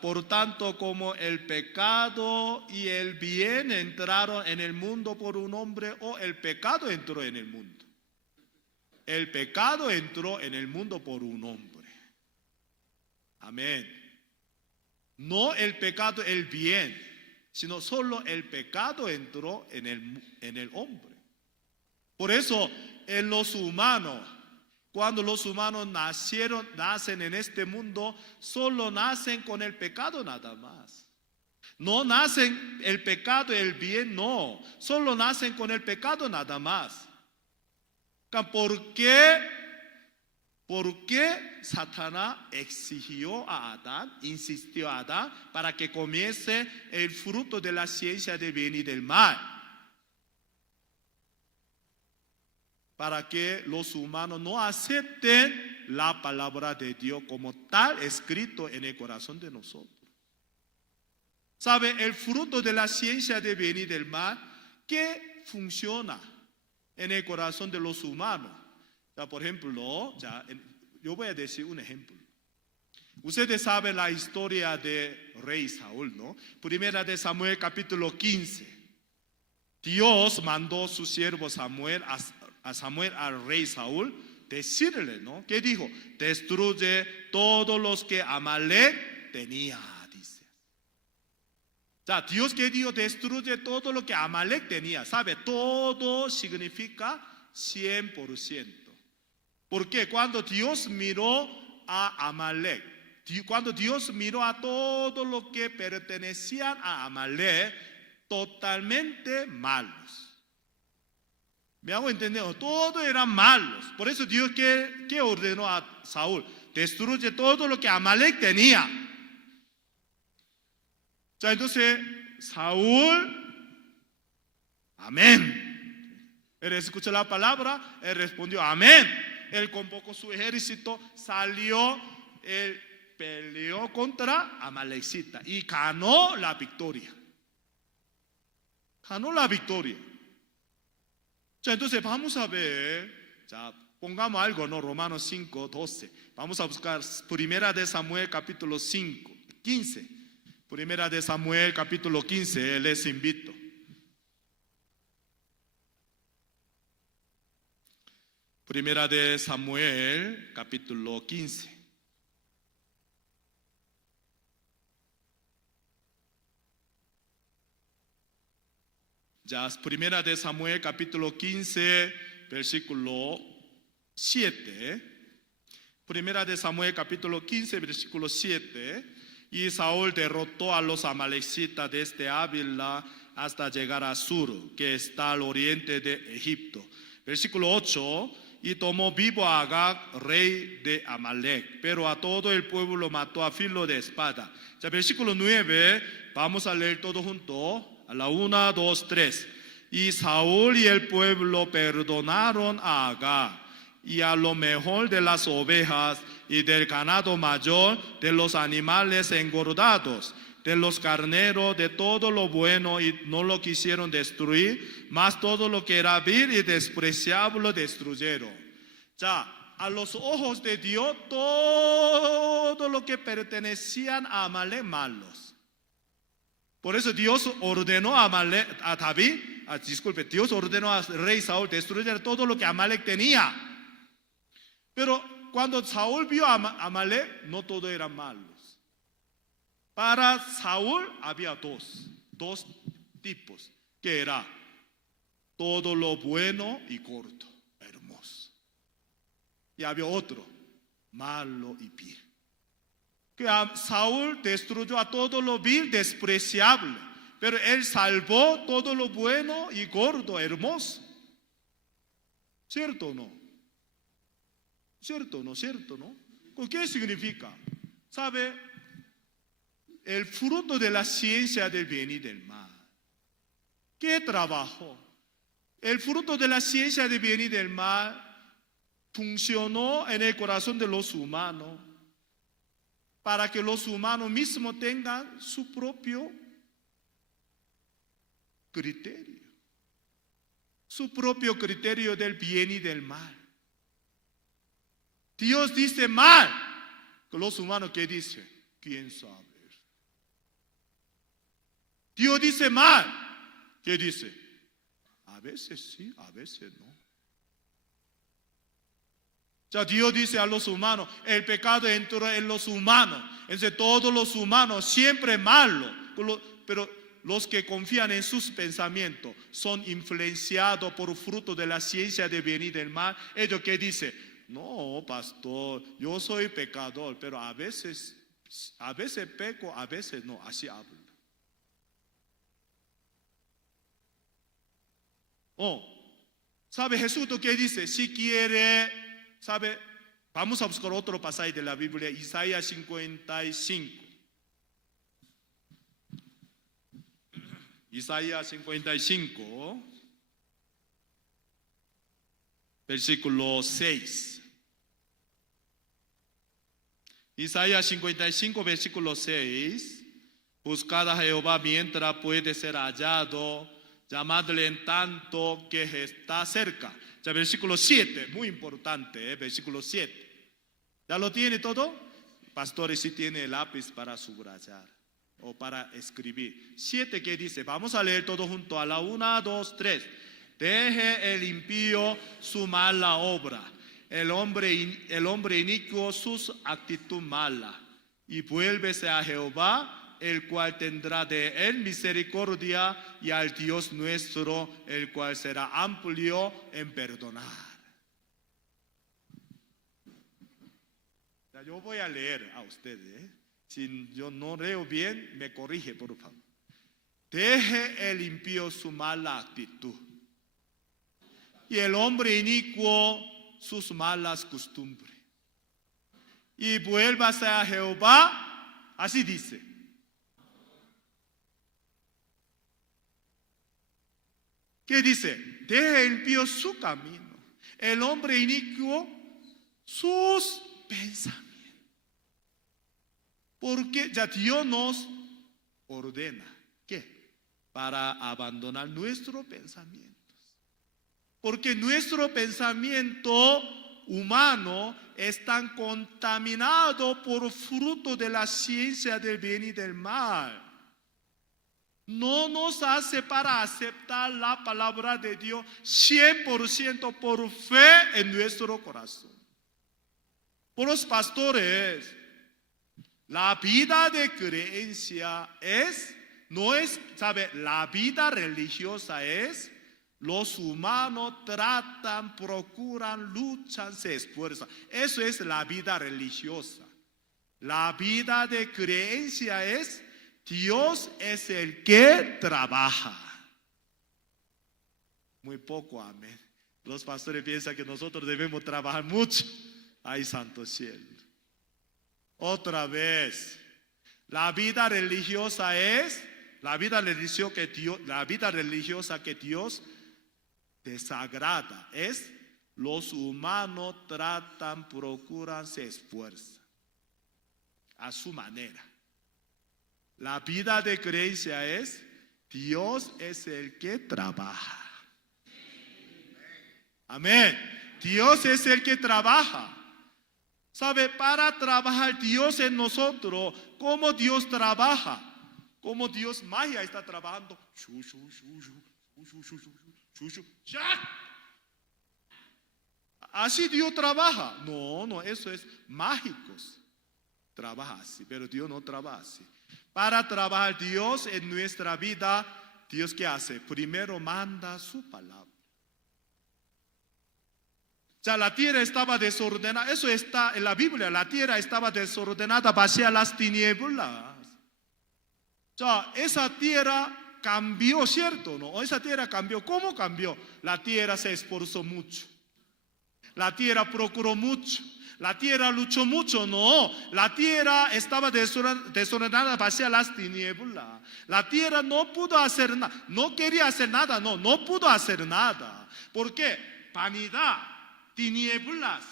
por tanto, como el pecado y el bien entraron en el mundo por un hombre, o el pecado entró en el mundo. El pecado entró en el mundo por un hombre. Amén. No el pecado, el bien, sino solo el pecado entró en el hombre. Por eso en los humanos. Cuando los humanos nacen en este mundo, solo nacen con el pecado nada más. No nacen el pecado y el bien, no. Solo nacen con el pecado nada más. ¿Por qué? Porque Satanás exigió a Adán, insistió a Adán para que comiese el fruto de la ciencia del bien y del mal. Para que los humanos no acepten la palabra de Dios como tal escrito en el corazón de nosotros. ¿Sabe? El fruto de la ciencia del bien y del mal, ¿qué funciona en el corazón de los humanos? Ya, por ejemplo, yo voy a decir un ejemplo. Ustedes saben la historia de rey Saúl, ¿no? Primera de Samuel capítulo 15. Dios mandó a su siervo Samuel al rey Saúl decirle, ¿no? ¿Qué dijo? Destruye todos los que Amalek tenía, dice. Ya, Dios que dijo, destruye todo lo que Amalek tenía. ¿Sabe? Todo significa 100%. Porque cuando Dios miró a Amalek, cuando Dios miró a todo lo que pertenecían a Amalek, totalmente malos. ¿Me hago entender? Todos eran malos. Por eso Dios ¿qué ordenó a Saúl? Destruye todo lo que Amalek tenía. Ya, entonces Saúl, amén. Él escuchó la palabra, él respondió, amén. Él convocó su ejército, salió, él peleó contra Amalekcita y ganó la victoria. Ganó la victoria. Ya, entonces vamos a ver, ya, pongamos algo, ¿no? Romanos 5, 12. Vamos a buscar Primera de Samuel capítulo 5, 15. Primera de Samuel capítulo 15, les invito. Primera de Samuel, capítulo 15. Ya, Primera de Samuel, capítulo 15, versículo 7. Primera de Samuel, capítulo 15, versículo 7. Y Saúl derrotó a los amalecitas desde Ávila hasta llegar a Sur, que está al oriente de Egipto. Versículo 8. Y tomó vivo a Agag, rey de Amalek, pero a todo el pueblo lo mató a filo de espada. Ya, versículo 9, vamos a leer todo junto, a la 1, 2, 3. Y Saúl y el pueblo perdonaron a Agag, y a lo mejor de las ovejas y del ganado mayor, de los animales engordados, de los carneros, de todo lo bueno, y no lo quisieron destruir, mas todo lo que era vil y despreciable lo destruyeron. Ya, a los ojos de Dios, todo lo que pertenecían a Amalek, malos. Por eso Dios ordenó a David, Dios ordenó al rey Saúl destruir todo lo que Amalek tenía. Pero cuando Saúl vio a Amalek, no todos eran malos. Para Saúl había dos tipos, que era todo lo bueno y corto, hermoso. Y había otro, malo y vil. Que Saúl destruyó a todo lo vil, despreciable, pero él salvó todo lo bueno y gordo, hermoso. ¿Cierto o no? ¿Cierto o no? ¿Cierto, no? ¿Qué significa? ¿Sabe? El fruto de la ciencia del bien y del mal. ¿Qué trabajo? El fruto de la ciencia del bien y del mal funcionó en el corazón de los humanos para que los humanos mismos tengan su propio criterio. Su propio criterio del bien y del mal. Dios dice mal. Los humanos, ¿qué dicen? ¿Quién sabe? Dios dice mal. ¿Qué dice? A veces sí, a veces no. Ya, Dios dice a los humanos, el pecado entró en los humanos. Entonces todos los humanos siempre malos. Pero los que confían en sus pensamientos son influenciados por fruto de la ciencia del bien y del mal. Ellos que dicen, no, pastor, yo soy pecador, pero a veces peco, a veces no, así hablo. ¿Sabe Jesús lo que dice? Si quiere, ¿sabe? Vamos a buscar otro pasaje de la Biblia, Isaías 55. Isaías 55, versículo 6. Isaías 55, versículo 6. Buscad a Jehová mientras puede ser hallado, llamadle en tanto que está cerca. Ya, versículo 7, muy importante, versículo 7. ¿Ya lo tiene todo? Pastores, si tiene lápiz para subrayar o para escribir. 7 que dice, vamos a leer todo junto a la 1, 2, 3. Deje el impío su mala obra, el hombre inicuo sus actitud mala, y vuélvese a Jehová, el cual tendrá de él misericordia, y al Dios nuestro, el cual será amplio en perdonar. Ya, yo voy a leer a ustedes, Si yo no leo bien, me corrige, por favor. Deje el impío su mala actitud, y el hombre inicuo sus malas costumbres, y vuélvase a Jehová, así dice. ¿Qué dice? Deje el impío su camino, el hombre inicuo sus pensamientos. Porque ya Dios nos ordena, ¿qué? Para abandonar nuestros pensamientos. Porque nuestro pensamiento humano está contaminado por fruto de la ciencia del bien y del mal. No nos hace para aceptar la palabra de Dios 100% por fe en nuestro corazón. Por los pastores, la vida de creencia no es, ¿sabe? La vida religiosa es, los humanos tratan, procuran, luchan, se esfuerzan. Eso es la vida religiosa. La vida de creencia es, Dios es el que trabaja. Muy poco, amén. Los pastores piensan que nosotros debemos trabajar mucho. Ay, santo cielo. Otra vez, la vida religiosa es la vida religiosa que Dios desagrada. Es los humanos tratan, procuran, se esfuerzan a su manera. La vida de creencia es Dios es el que trabaja. Amén. Dios es el que trabaja. ¿Sabe? Para trabajar Dios en nosotros, ¿cómo Dios trabaja? ¿Cómo Dios magia está trabajando? Así Dios trabaja. No, eso es mágicos. Trabaja así, pero Dios no trabaja así. Para trabajar Dios en nuestra vida, Dios ¿qué hace? Primero manda su palabra. Ya la tierra estaba desordenada, eso está en la Biblia, la tierra estaba desordenada, vacía las tinieblas. Ya esa tierra cambió, ¿cierto? ¿No? Esa tierra cambió. ¿Cómo cambió? La tierra se esforzó mucho. La tierra procuró mucho. La tierra luchó mucho. No, la tierra estaba desordenada, vacía las tinieblas. La tierra no pudo hacer nada, no quería hacer nada, no pudo hacer nada. ¿Por qué? Vanidad, tinieblas,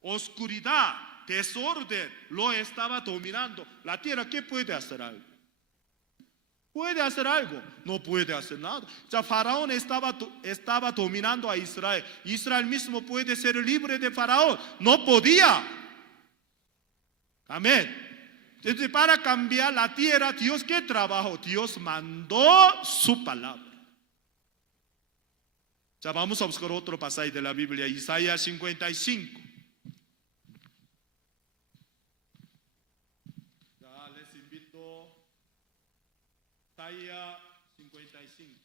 oscuridad, desorden lo estaba dominando. La tierra, ¿qué puede hacer algo? ¿Puede hacer algo? No puede hacer nada. Ya Faraón estaba dominando a Israel. Israel mismo puede ser libre de Faraón. No podía. Amén. Entonces, para cambiar la tierra, Dios ¿qué trabajó? Dios mandó su palabra. Ya vamos a buscar otro pasaje de la Biblia, Isaías 55. Ya les invito Isaías 55.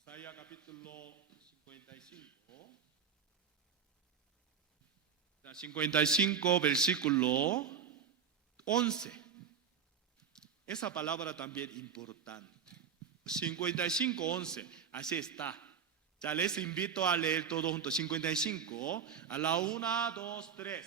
Isaías capítulo 55. 55 versículo 11. Esa palabra también importante. 55, 11. Así está. Ya les invito a leer todo junto. 55. A la 1, 2, 3.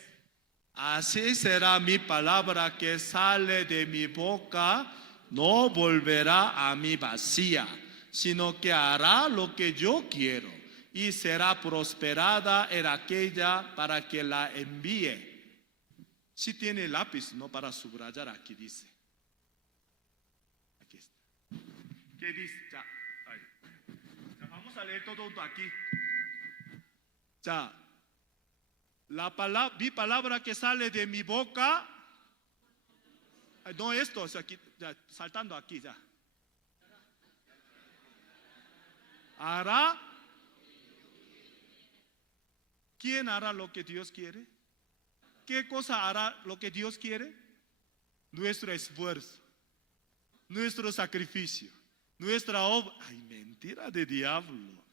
Así será mi palabra que sale de mi boca. No volverá a mí vacía, sino que hará lo que yo quiero y será prosperada en aquella para que la envíe. Si tiene lápiz, no para subrayar, aquí dice. Aquí está. ¿Qué dice? Ya, vamos a leer todo aquí. Ya, mi palabra que sale de mi boca, no esto, es aquí, ya, saltando aquí ya. Hará. ¿Quién hará lo que Dios quiere? ¿Qué cosa hará lo que Dios quiere? Nuestro esfuerzo, nuestro sacrificio, nuestra obra. Ay, mentira de diablo.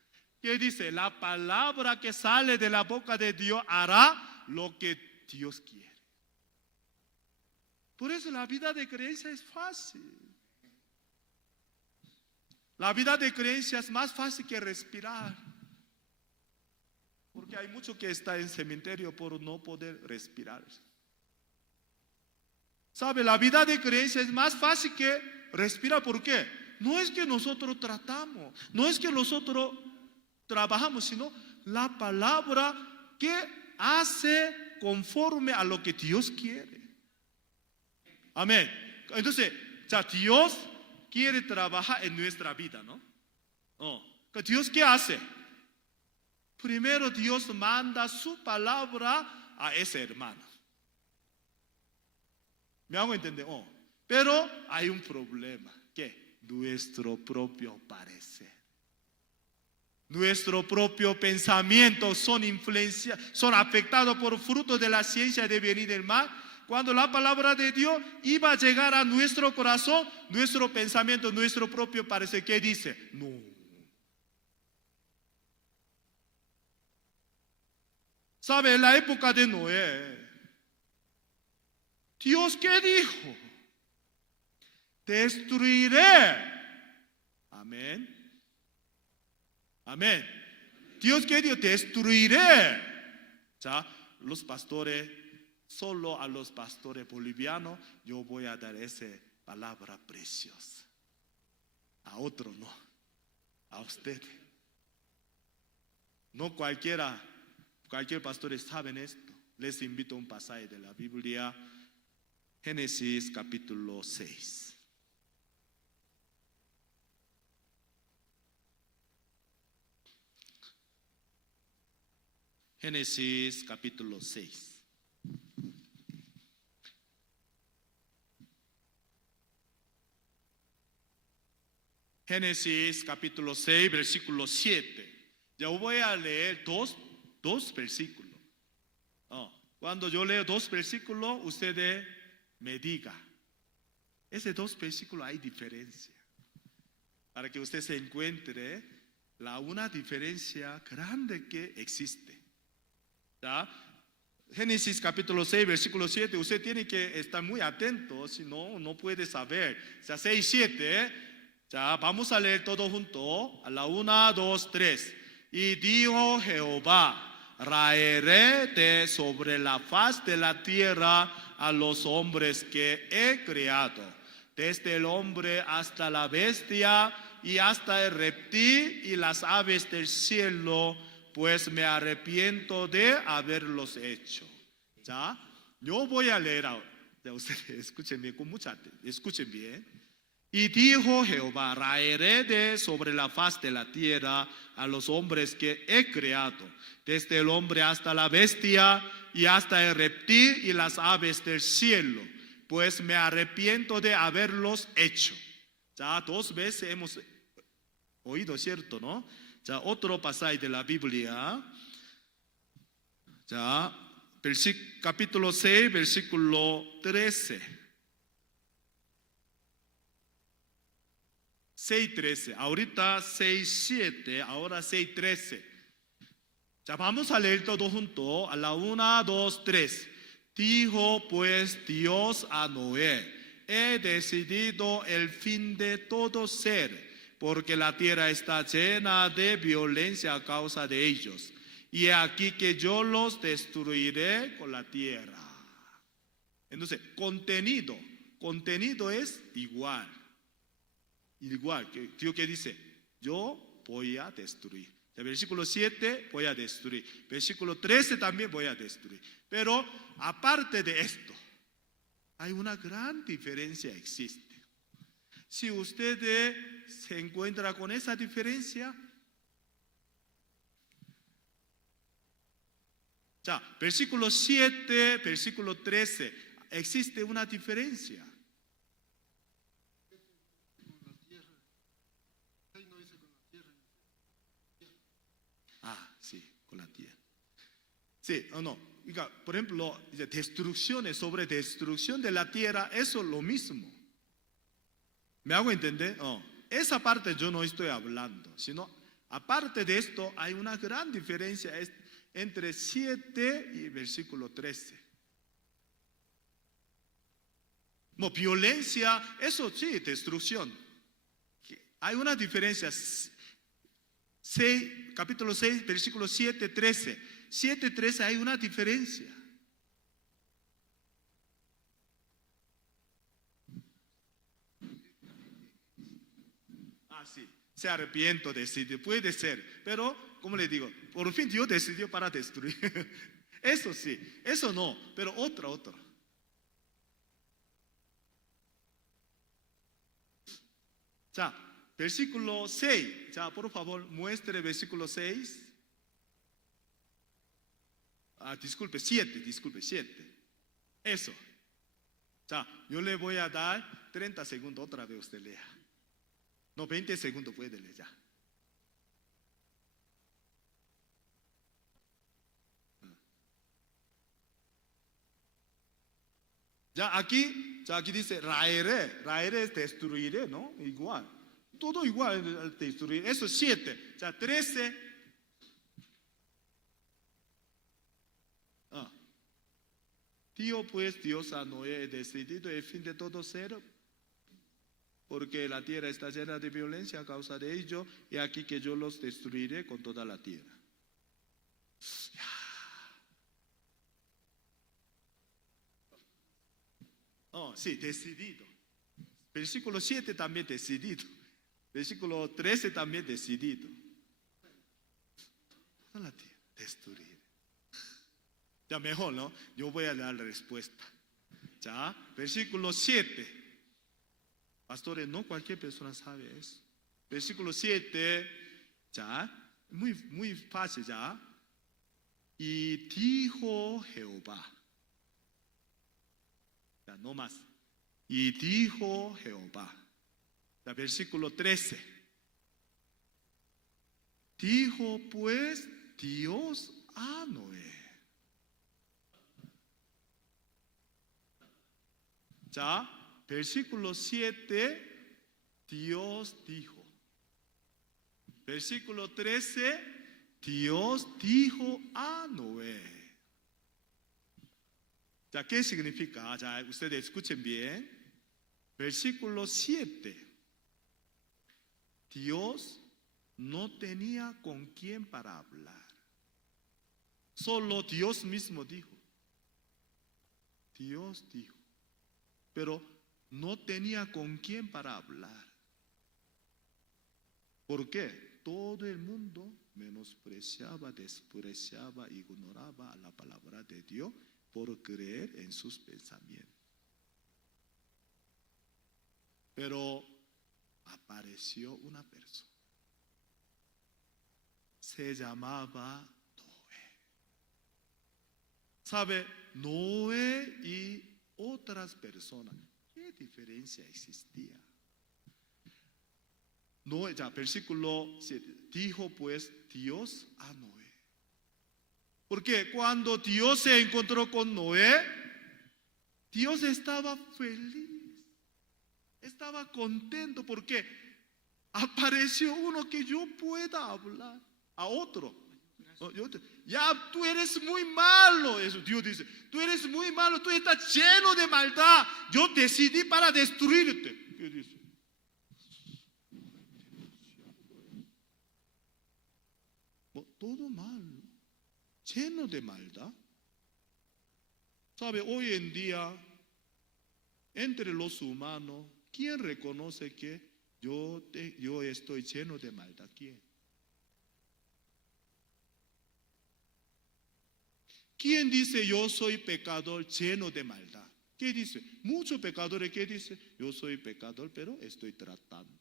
¿Qué dice? La palabra que sale de la boca de Dios hará lo que Dios quiere. Por eso la vida de creencia es fácil. La vida de creencia es más fácil que respirar. Porque hay mucho que está en cementerio por no poder respirar. ¿Sabe? La vida de creencia es más fácil que respirar. ¿Por qué? No es que nosotros tratamos, no es que nosotros trabajamos, sino la palabra que hace conforme a lo que Dios quiere. Amén. Entonces, ya Dios quiere trabajar en nuestra vida, ¿no? ¿Dios qué hace? Primero Dios manda su palabra a ese hermano. ¿Me hago entender? Pero hay un problema. ¿Qué? Nuestro propio parecer. Nuestro propio pensamiento son afectados por fruto de la ciencia de bien y del mal. Cuando la palabra de Dios iba a llegar a nuestro corazón, nuestro pensamiento, nuestro propio parecer, ¿qué dice? No. ¿Sabe? En la época de Noé, ¿Dios qué dijo? Destruiré. Amén. Amén. Dios qué dijo? Destruiré. Ya, los pastores, solo a los pastores bolivianos, yo voy a dar esa palabra preciosa. A otro no. A usted. No cualquier pastor sabe esto. Les invito a un pasaje de la Biblia, Génesis capítulo 6. Génesis capítulo 6. Génesis capítulo 6, versículo 7. Ya voy a leer dos versículos. Cuando yo leo dos versículos, ustedes me digan. Ese dos versículos hay diferencia. Para que usted se encuentre una diferencia grande que existe. ¿Ya? Génesis capítulo 6, versículo 7. Usted tiene que estar muy atento, si no, no puede saber. O sea, 6, 7. Ya, vamos a leer todo junto. A la 1, 2, 3. Y dijo Jehová: raeré de sobre la faz de la tierra a los hombres que he creado, desde el hombre hasta la bestia y hasta el reptil y las aves del cielo, pues me arrepiento de haberlos hecho. ¿Ya? Yo voy a leer ahora. Ustedes escuchen bien, con mucha atención. Escuchen bien. Y dijo Jehová: raeré de sobre la faz de la tierra a los hombres que he creado, desde el hombre hasta la bestia y hasta el reptil y las aves del cielo, pues me arrepiento de haberlos hecho. Ya 2 veces hemos oído, ¿cierto? ¿No? 자, otro pasaje de la Biblia. 자, capítulo 6, versículo 13. 6:13. Ahorita 6:7, ahora 6:13. Ya vamos a leer todo junto. A la 1, 2, 3. Dijo pues Dios a Noé: he decidido el fin de todo ser, porque la tierra está llena de violencia a causa de ellos. Y he aquí que yo los destruiré con la tierra. Entonces, contenido es igual. Igual, Dios que dice, yo voy a destruir. El versículo 7, voy a destruir. Versículo 13 también voy a destruir. Pero aparte de esto, hay una gran diferencia existe. Si usted se encuentra con esa diferencia, ya, versículo 7, versículo 13, existe una diferencia. Sí, con la tierra. Sí, o no. Por ejemplo, sobre destrucción de la tierra, eso es lo mismo. ¿Me hago entender? Esa parte yo no estoy hablando, sino aparte de esto, hay una gran diferencia entre 7 y versículo 13. No, violencia, eso sí, destrucción. Hay una diferencia. Capítulo 6, versículo 7, 13. 7, 13 hay una diferencia. Sí, se arrepiento, decide, puede ser. Pero, como le digo, por fin Dios decidió para destruir. Eso sí, eso no, pero otro. Ya. Versículo 6, ya, por favor, muestre versículo 6. Disculpe, 7. Eso. Ya, yo le voy a dar 30 segundos, otra vez usted lea. No, 20 segundos puede leer ya. Ya aquí dice, raeré es destruiré, ¿no? Igual. Todo igual al destruir. Eso es 7. Ya, 13. Dios a Noé: he decidido el fin de todo ser, porque la tierra está llena de violencia a causa de ello, y aquí que yo los destruiré con toda la tierra. Sí, decidido. Versículo 7 también decidido. Versículo 13 también decidido. Toda la tierra, destruir. Ya mejor, ¿no? Yo voy a dar la respuesta. Ya, versículo 7. Pastores, no cualquier persona sabe eso. Versículo 7. Ya, muy fácil ya. Y dijo Jehová. Ya, no más. Y dijo Jehová. Ya, versículo 13. Dijo pues Dios a Noé. Ya, versículo 7, Dios dijo. Versículo 13, Dios dijo a Noé. Ya, ¿qué significa? Ya, ustedes escuchen bien. Versículo 7. Dios no tenía con quién para hablar. Solo Dios mismo dijo. Dios dijo. Pero no tenía con quién para hablar. ¿Por qué? Todo el mundo menospreciaba, despreciaba, ignoraba la palabra de Dios por creer en sus pensamientos. Pero apareció una persona. Se llamaba Noé. ¿Sabe? Noé y otras personas. ¿Qué diferencia existía? Noé, ya, versículo 7. Dijo pues Dios a Noé. Porque cuando Dios se encontró con Noé, Dios estaba feliz. Estaba contento porque apareció uno que yo pueda hablar a otro. Ya tú eres muy malo, eso Dios dice. Tú eres muy malo, tú estás lleno de maldad. Yo decidí para destruirte. ¿Qué dice? Todo malo, lleno de maldad. ¿Sabe? Hoy en día, entre los humanos, ¿quién reconoce que yo estoy lleno de maldad? ¿Quién? ¿Quién dice yo soy pecador lleno de maldad? ¿Qué dice? Muchos pecadores, ¿qué dice? Yo soy pecador, pero estoy tratando.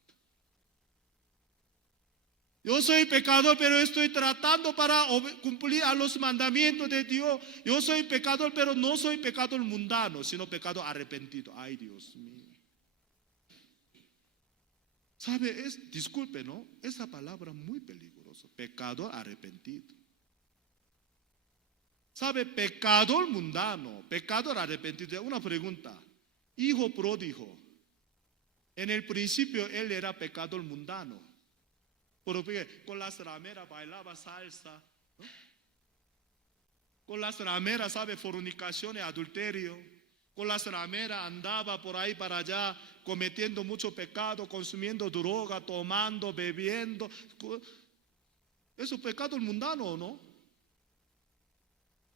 Yo soy pecador, pero estoy tratando para cumplir a los mandamientos de Dios. Yo soy pecador, pero no soy pecador mundano, sino pecador arrepentido. Ay, Dios mío. ¿Sabe? Disculpe, ¿no? Esa palabra muy peligrosa. Pecador arrepentido. ¿Sabe? Pecador mundano, pecador arrepentido. Una pregunta. Hijo pródigo. En el principio él era pecador mundano. Porque con las rameras bailaba salsa, ¿no? Con las rameras, ¿sabe? Fornicación y adulterio. Con las rameras andaba por ahí para allá cometiendo mucho pecado, consumiendo droga, tomando, bebiendo. ¿Eso es pecado mundano o no?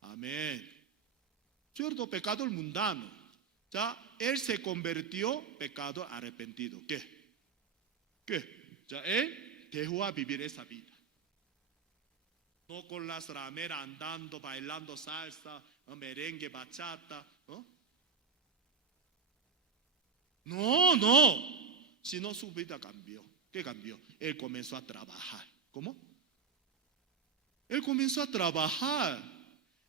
Amén. ¿Cierto? Pecado mundano. Ya él se convirtió pecado arrepentido. ¿Qué? Ya él dejó a vivir esa vida. No con las rameras andando, bailando salsa, merengue, bachata, ¿no? No. Sino su vida cambió. ¿Qué cambió? Él comenzó a trabajar. ¿Cómo? Él comenzó a trabajar.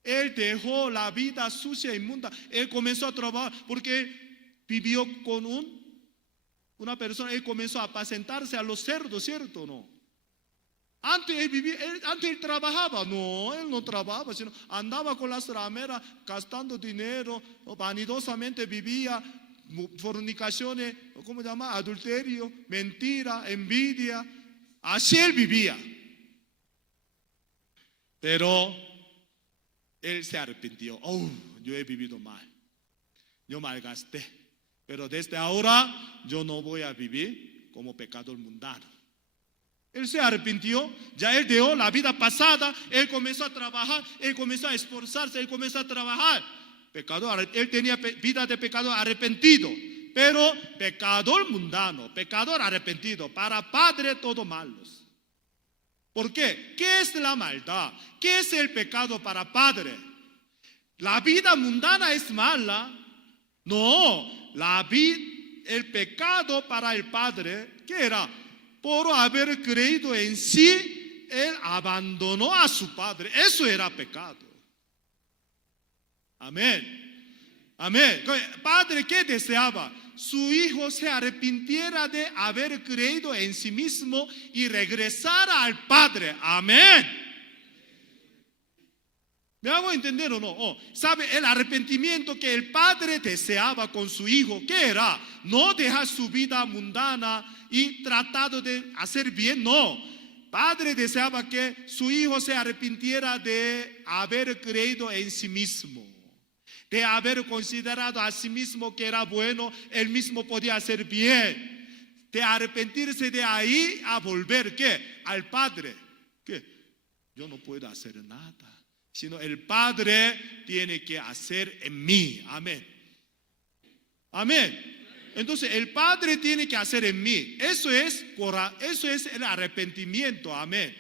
Él dejó la vida sucia e inmunda. Él comenzó a trabajar porque vivió con una persona. Él comenzó a apacentarse a los cerdos, ¿cierto o no? Antes él trabajaba. No, él no trabajaba, sino andaba con las rameras gastando dinero, vanidosamente vivía, fornicaciones, ¿cómo se llama? Adulterio, mentira, envidia. Así él vivía. Pero él se arrepintió. Yo he vivido mal. Yo malgasté. Pero desde ahora yo no voy a vivir como pecador mundano. Él se arrepintió. Ya él dejó la vida pasada. Él comenzó a trabajar. Él comenzó a esforzarse. Él comenzó a trabajar. Él tenía vida de pecador arrepentido. Pero pecador mundano, pecador arrepentido, para padre todos malos. ¿Por qué? ¿Qué es la maldad? ¿Qué es el pecado para padre? ¿La vida mundana es mala? No, el pecado para el padre, ¿qué era? Por haber creído en sí, él abandonó a su padre. Eso era pecado. Amén. Amén. Padre, ¿qué deseaba? Su hijo se arrepintiera de haber creído en sí mismo y regresara al Padre. Amén. ¿Me hago entender o no? ¿Sabe? El arrepentimiento que el Padre deseaba con su hijo, ¿qué era? No dejar su vida mundana y tratado de hacer bien, no. Padre deseaba que su hijo se arrepintiera de haber creído en sí mismo, de haber considerado a sí mismo que era bueno, él mismo podía hacer bien, de arrepentirse de ahí a volver, ¿qué? Al Padre. ¿Qué? Yo no puedo hacer nada, sino el Padre tiene que hacer en mí. Amén. Amén. Entonces el Padre tiene que hacer en mí. Eso es el arrepentimiento. Amén.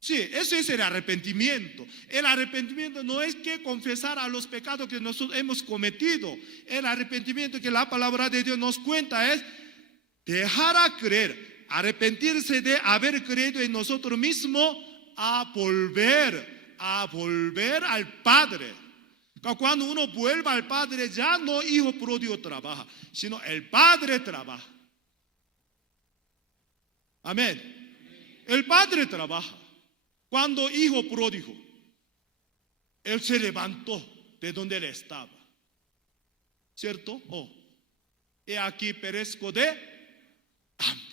Sí, eso es el arrepentimiento. El arrepentimiento no es que confesar a los pecados que nosotros hemos cometido. El arrepentimiento que la palabra de Dios nos cuenta es dejar a creer, arrepentirse de haber creído en nosotros mismos, a volver al Padre. Cuando uno vuelva al Padre, ya no hijo pródigo trabaja, sino el Padre trabaja. Amén. El padre trabaja. Cuando hijo pródigo, él se levantó de donde él estaba. ¿Cierto? He aquí perezco de hambre.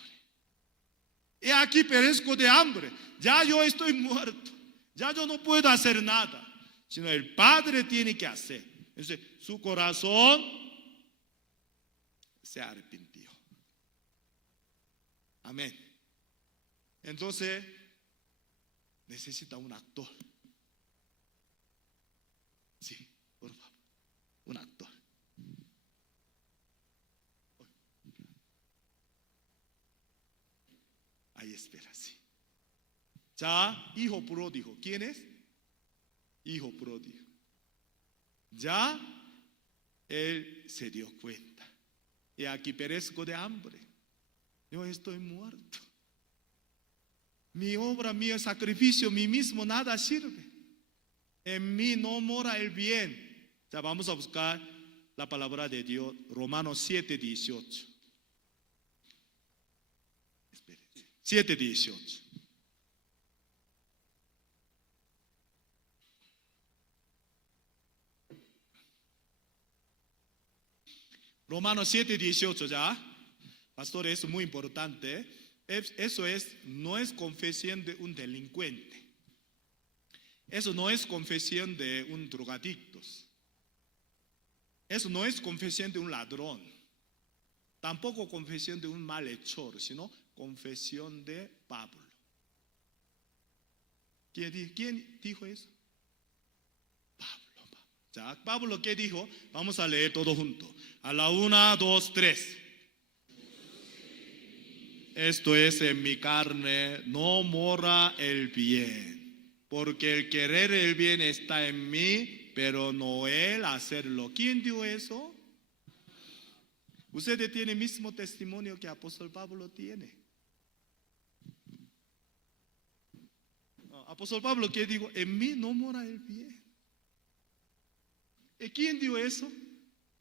He aquí perezco de hambre. Ya yo estoy muerto. Ya yo no puedo hacer nada. Sino el padre tiene que hacer. Entonces, su corazón se arrepintió. Amén. Entonces, necesita un actor. Sí, por favor, un actor. Ahí espera, sí. Ya, hijo pródigo. ¿Quién es? Hijo pródigo. Ya, él se dio cuenta. Y aquí perezco de hambre. Yo estoy muerto. Mi obra, mi sacrificio, mi mismo nada sirve. En mí no mora el bien. Ya vamos a buscar la palabra de Dios, Romanos 7:18. 7:18. Romanos 7:18 ya. Pastor, eso es muy importante. Eso no es confesión de un delincuente. Eso no es confesión de un drogadicto. Eso no es confesión de un ladrón. Tampoco confesión de un malhechor, sino confesión de Pablo. ¿Quién dijo eso? Pablo. Ya, Pablo, ¿qué dijo? Vamos a leer todo junto. A la 1, 2, 3. Esto es en mi carne, no mora el bien, porque el querer el bien está en mí, pero no el hacerlo. ¿Quién dio eso? Ustedes tienen el mismo testimonio que el apóstol Pablo tiene. Apóstol Pablo, ¿qué dijo? En mí no mora el bien. ¿Y quién dio eso?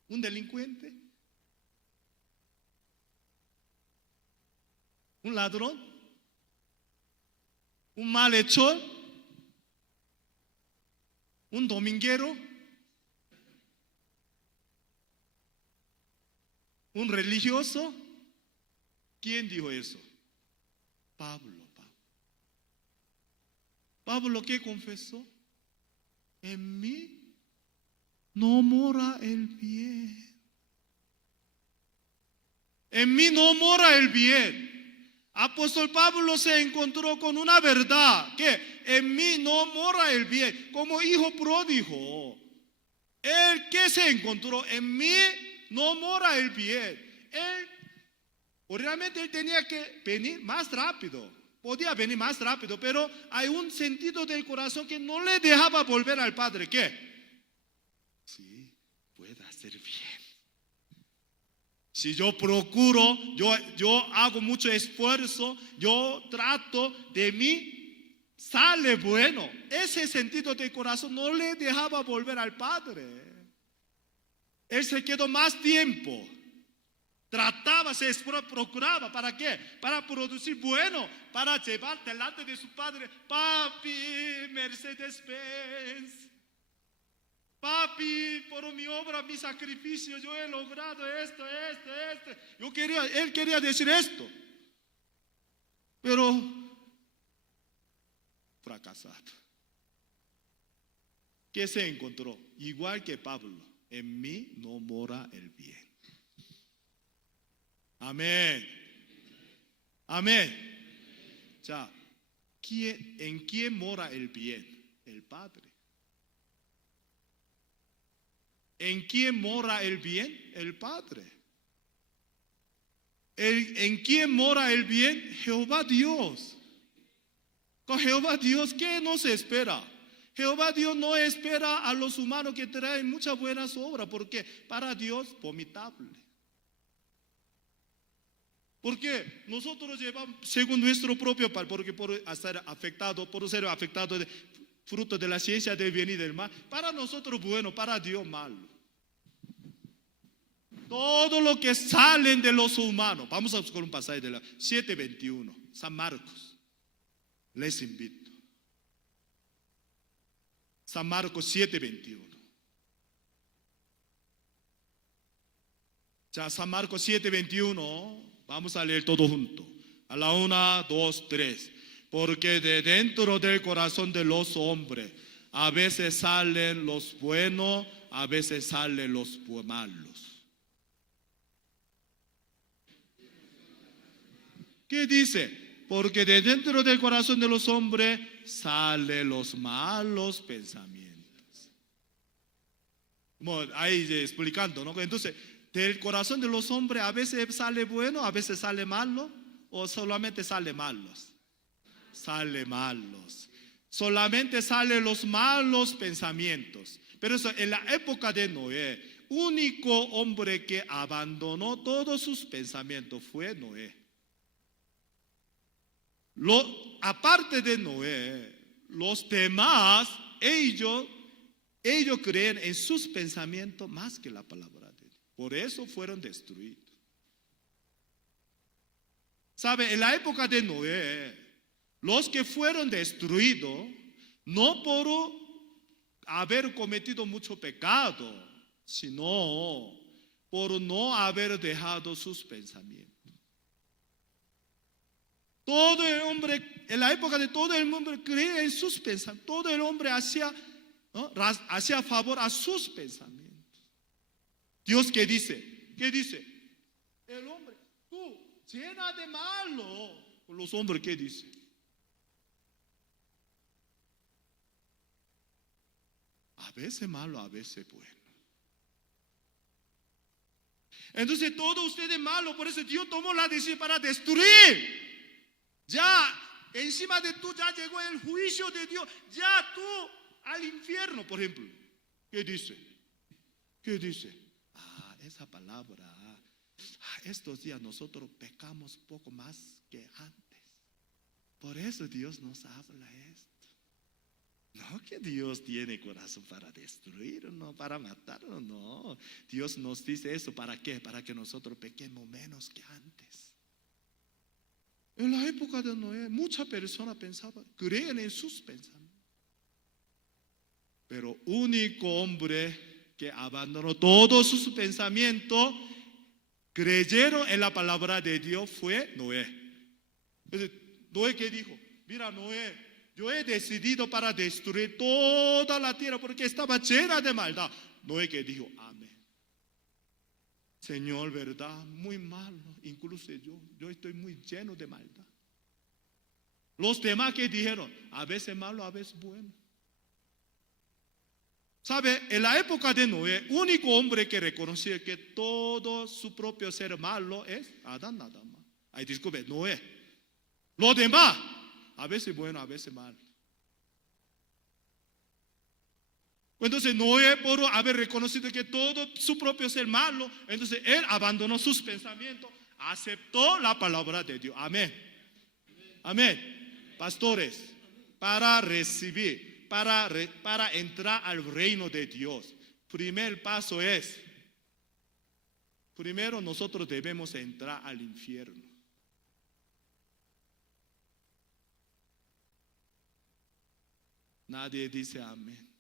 ¿Un delincuente? ¿Un ladrón? ¿Un malhechor? ¿Un dominguero? ¿Un religioso? ¿Quién dijo eso? Pablo. Pablo, ¿qué confesó? En mí no mora el bien. En mí no mora el bien. Apóstol Pablo se encontró con una verdad, que en mí no mora el bien, como hijo pródigo. Él, ¿qué se encontró? En mí no mora el bien. Realmente él tenía que venir más rápido, podía venir más rápido, pero hay un sentido del corazón que no le dejaba volver al Padre. ¿Qué? Sí, puede hacer bien. Si yo procuro, yo hago mucho esfuerzo, yo trato, de mí sale bueno. Ese sentido del corazón no le dejaba volver al Padre. Él se quedó más tiempo. Trataba, se procuraba. ¿Para qué? Para producir bueno, para llevar delante de su Padre. Papi, Mercedes-Benz. Papi, por mi obra, mi sacrificio, yo he logrado esto. Él quería decir esto, pero fracasado. ¿Qué se encontró? Igual que Pablo, en mí no mora el bien. Amén. Amén. Ya, ¿en quién mora el bien? El Padre. ¿En quién mora el bien? El Padre. ¿En quién mora el bien? Jehová Dios. Con Jehová Dios, ¿qué nos espera? Jehová Dios no espera a los humanos que traen muchas buenas obras, porque para Dios vomitable. Porque nosotros llevamos según nuestro propio par, porque por ser afectado de fruto de la ciencia del bien y del mal, para nosotros bueno, para Dios malo. todo lo que salen de los humanos. Vamos a buscar un pasaje de la 7:21, San Marcos. Les invito. San Marcos 7:21. Ya, San Marcos 7:21, vamos a leer todo junto. A la 1, 2, 3. Porque de dentro del corazón de los hombres a veces salen los buenos, a veces salen los malos. ¿Qué dice? Porque de dentro del corazón de los hombres salen los malos pensamientos. Bueno, ahí explicando, ¿no? Entonces, del corazón de los hombres a veces sale bueno, a veces sale malo, o solamente sale malos. Sale malos. Solamente salen los malos pensamientos. Pero eso, en la época de Noé, único hombre que abandonó todos sus pensamientos fue Noé. Aparte de Noé, los demás, ellos creen en sus pensamientos más que la palabra de Dios. Por eso fueron destruidos. ¿Sabe? En la época de Noé, los que fueron destruidos, no por haber cometido mucho pecado, sino por no haber dejado sus pensamientos. Todo el hombre, en la época de todo el mundo creía en sus pensamientos. Todo el hombre hacía favor a sus pensamientos. Dios, ¿qué dice? ¿Qué dice? El hombre, tú, llena de malo. Los hombres, ¿qué dice? A veces malo, a veces bueno. Entonces todo usted es malo, por eso Dios tomó la decisión para destruir. Ya encima de tú ya llegó el juicio de Dios. Ya tú al infierno, por ejemplo. ¿Qué dice? ¿Qué dice? Esa palabra. Estos días nosotros pecamos poco más que antes. Por eso Dios nos habla esto. No que Dios tiene corazón para destruir, no para matarnos, no. Dios nos dice eso, ¿para qué? Para que nosotros pequemos menos que antes. En la época de Noé, muchas personas pensaban, creen en sus pensamientos. Pero único hombre que abandonó todos sus pensamientos, creyeron en la palabra de Dios, fue Noé. Entonces, Noé, ¿qué dijo? Mira, Noé, yo he decidido para destruir toda la tierra porque estaba llena de maldad. Noé, que dijo, amén. Señor, verdad, muy malo, incluso yo estoy muy lleno de maldad. Los demás que dijeron, a veces malo, a veces bueno. ¿Sabe? En la época de Noé, único hombre que reconocía que todo su propio ser malo es Adán nada más. Ahí disculpe, Noé. Los demás, a veces bueno, a veces malo. Entonces Noé, por haber reconocido que todo su propio ser malo, entonces él abandonó sus pensamientos, aceptó la palabra de Dios. Amén. Amén. Pastores, para recibir, para entrar al reino de Dios, primer paso es, primero nosotros debemos entrar al infierno. Nadie dice amén.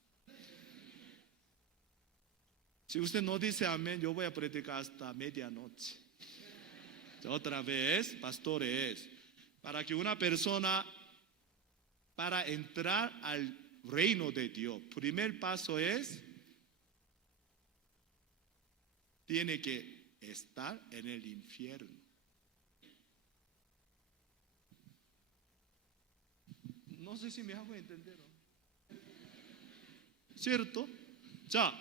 Si usted no dice amén, yo voy a predicar hasta medianoche. Otra vez, pastores, para que una persona, para entrar al reino de Dios, primer paso es, tiene que estar en el infierno. No sé si me hago entender, ¿no? ¿Cierto? Ya,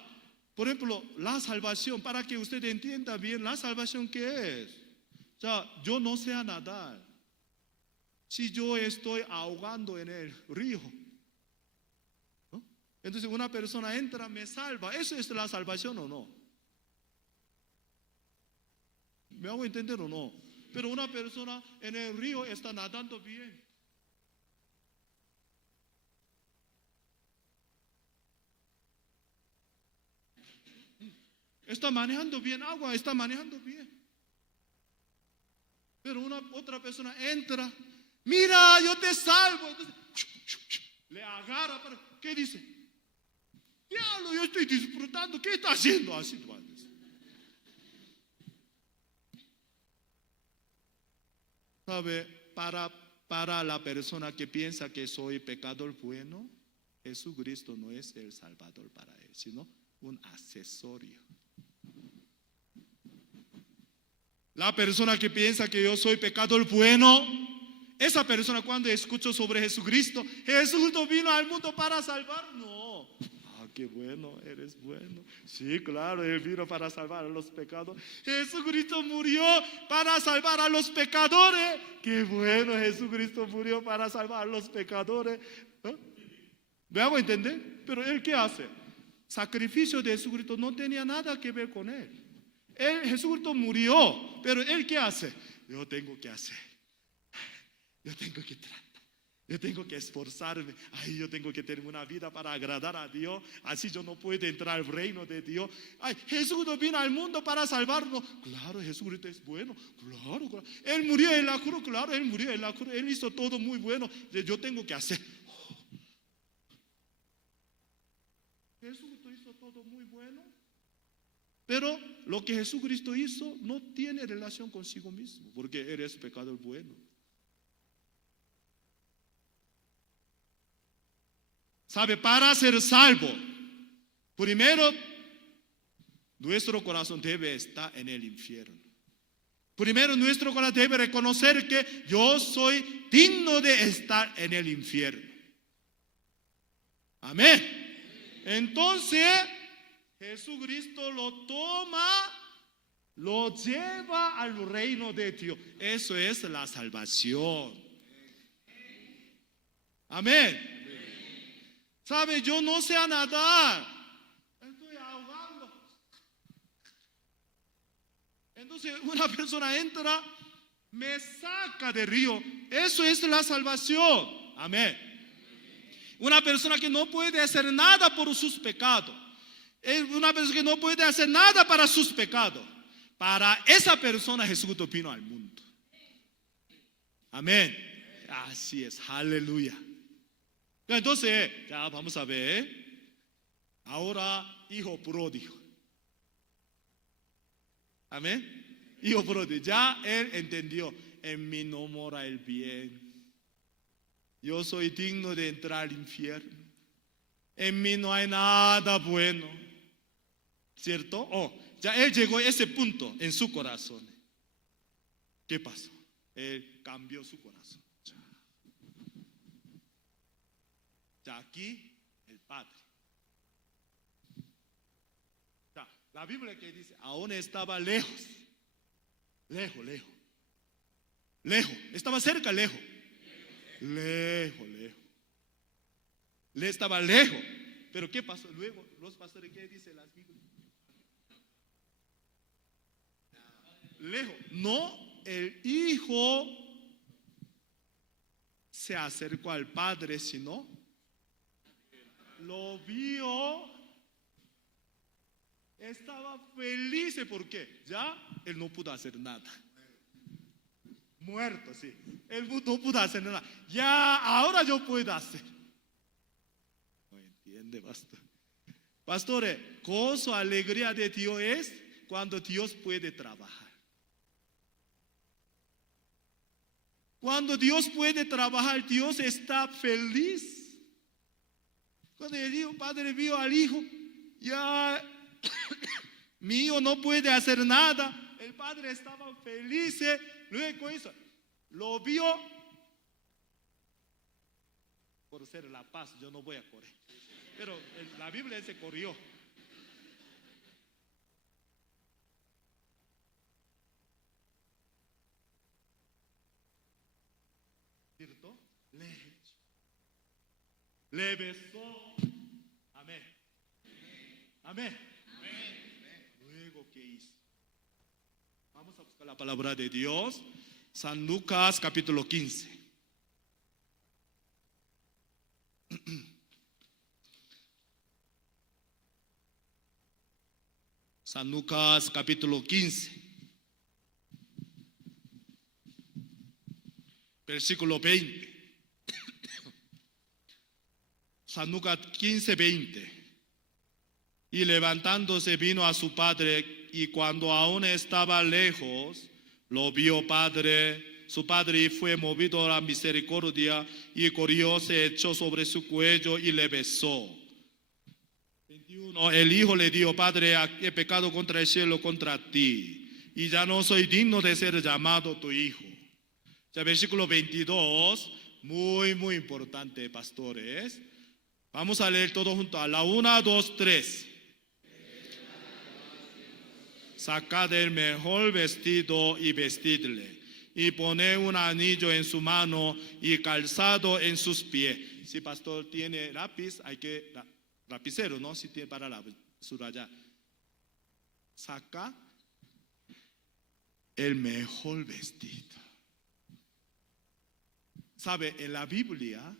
por ejemplo, la salvación, para que usted entienda bien, la salvación, ¿qué es? Ya, yo no sé nadar. Si yo estoy ahogando en el río, ¿no? Entonces una persona entra, me salva. ¿Eso es la salvación o no? ¿Me hago entender o no? Pero una persona en el río está nadando bien. está manejando bien agua, está manejando bien. Pero otra persona entra, mira, yo te salvo. Entonces, le agarra, ¿qué dice? Diablo, yo estoy disfrutando, ¿qué está haciendo? Así va a decir. ¿Sabe? Para la persona que piensa que soy pecador bueno, Jesucristo no es el Salvador para él, sino un accesorio. La persona que piensa que yo soy pecador bueno, esa persona cuando escuchó sobre Jesucristo, Jesucristo vino al mundo para salvarnos. Qué bueno, eres bueno. Sí, claro, Él vino para salvar a los pecados. Jesucristo murió para salvar a los pecadores. Qué bueno, Jesucristo murió para salvar a los pecadores. ¿Eh? ¿Me hago entender? Pero Él, ¿qué hace? Sacrificio de Jesucristo no tenía nada que ver con Él. Jesucristo murió, pero Él, ¿qué hace? Yo tengo que hacer. Yo tengo que tratar. Yo tengo que esforzarme. Ay, yo tengo que tener una vida para agradar a Dios. Así yo no puedo entrar al reino de Dios. Ay, Jesucristo vino al mundo para salvarnos. Claro, Jesucristo es bueno. Claro, claro. Él murió en la cruz. Claro, Él murió en la cruz. Él hizo todo muy bueno. Yo tengo que hacer. Jesucristo hizo todo muy bueno. Pero lo que Jesucristo hizo no tiene relación consigo mismo. Porque Él es pecador bueno. ¿Sabe? Para ser salvo, primero, nuestro corazón debe estar en el infierno. Primero, nuestro corazón debe reconocer que yo soy digno de estar en el infierno. Amén. Entonces, Jesucristo lo toma, lo lleva al reino de Dios. Eso es la salvación. Amén. ¿Sabe? Yo no sé nadar. Estoy ahogando. Entonces una persona entra, me saca del río. Eso es la salvación. Amén. Una persona que no puede hacer nada por sus pecados. Una persona que no puede hacer nada para sus pecados. Para esa persona Jesucristo vino al mundo. Amén. Así es. Aleluya. Entonces, ya vamos a ver. Ahora, hijo pródigo. Amén. Hijo pródigo. Ya él entendió. En mí no mora el bien. Yo soy digno de entrar al infierno. En mí no hay nada bueno. ¿Cierto? Ya él llegó a ese punto en su corazón. ¿Qué pasó? Él cambió su corazón. Ya aquí el Padre. Ya, la Biblia que dice, aún estaba lejos. Lejos. Estaba cerca, lejos. Lejos. Le estaba lejos. Pero ¿qué pasó luego? Los pastores, ¿qué dicen las Biblias? Lejos. No, el Hijo se acercó al Padre, sino lo vio, estaba feliz. ¿Por qué? Ya él no pudo hacer nada. Muerto, sí. Él no pudo hacer nada. Ya, ahora yo puedo hacer. No entiende, pastor. Pastores, gozo, alegría de Dios es cuando Dios puede trabajar. Cuando Dios puede trabajar, Dios está feliz. Cuando el hijo, padre vio al hijo, ya mi hijo no puede hacer nada. El padre estaba feliz. Luego eso, lo vio. Por ser la paz, yo no voy a correr. Pero la Biblia se corrió. ¿Cierto? Le besó. Amén. Luego, ¿qué hizo? Vamos a buscar la palabra de Dios. San Lucas capítulo 15. San Lucas capítulo 15, versículo 20. San Lucas 15, 20. Y levantándose vino a su padre, y cuando aún estaba lejos, lo vio su padre, y fue movido a la misericordia, y corrió, se echó sobre su cuello y le besó. 21. El hijo le dijo: Padre, he pecado contra el cielo, contra ti, y ya no soy digno de ser llamado tu hijo. Ya, versículo 22, muy importante, pastores. Vamos a leer todo junto. A la 1, 2, 3. Sacad el mejor vestido y vestidle, y poned un anillo en su mano y calzado en sus pies. Si pastor tiene lápiz, hay que lapicero, ¿no? Si tiene para subrayar. Saca el mejor vestido. ¿Sabe? En la Biblia,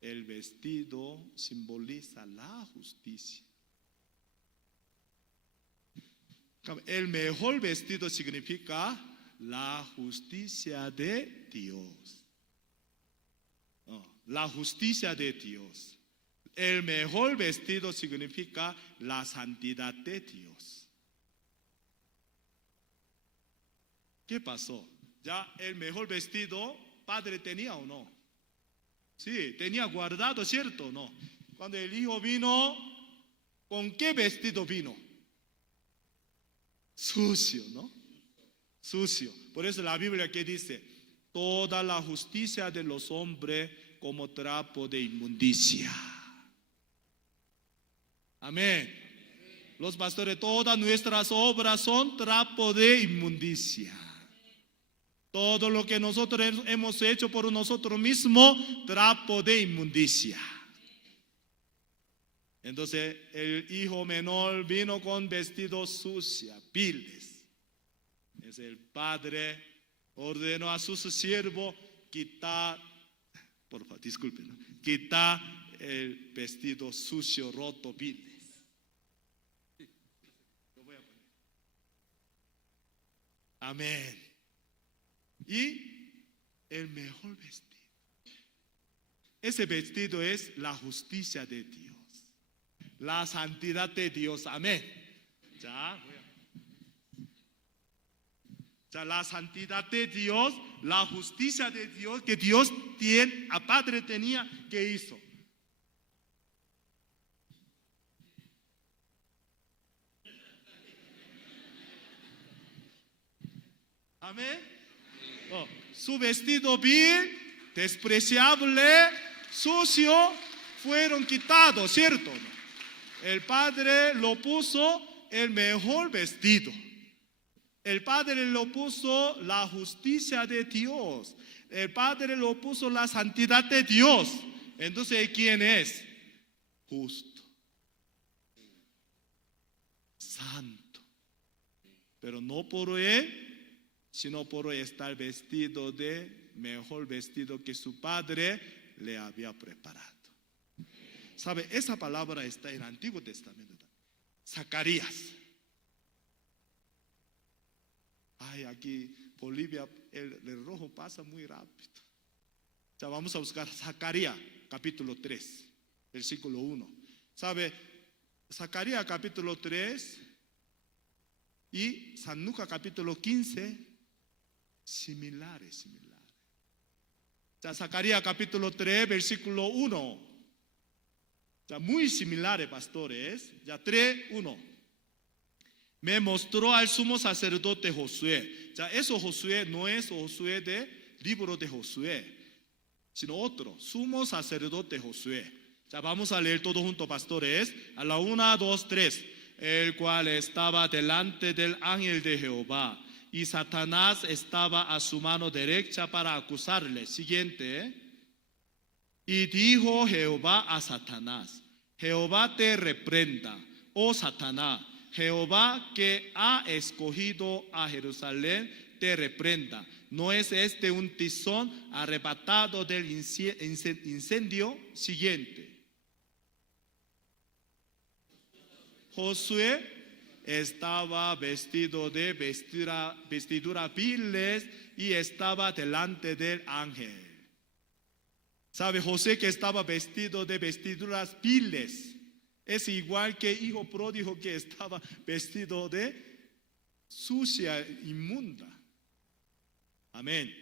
el vestido simboliza la justicia. El mejor vestido significa la justicia de Dios. La justicia de Dios. El mejor vestido significa la santidad de Dios. ¿Qué pasó? ¿Ya el mejor vestido padre tenía o no? Sí, tenía guardado, ¿cierto o no? Cuando el hijo vino, ¿con qué vestido vino? Sucio, ¿no? Sucio. Por eso la Biblia que dice: toda la justicia de los hombres como trapo de inmundicia. Amén. Los pastores, todas nuestras obras son trapo de inmundicia. Todo lo que nosotros hemos hecho por nosotros mismos, trapo de inmundicia. Entonces el hijo menor vino con vestidos sucios, viles. El padre ordenó a sus siervos quitar, por favor, disculpen, quitar el vestido sucio, roto, viles. Lo voy a poner. Amén. Y el mejor vestido. Ese vestido es la justicia de Dios. La santidad de Dios. Amén. Ya, la santidad de Dios, la justicia de Dios que Dios tiene, a Padre tenía, ¿qué hizo? Amén. Su vestido vil, despreciable, sucio, fueron quitados, ¿cierto? El Padre lo puso el mejor vestido. El Padre lo puso la justicia de Dios. El Padre lo puso la santidad de Dios. Entonces, ¿quién es? Justo. Santo. Pero no por él, sino por estar vestido de mejor vestido que su Padre le había preparado. ¿Sabe? Esa palabra está en el Antiguo Testamento. Zacarías. Ay, aquí Bolivia el rojo pasa muy rápido. Ya vamos a buscar Zacarías capítulo 3, versículo 1. ¿Sabe? Zacarías capítulo 3 y San Lucas capítulo 15, similares. Ya Zacarías capítulo 3, versículo 1. Ya muy similares, pastores. Ya 3, 1. Me mostró al sumo sacerdote Josué. Ya eso Josué no es Josué de libro de Josué, sino otro, sumo sacerdote Josué. Ya vamos a leer todo junto, pastores. A la 1, 2, 3. El cual estaba delante del ángel de Jehová, y Satanás estaba a su mano derecha para acusarle. Siguiente. Y dijo Jehová a Satanás: Jehová te reprenda, oh Satanás. Jehová que ha escogido a Jerusalén te reprenda. ¿No es este un tizón arrebatado del incendio? Siguiente. Josué estaba vestido de vestidura viles y estaba delante del ángel. ¿Sabe? José, que estaba vestido de vestiduras viles, es igual que hijo pródigo que estaba vestido de sucia, inmunda. Amén.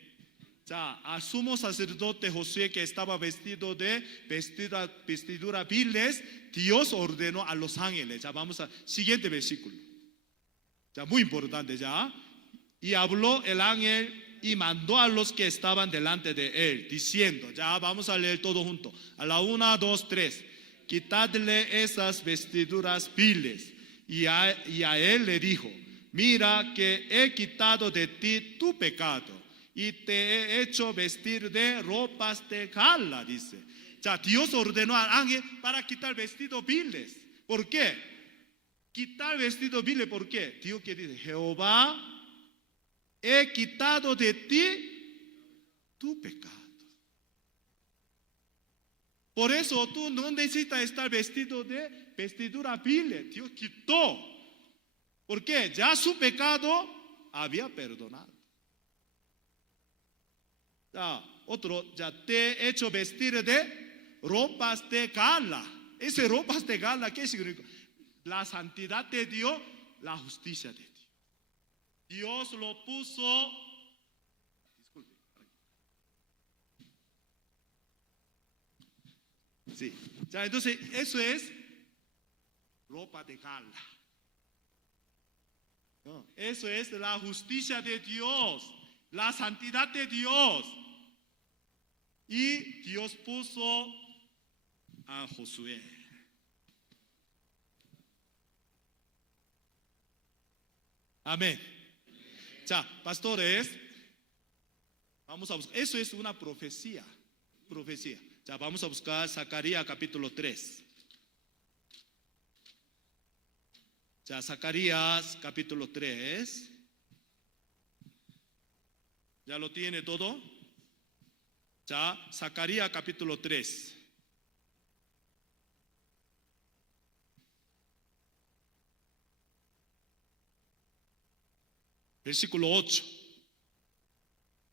자, sumo sacerdote Josué, que estaba vestido de vestidura viles, Dios ordenó a los ángeles. Ya, vamos a siguiente versículo. Ya, muy importante ya. Y habló el ángel y mandó a los que estaban delante de él, diciendo, ya vamos a leer todo junto. A la 1, 2, 3. Quitadle esas vestiduras viles. Y a él le dijo, mira que he quitado de ti tu pecado y te he hecho vestir de ropas de gala, dice. Ya, Dios ordenó al ángel para quitar vestidos viles. ¿Por qué? Quitar vestidos viles, ¿por qué? Dios que dice, Jehová, he quitado de ti tu pecado. Por eso tú no necesitas estar vestido de vestidura viles. Dios quitó. ¿Por qué? Ya su pecado había perdonado. Ya, otro, ya te he hecho vestir de ropas de gala. Ese ropas de gala, ¿qué significa? La santidad de Dios, la justicia de Dios. Dios lo puso. Disculpe. Sí. Ya, entonces, eso es ropa de gala. No, eso es la justicia de Dios, la santidad de Dios. Y Dios puso a Josué. Amén. Ya, pastores, vamos a buscar. Eso es una profecía. Ya, vamos a buscar Zacarías capítulo 3. Ya, Zacarías capítulo 3. ¿Ya lo tiene todo? Ya, Zacarías capítulo 3. Versículo 8.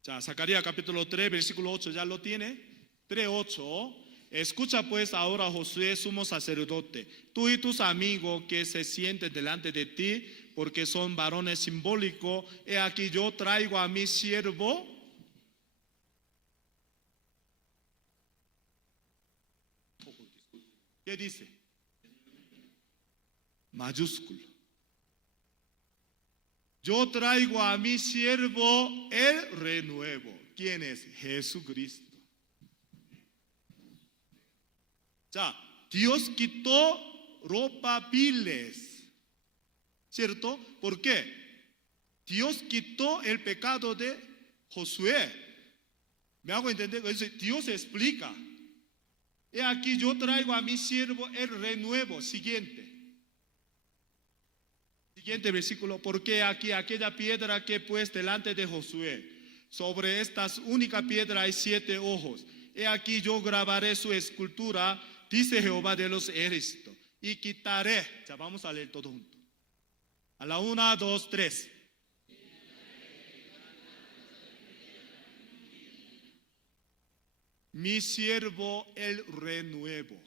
Ya, Zacarías capítulo 3, versículo 8, ¿ya lo tiene? 3:8. Escucha pues ahora, Josué, sumo sacerdote, tú y tus amigos que se sienten delante de ti, porque son varones simbólicos. He aquí yo traigo a mi siervo. ¿Qué dice? Mayúsculo. Yo traigo a mi siervo el renuevo. ¿Quién es? Jesucristo. Ya, Dios quitó ropa viles, ¿cierto? ¿Por qué? Dios quitó el pecado de Josué. ¿Me hago entender? Dios explica. He aquí yo traigo a mi siervo el renuevo. Siguiente versículo. Porque aquí aquella piedra que pues delante de Josué, sobre estas única piedra hay 7 ojos. He aquí yo grabaré su escultura, dice Jehová de los ejércitos, y quitaré. Ya, vamos a leer todo junto. A la 1, 2, 3. Mi siervo el renuevo.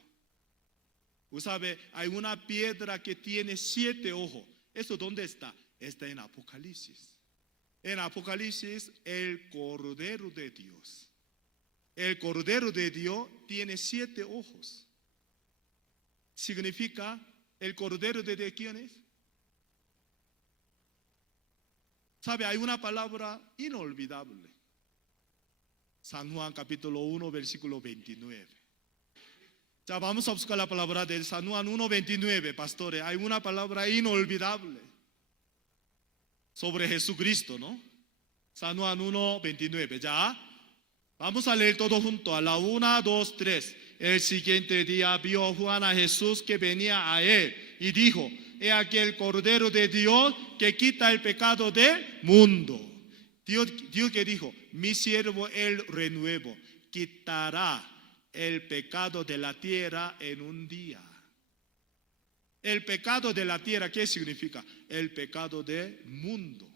Usted sabe, hay una piedra que tiene 7 ojos. ¿Eso dónde está? Está en Apocalipsis. En Apocalipsis, el Cordero de Dios. El Cordero de Dios tiene 7 ojos. Significa, el Cordero de Dios, ¿quién es? ¿Sabe? Hay una palabra inolvidable. San Juan capítulo 1, versículo 29. Ya, vamos a buscar la palabra del San Juan 1, 29, pastores. Hay una palabra inolvidable sobre Jesucristo, ¿no? San Juan 1, 29. Ya, vamos a leer todo junto. A la 1, 2, 3. El siguiente día vio Juan a Jesús que venía a él y dijo: he aquí el Cordero de Dios que quita el pecado del mundo. Dios que dijo: mi siervo el renuevo quitará el pecado de la tierra en un día. El pecado de la tierra, ¿qué significa? El pecado del mundo.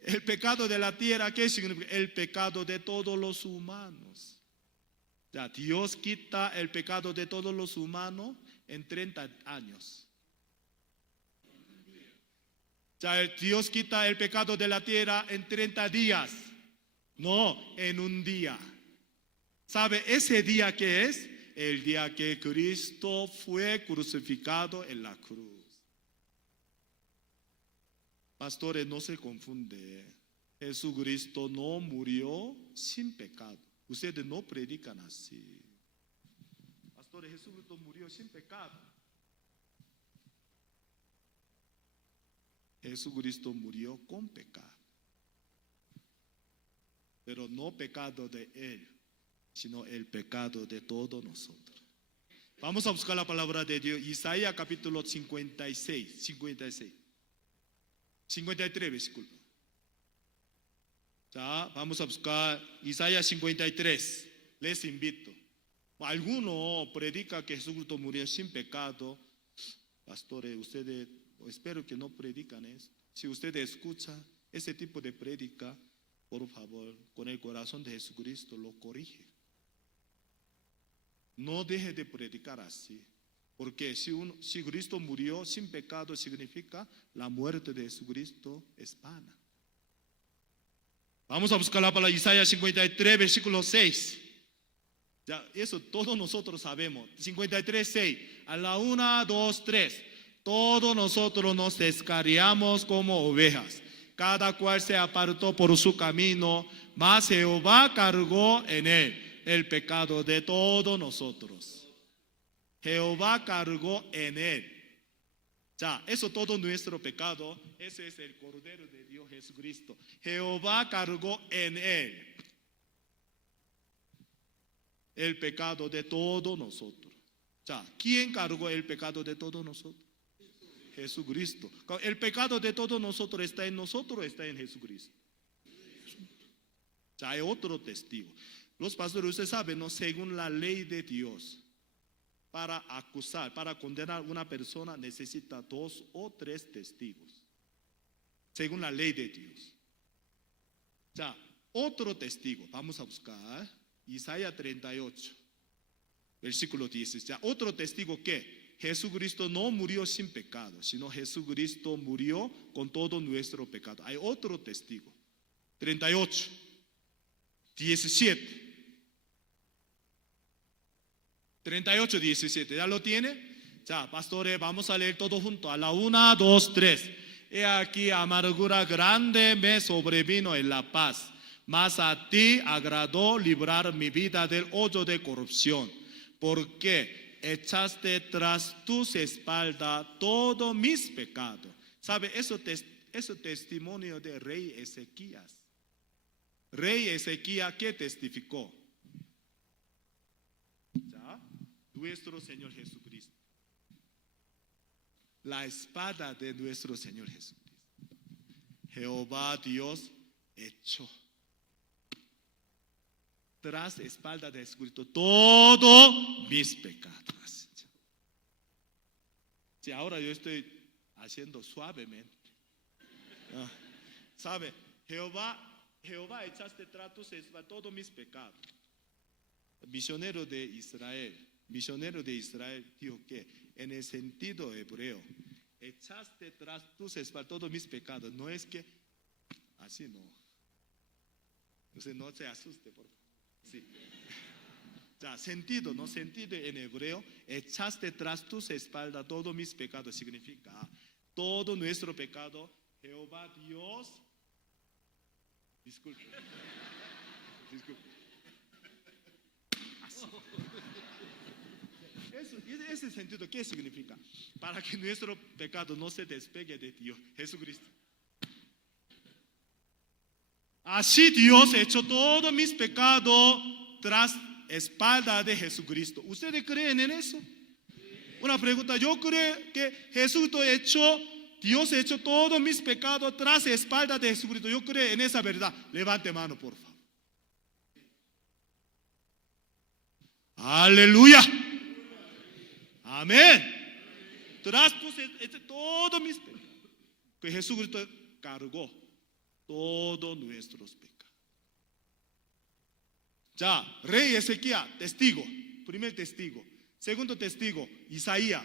El pecado de la tierra, ¿qué significa? El pecado de todos los humanos. Ya, Dios quita el pecado de todos los humanos en 30 años. Ya, Dios quita el pecado de la tierra en 30 días. No, en un día. ¿Sabe ese día qué es? El día que Cristo fue crucificado en la cruz. Pastores, no se confunde. Jesucristo no murió sin pecado. Ustedes no predican así. Pastores, Jesucristo murió sin pecado. Jesucristo murió con pecado. Pero no pecado de Él, sino el pecado de todos nosotros. Vamos a buscar la palabra de Dios. Isaías capítulo 53, versículo. Ya, vamos a buscar Isaías 53. Les invito. Alguno predica que Jesucristo murió sin pecado. Pastores, ustedes, espero que no predican eso. Si ustedes escuchan ese tipo de prédica, por favor, con el corazón de Jesucristo lo corrige. No deje de predicar así. Porque si Cristo murió sin pecado, significa la muerte de Jesucristo es vana. Vamos a buscar la palabra Isaías 53, versículo 6. Ya, eso todos nosotros sabemos. 53, 6. A la 1, 2, 3. Todos nosotros nos descarriamos como ovejas. Cada cual se apartó por su camino, mas Jehová cargó en él el pecado de todos nosotros. Jehová cargó en él. Ya, eso todo nuestro pecado, ese es el Cordero de Dios Jesucristo. Jehová cargó en él el pecado de todos nosotros. Ya, ¿quién cargó el pecado de todos nosotros? Jesucristo. El pecado de todos nosotros está en nosotros, está en Jesucristo. Ya hay otro testigo. Los pastores, ustedes saben, ¿no? Según la ley de Dios, para acusar, para condenar a una persona necesita 2 o 3 testigos. Según la ley de Dios. Ya, otro testigo. Vamos a buscar Isaías 38, versículo 10. Ya, otro testigo que Jesucristo no murió sin pecado, sino Jesucristo murió con todo nuestro pecado. Hay otro testigo. 38, 17. 38, 17. ¿Ya lo tiene? Ya, pastores, vamos a leer todo junto. A la 1, 2, 3. He aquí amargura grande me sobrevino en la paz, mas a ti agradó librar mi vida del hoyo de corrupción, porque echaste tras tus espaldas todos mis pecados. ¿Sabe? Eso testimonio de rey Ezequías. Rey Ezequías, ¿qué testificó? ¿Ya? Nuestro Señor Jesucristo. La espada de nuestro Señor Jesucristo. Jehová Dios echó tras espalda de Jesucristo todos mis pecados. Si ahora yo estoy haciendo suavemente. ¿Sabe? Jehová echaste tras tus espaldas todos mis pecados. Misionero de Israel dijo que en el sentido hebreo, echaste tras tus espaldas todos mis pecados. No es que así no. Entonces no se asuste, por favor. Sí. Ya, sentido, no sentido en hebreo, echaste tras tus espaldas todos mis pecados, significa todo nuestro pecado. Jehová Dios, disculpe. Así. Ese sentido, ¿qué significa? Para que nuestro pecado no se despegue de Dios, Jesucristo. Así Dios echó todos mis pecados tras espalda de Jesucristo. ¿Ustedes creen en eso? Una pregunta, yo creo que Dios echó todos mis pecados tras espalda de Jesucristo. Yo creo en esa verdad. Levante mano, por favor. Aleluya. Amén. traspuse todos mis pecados. Que Jesucristo cargó todos nuestros pecados. Ya, rey Ezequiel, testigo, primer testigo. Segundo testigo, Isaías.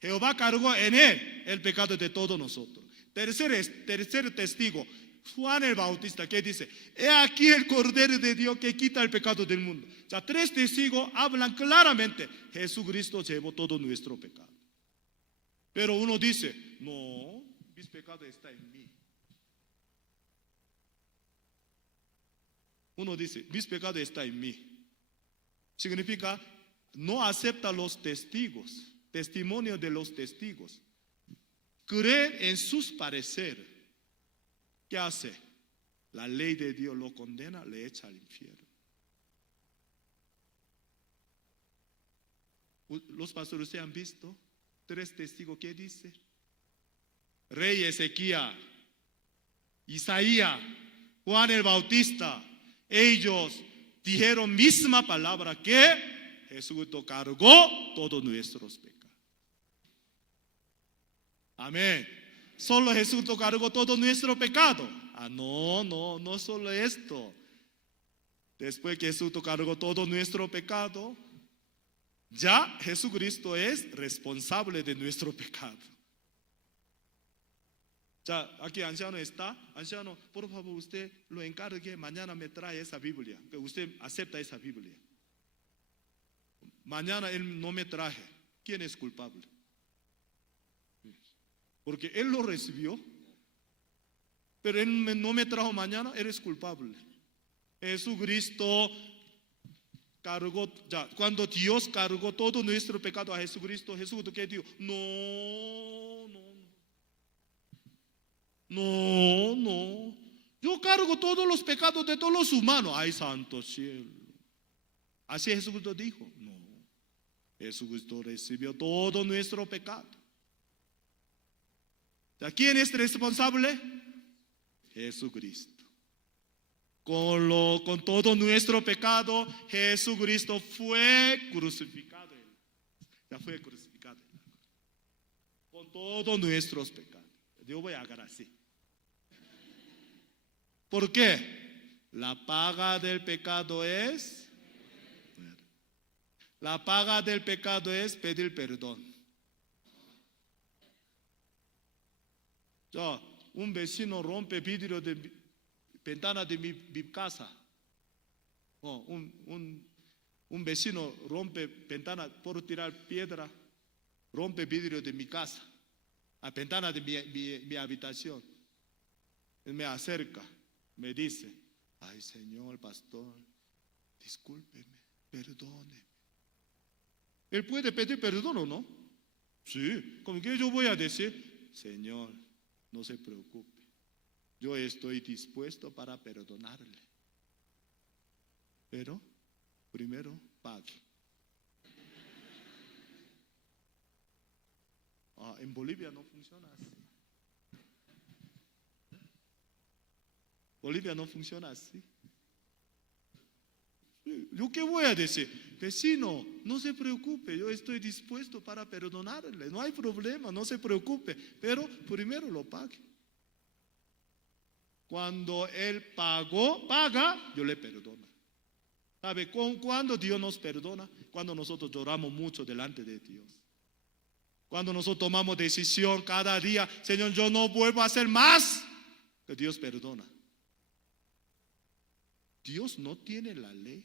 Jehová cargó en él el pecado de todos nosotros. Tercer testigo, Juan el Bautista, que dice: he aquí el Cordero de Dios que quita el pecado del mundo. Ya, tres testigos hablan claramente: Jesucristo llevó todo nuestro pecado. Pero uno dice: no, mis pecados están en mí. Uno dice: mis pecados están en mí. Significa no acepta los testigos, testimonio de los testigos. Cree en sus pareceres. ¿Qué hace? La ley de Dios lo condena, le echa al infierno. Los pastores, ¿ustedes han visto? Tres testigos, ¿qué dice? Rey Ezequiel, Isaías, Juan el Bautista. Ellos dijeron misma palabra, que Jesucristo cargó todos nuestros pecados. Amén. Solo Jesucristo cargó todo nuestro pecado. No solo esto. Después que Jesucristo cargó todo nuestro pecado, ya Jesucristo es responsable de nuestro pecado. Ya, aquí anciano está. Anciano, por favor, usted lo encargue, mañana me trae esa Biblia, que usted acepta esa Biblia. Mañana él no me traje. ¿Quién es culpable? Porque él lo recibió, pero él no me trajo mañana, eres culpable. Jesucristo cargó, ya, cuando Dios cargó todo nuestro pecado a Jesucristo, Jesucristo, ¿qué dijo? No, yo cargo todos los pecados de todos los humanos. Ay, santo cielo. Así Jesucristo dijo. No, Jesucristo recibió todo nuestro pecado. ¿Quién es responsable? Jesucristo. Con todo nuestro pecado, Jesucristo fue crucificado. Ya fue crucificado. Con todos nuestros pecados. Yo voy a hacer así. ¿Por qué? La paga del pecado es pedir perdón. Ya, un vecino rompe vidrio de ventana de mi casa. Un vecino rompe ventana por tirar piedra, rompe vidrio de mi casa, a ventana de mi habitación. Él me acerca, me dice: ay, señor pastor, discúlpeme, perdóneme. Él puede pedir perdón, ¿o no? Sí. ¿Cómo que yo voy a decir? Señor, no se preocupe, yo estoy dispuesto para perdonarle, pero primero pague. En Bolivia no funciona así. Bolivia no funciona así. ¿Yo qué voy a decir? Vecino, no se preocupe, yo estoy dispuesto para perdonarle, no hay problema, no se preocupe, pero primero lo pague. Cuando él paga, yo le perdono. ¿Sabe cuándo Dios nos perdona? Cuando nosotros lloramos mucho delante de Dios. Cuando nosotros tomamos decisión cada día: Señor, yo no vuelvo a hacer más, que Dios perdona. Dios no tiene la ley.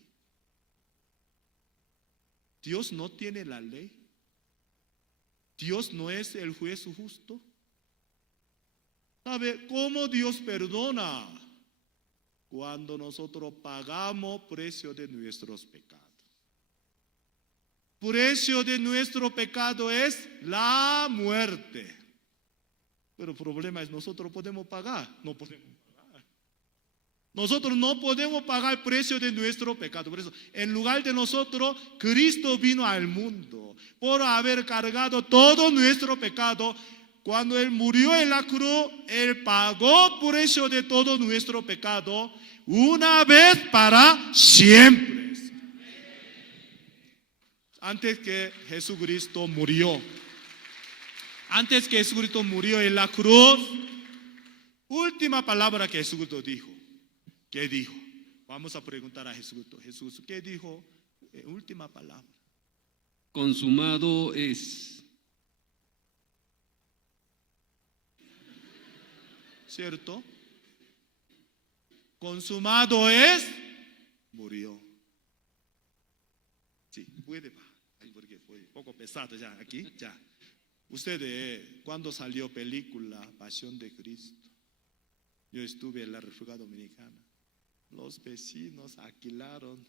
Dios no tiene la ley. Dios no es el juez justo. ¿Sabe cómo Dios perdona? Cuando nosotros pagamos precio de nuestros pecados. Precio de nuestro pecado es la muerte. Pero el problema es: nosotros podemos pagar. No podemos pagar. Nosotros no podemos pagar el precio de nuestro pecado. Por eso, en lugar de nosotros, Cristo vino al mundo por haber cargado todo nuestro pecado. Cuando Él murió en la cruz, Él pagó el precio de todo nuestro pecado, una vez para siempre. Antes que Jesucristo murió. antes que Jesucristo murió en la cruz, última palabra que Jesucristo dijo. ¿Qué dijo? Vamos a preguntar a Jesucristo. Jesús, ¿qué dijo? Última palabra. Consumado es. ¿Cierto? Consumado es, murió. Sí, puede, porque fue un poco pesado ya, aquí, ya. Ustedes, cuando salió película Pasión de Cristo, yo estuve en la República Dominicana. Los vecinos alquilaron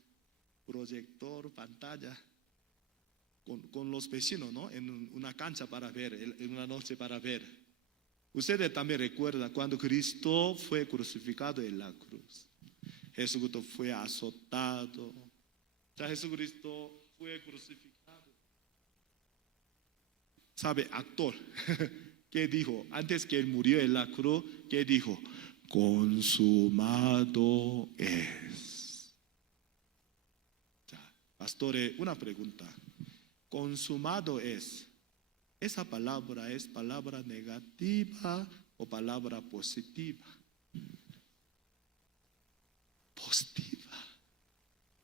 proyector, pantalla, con los vecinos, ¿no? En una cancha para ver, en una noche para ver. Ustedes también recuerdan cuando Cristo fue crucificado en la cruz. Jesucristo fue azotado. Ya Jesucristo fue crucificado. ¿Sabe, actor? ¿Qué dijo? Antes que él murió en la cruz, ¿qué dijo? Consumado es. Ya, pastores, una pregunta. Consumado es. ¿Esa palabra es palabra negativa o palabra positiva? Positiva.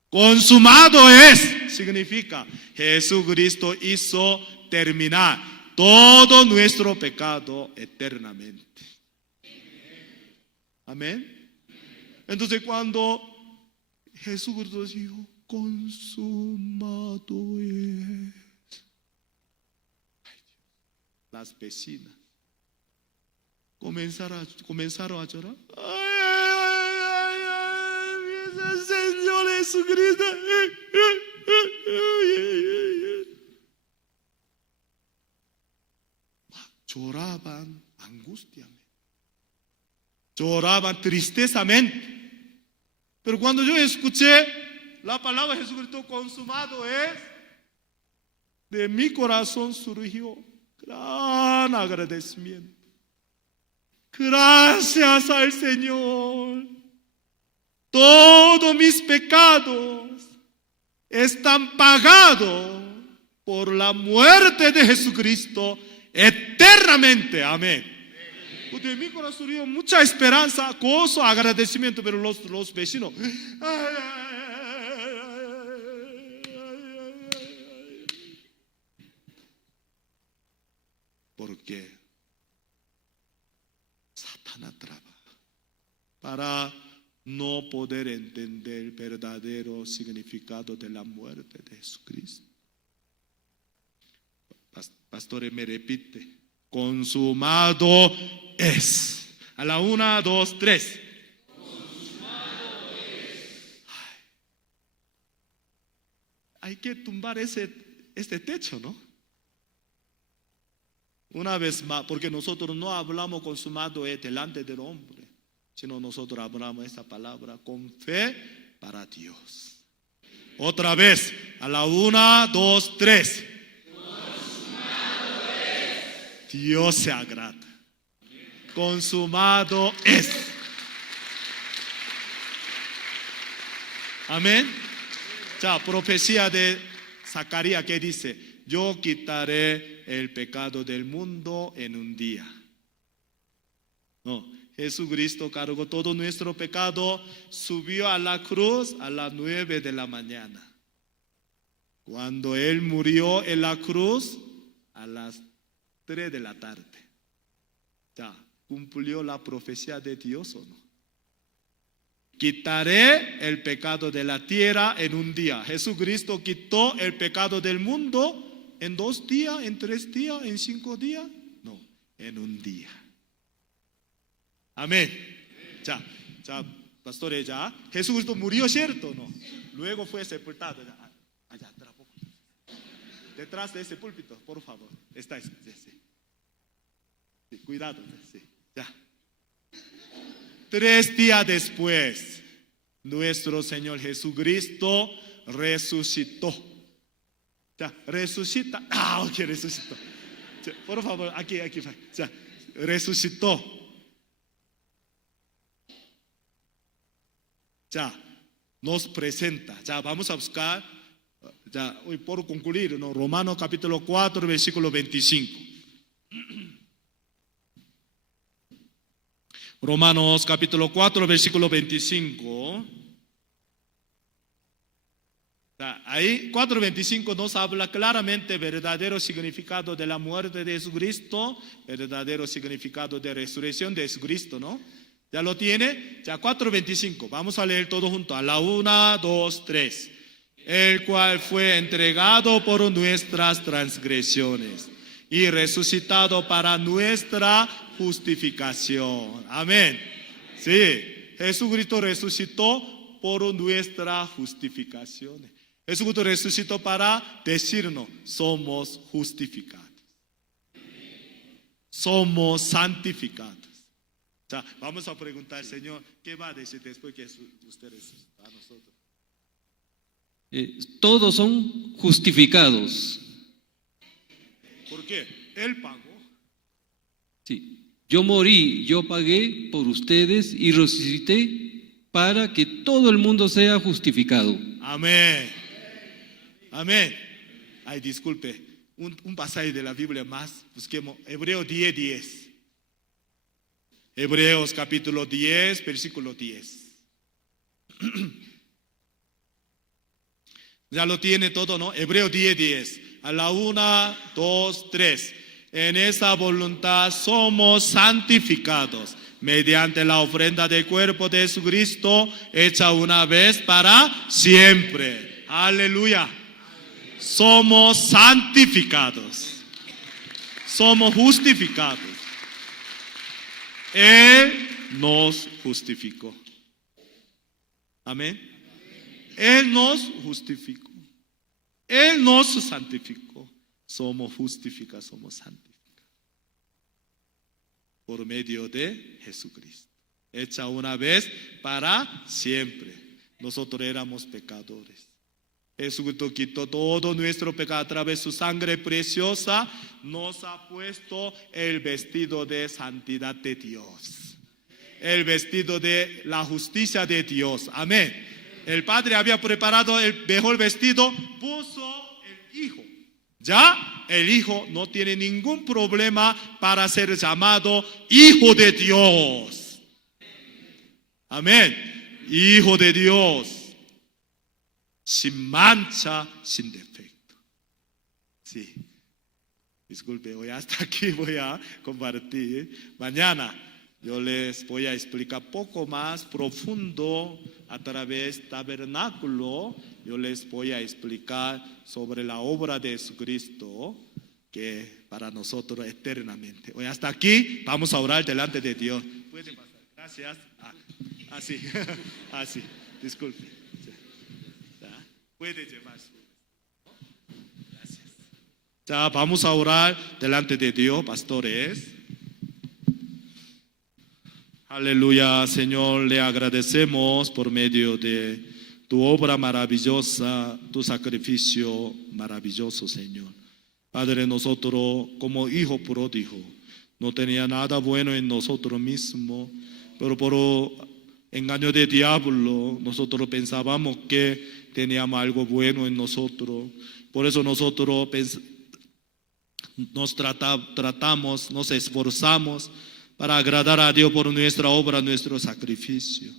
Consumado es. Significa Jesucristo hizo terminar todo nuestro pecado eternamente. Amén. Entonces cuando Jesucristo dijo, consumado es, las vecinas comenzaron a llorar. Ay, Señor Jesucristo. Lloraban angustiamente, lloraban tristezamente. Pero cuando yo escuché la palabra de Jesucristo, consumado es, de mi corazón surgió gran agradecimiento. Gracias al Señor. Todos mis pecados están pagados por la muerte de Jesucristo eternamente. Amén. De mi corazón surgió mucha esperanza, gozo, agradecimiento, pero los vecinos. Porque Satanás trabaja para no poder entender el verdadero significado de la muerte de Jesucristo. Pastores, me repite, consumado es. A la 1, 2, 3. Consumado es. Hay que tumbar este techo, ¿no? Una vez más, porque nosotros no hablamos consumado es delante del hombre, sino nosotros hablamos esta palabra con fe para Dios. Otra vez, a la 1, 2, 3. Consumado es. Dios se agrada. Consumado es. Amén. Ya, profecía de Zacarías que dice: yo quitaré el pecado del mundo en un día. No, Jesucristo cargó todo nuestro pecado, subió a la cruz a las 9 de la mañana. Cuando Él murió en la cruz, a las 3 de la tarde. Ya, ¿cumplió la profecía de Dios o no? Quitaré el pecado de la tierra en un día. Jesucristo quitó el pecado del mundo en 2 días, en 3 días, en 5 días. No, en un día. Amén. Ya, pastores, ya. Jesucristo murió, ¿cierto? No. Luego fue sepultado. Allá atrás, detrás de ese púlpito, por favor. Está ese. Sí, cuidado, sí, ya. 3 días después, nuestro Señor Jesucristo resucitó. Ya, resucita. Ok, resucitó. Ya, por favor, aquí. Ya, resucitó. Ya, nos presenta. Ya, vamos a buscar. Ya, hoy por concluir, ¿no? Romanos capítulo 4, versículo 25. Romanos capítulo 4, versículo 25. Ahí 4:25 nos habla claramente verdadero significado de la muerte de Jesucristo, verdadero significado de resurrección de Jesucristo, ¿no? ¿Ya lo tiene? Ya 4:25, vamos a leer todo junto, a la 1, 2, 3. El cual fue entregado por nuestras transgresiones y resucitado para nuestra justificación. Amén. Sí, Jesucristo resucitó por nuestra justificación. Jesucristo resucitó para decirnos, somos justificados. Somos santificados. O sea, vamos a preguntar, Señor, ¿qué va a decir después que usted resucitó a nosotros? Todos son justificados. ¿Por qué? Él pagó. Sí. Yo morí, yo pagué por ustedes y resucité para que todo el mundo sea justificado. Amén. Amén. Ay, disculpe, un pasaje de la Biblia más, busquemos Hebreos 10:10. Hebreos capítulo 10, versículo 10. Ya lo tiene todo, ¿no? Hebreos 10:10. A la 1, 2, 3. En esa voluntad somos santificados mediante la ofrenda del cuerpo de Jesucristo, hecha una vez para siempre. Aleluya. Somos santificados. Somos justificados. Él nos justificó. Amén. Él nos justificó. Él nos santificó. Somos justificados, somos santificados. Por medio de Jesucristo. Hecha una vez para siempre. Nosotros éramos pecadores. Jesucristo quitó todo nuestro pecado a través de su sangre preciosa. Nos ha puesto el vestido de santidad de Dios. El vestido de la justicia de Dios. Amén. El Padre había preparado el mejor vestido, puso el Hijo. Ya el Hijo no tiene ningún problema para ser llamado Hijo de Dios. Amén. Hijo de Dios. Sin mancha, sin defecto. Sí. Disculpe, hoy hasta aquí voy a compartir. Mañana yo les voy a explicar poco más profundo a través del tabernáculo. Yo les voy a explicar sobre la obra de Jesucristo, que para nosotros eternamente. Hoy hasta aquí vamos a orar delante de Dios. Pueden pasar. Gracias. Así. Así. Disculpe. Puede llevar su. Gracias. Ya vamos a orar delante de Dios, pastores. Aleluya, Señor, le agradecemos por medio de tu obra maravillosa, tu sacrificio maravilloso, Señor. Padre, nosotros como hijo pródigo no tenía nada bueno en nosotros mismos, pero por engaño de diablo nosotros pensábamos que teníamos algo bueno en nosotros. Por eso nosotros nos tratamos, nos esforzamos para agradar a Dios por nuestra obra, nuestro sacrificio.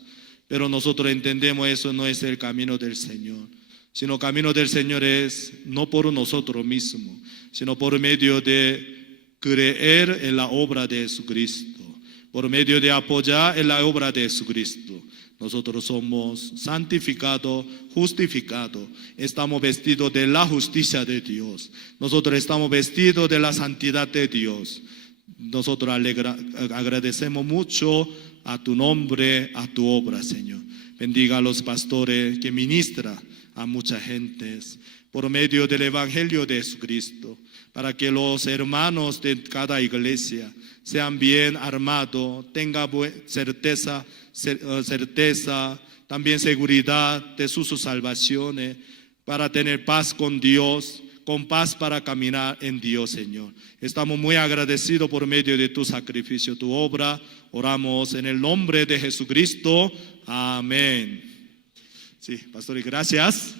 Pero nosotros entendemos eso no es el camino del Señor, sino el camino del Señor es no por nosotros mismos, sino por medio de creer en la obra de Jesucristo, por medio de apoyar en la obra de Jesucristo. Nosotros somos santificados, justificados. Estamos vestidos de la justicia de Dios. Nosotros estamos vestidos de la santidad de Dios. Nosotros agradecemos mucho a tu nombre, a tu obra, Señor. Bendiga a los pastores que ministran a muchas gentes por medio del Evangelio de Jesucristo, para que los hermanos de cada iglesia sean bien armados, tengan certeza, también seguridad de sus salvaciones, para tener paz con Dios, con paz para caminar en Dios, Señor. Estamos muy agradecidos por medio de tu sacrificio, tu obra. Oramos en el nombre de Jesucristo. Amén. Sí, pastor, gracias.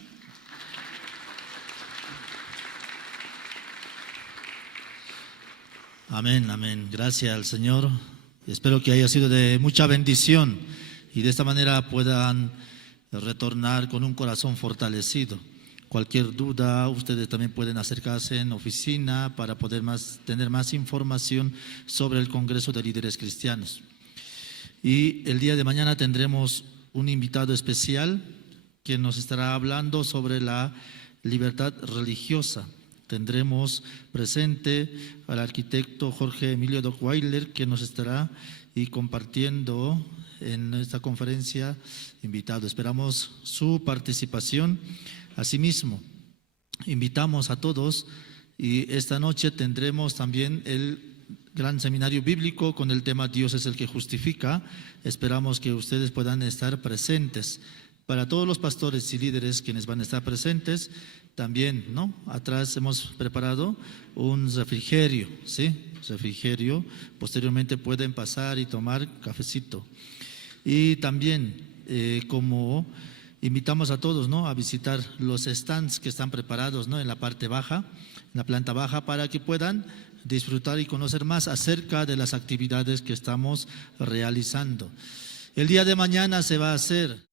Amén, amén. Gracias al Señor Espero que haya sido de mucha bendición y de esta manera puedan retornar con un corazón fortalecido. Cualquier duda, ustedes también pueden acercarse en oficina para poder tener más información sobre el Congreso de Líderes Cristianos. Y el día de mañana tendremos un invitado especial que nos estará hablando sobre la libertad religiosa. Tendremos presente al arquitecto Jorge Emilio Dockweiler, que nos estará compartiendo en esta conferencia invitado. Esperamos su participación. Asimismo, invitamos a todos y esta noche tendremos también el gran seminario bíblico con el tema Dios es el que justifica. Esperamos que ustedes puedan estar presentes. Para todos los pastores y líderes quienes van a estar presentes, también, ¿no? Atrás hemos preparado un refrigerio, ¿sí? Refrigerio. Posteriormente pueden pasar y tomar cafecito. Y también, como invitamos a todos, ¿no?, a visitar los stands que están preparados, ¿no?, en la parte baja, en la planta baja, para que puedan disfrutar y conocer más acerca de las actividades que estamos realizando. El día de mañana se va a hacer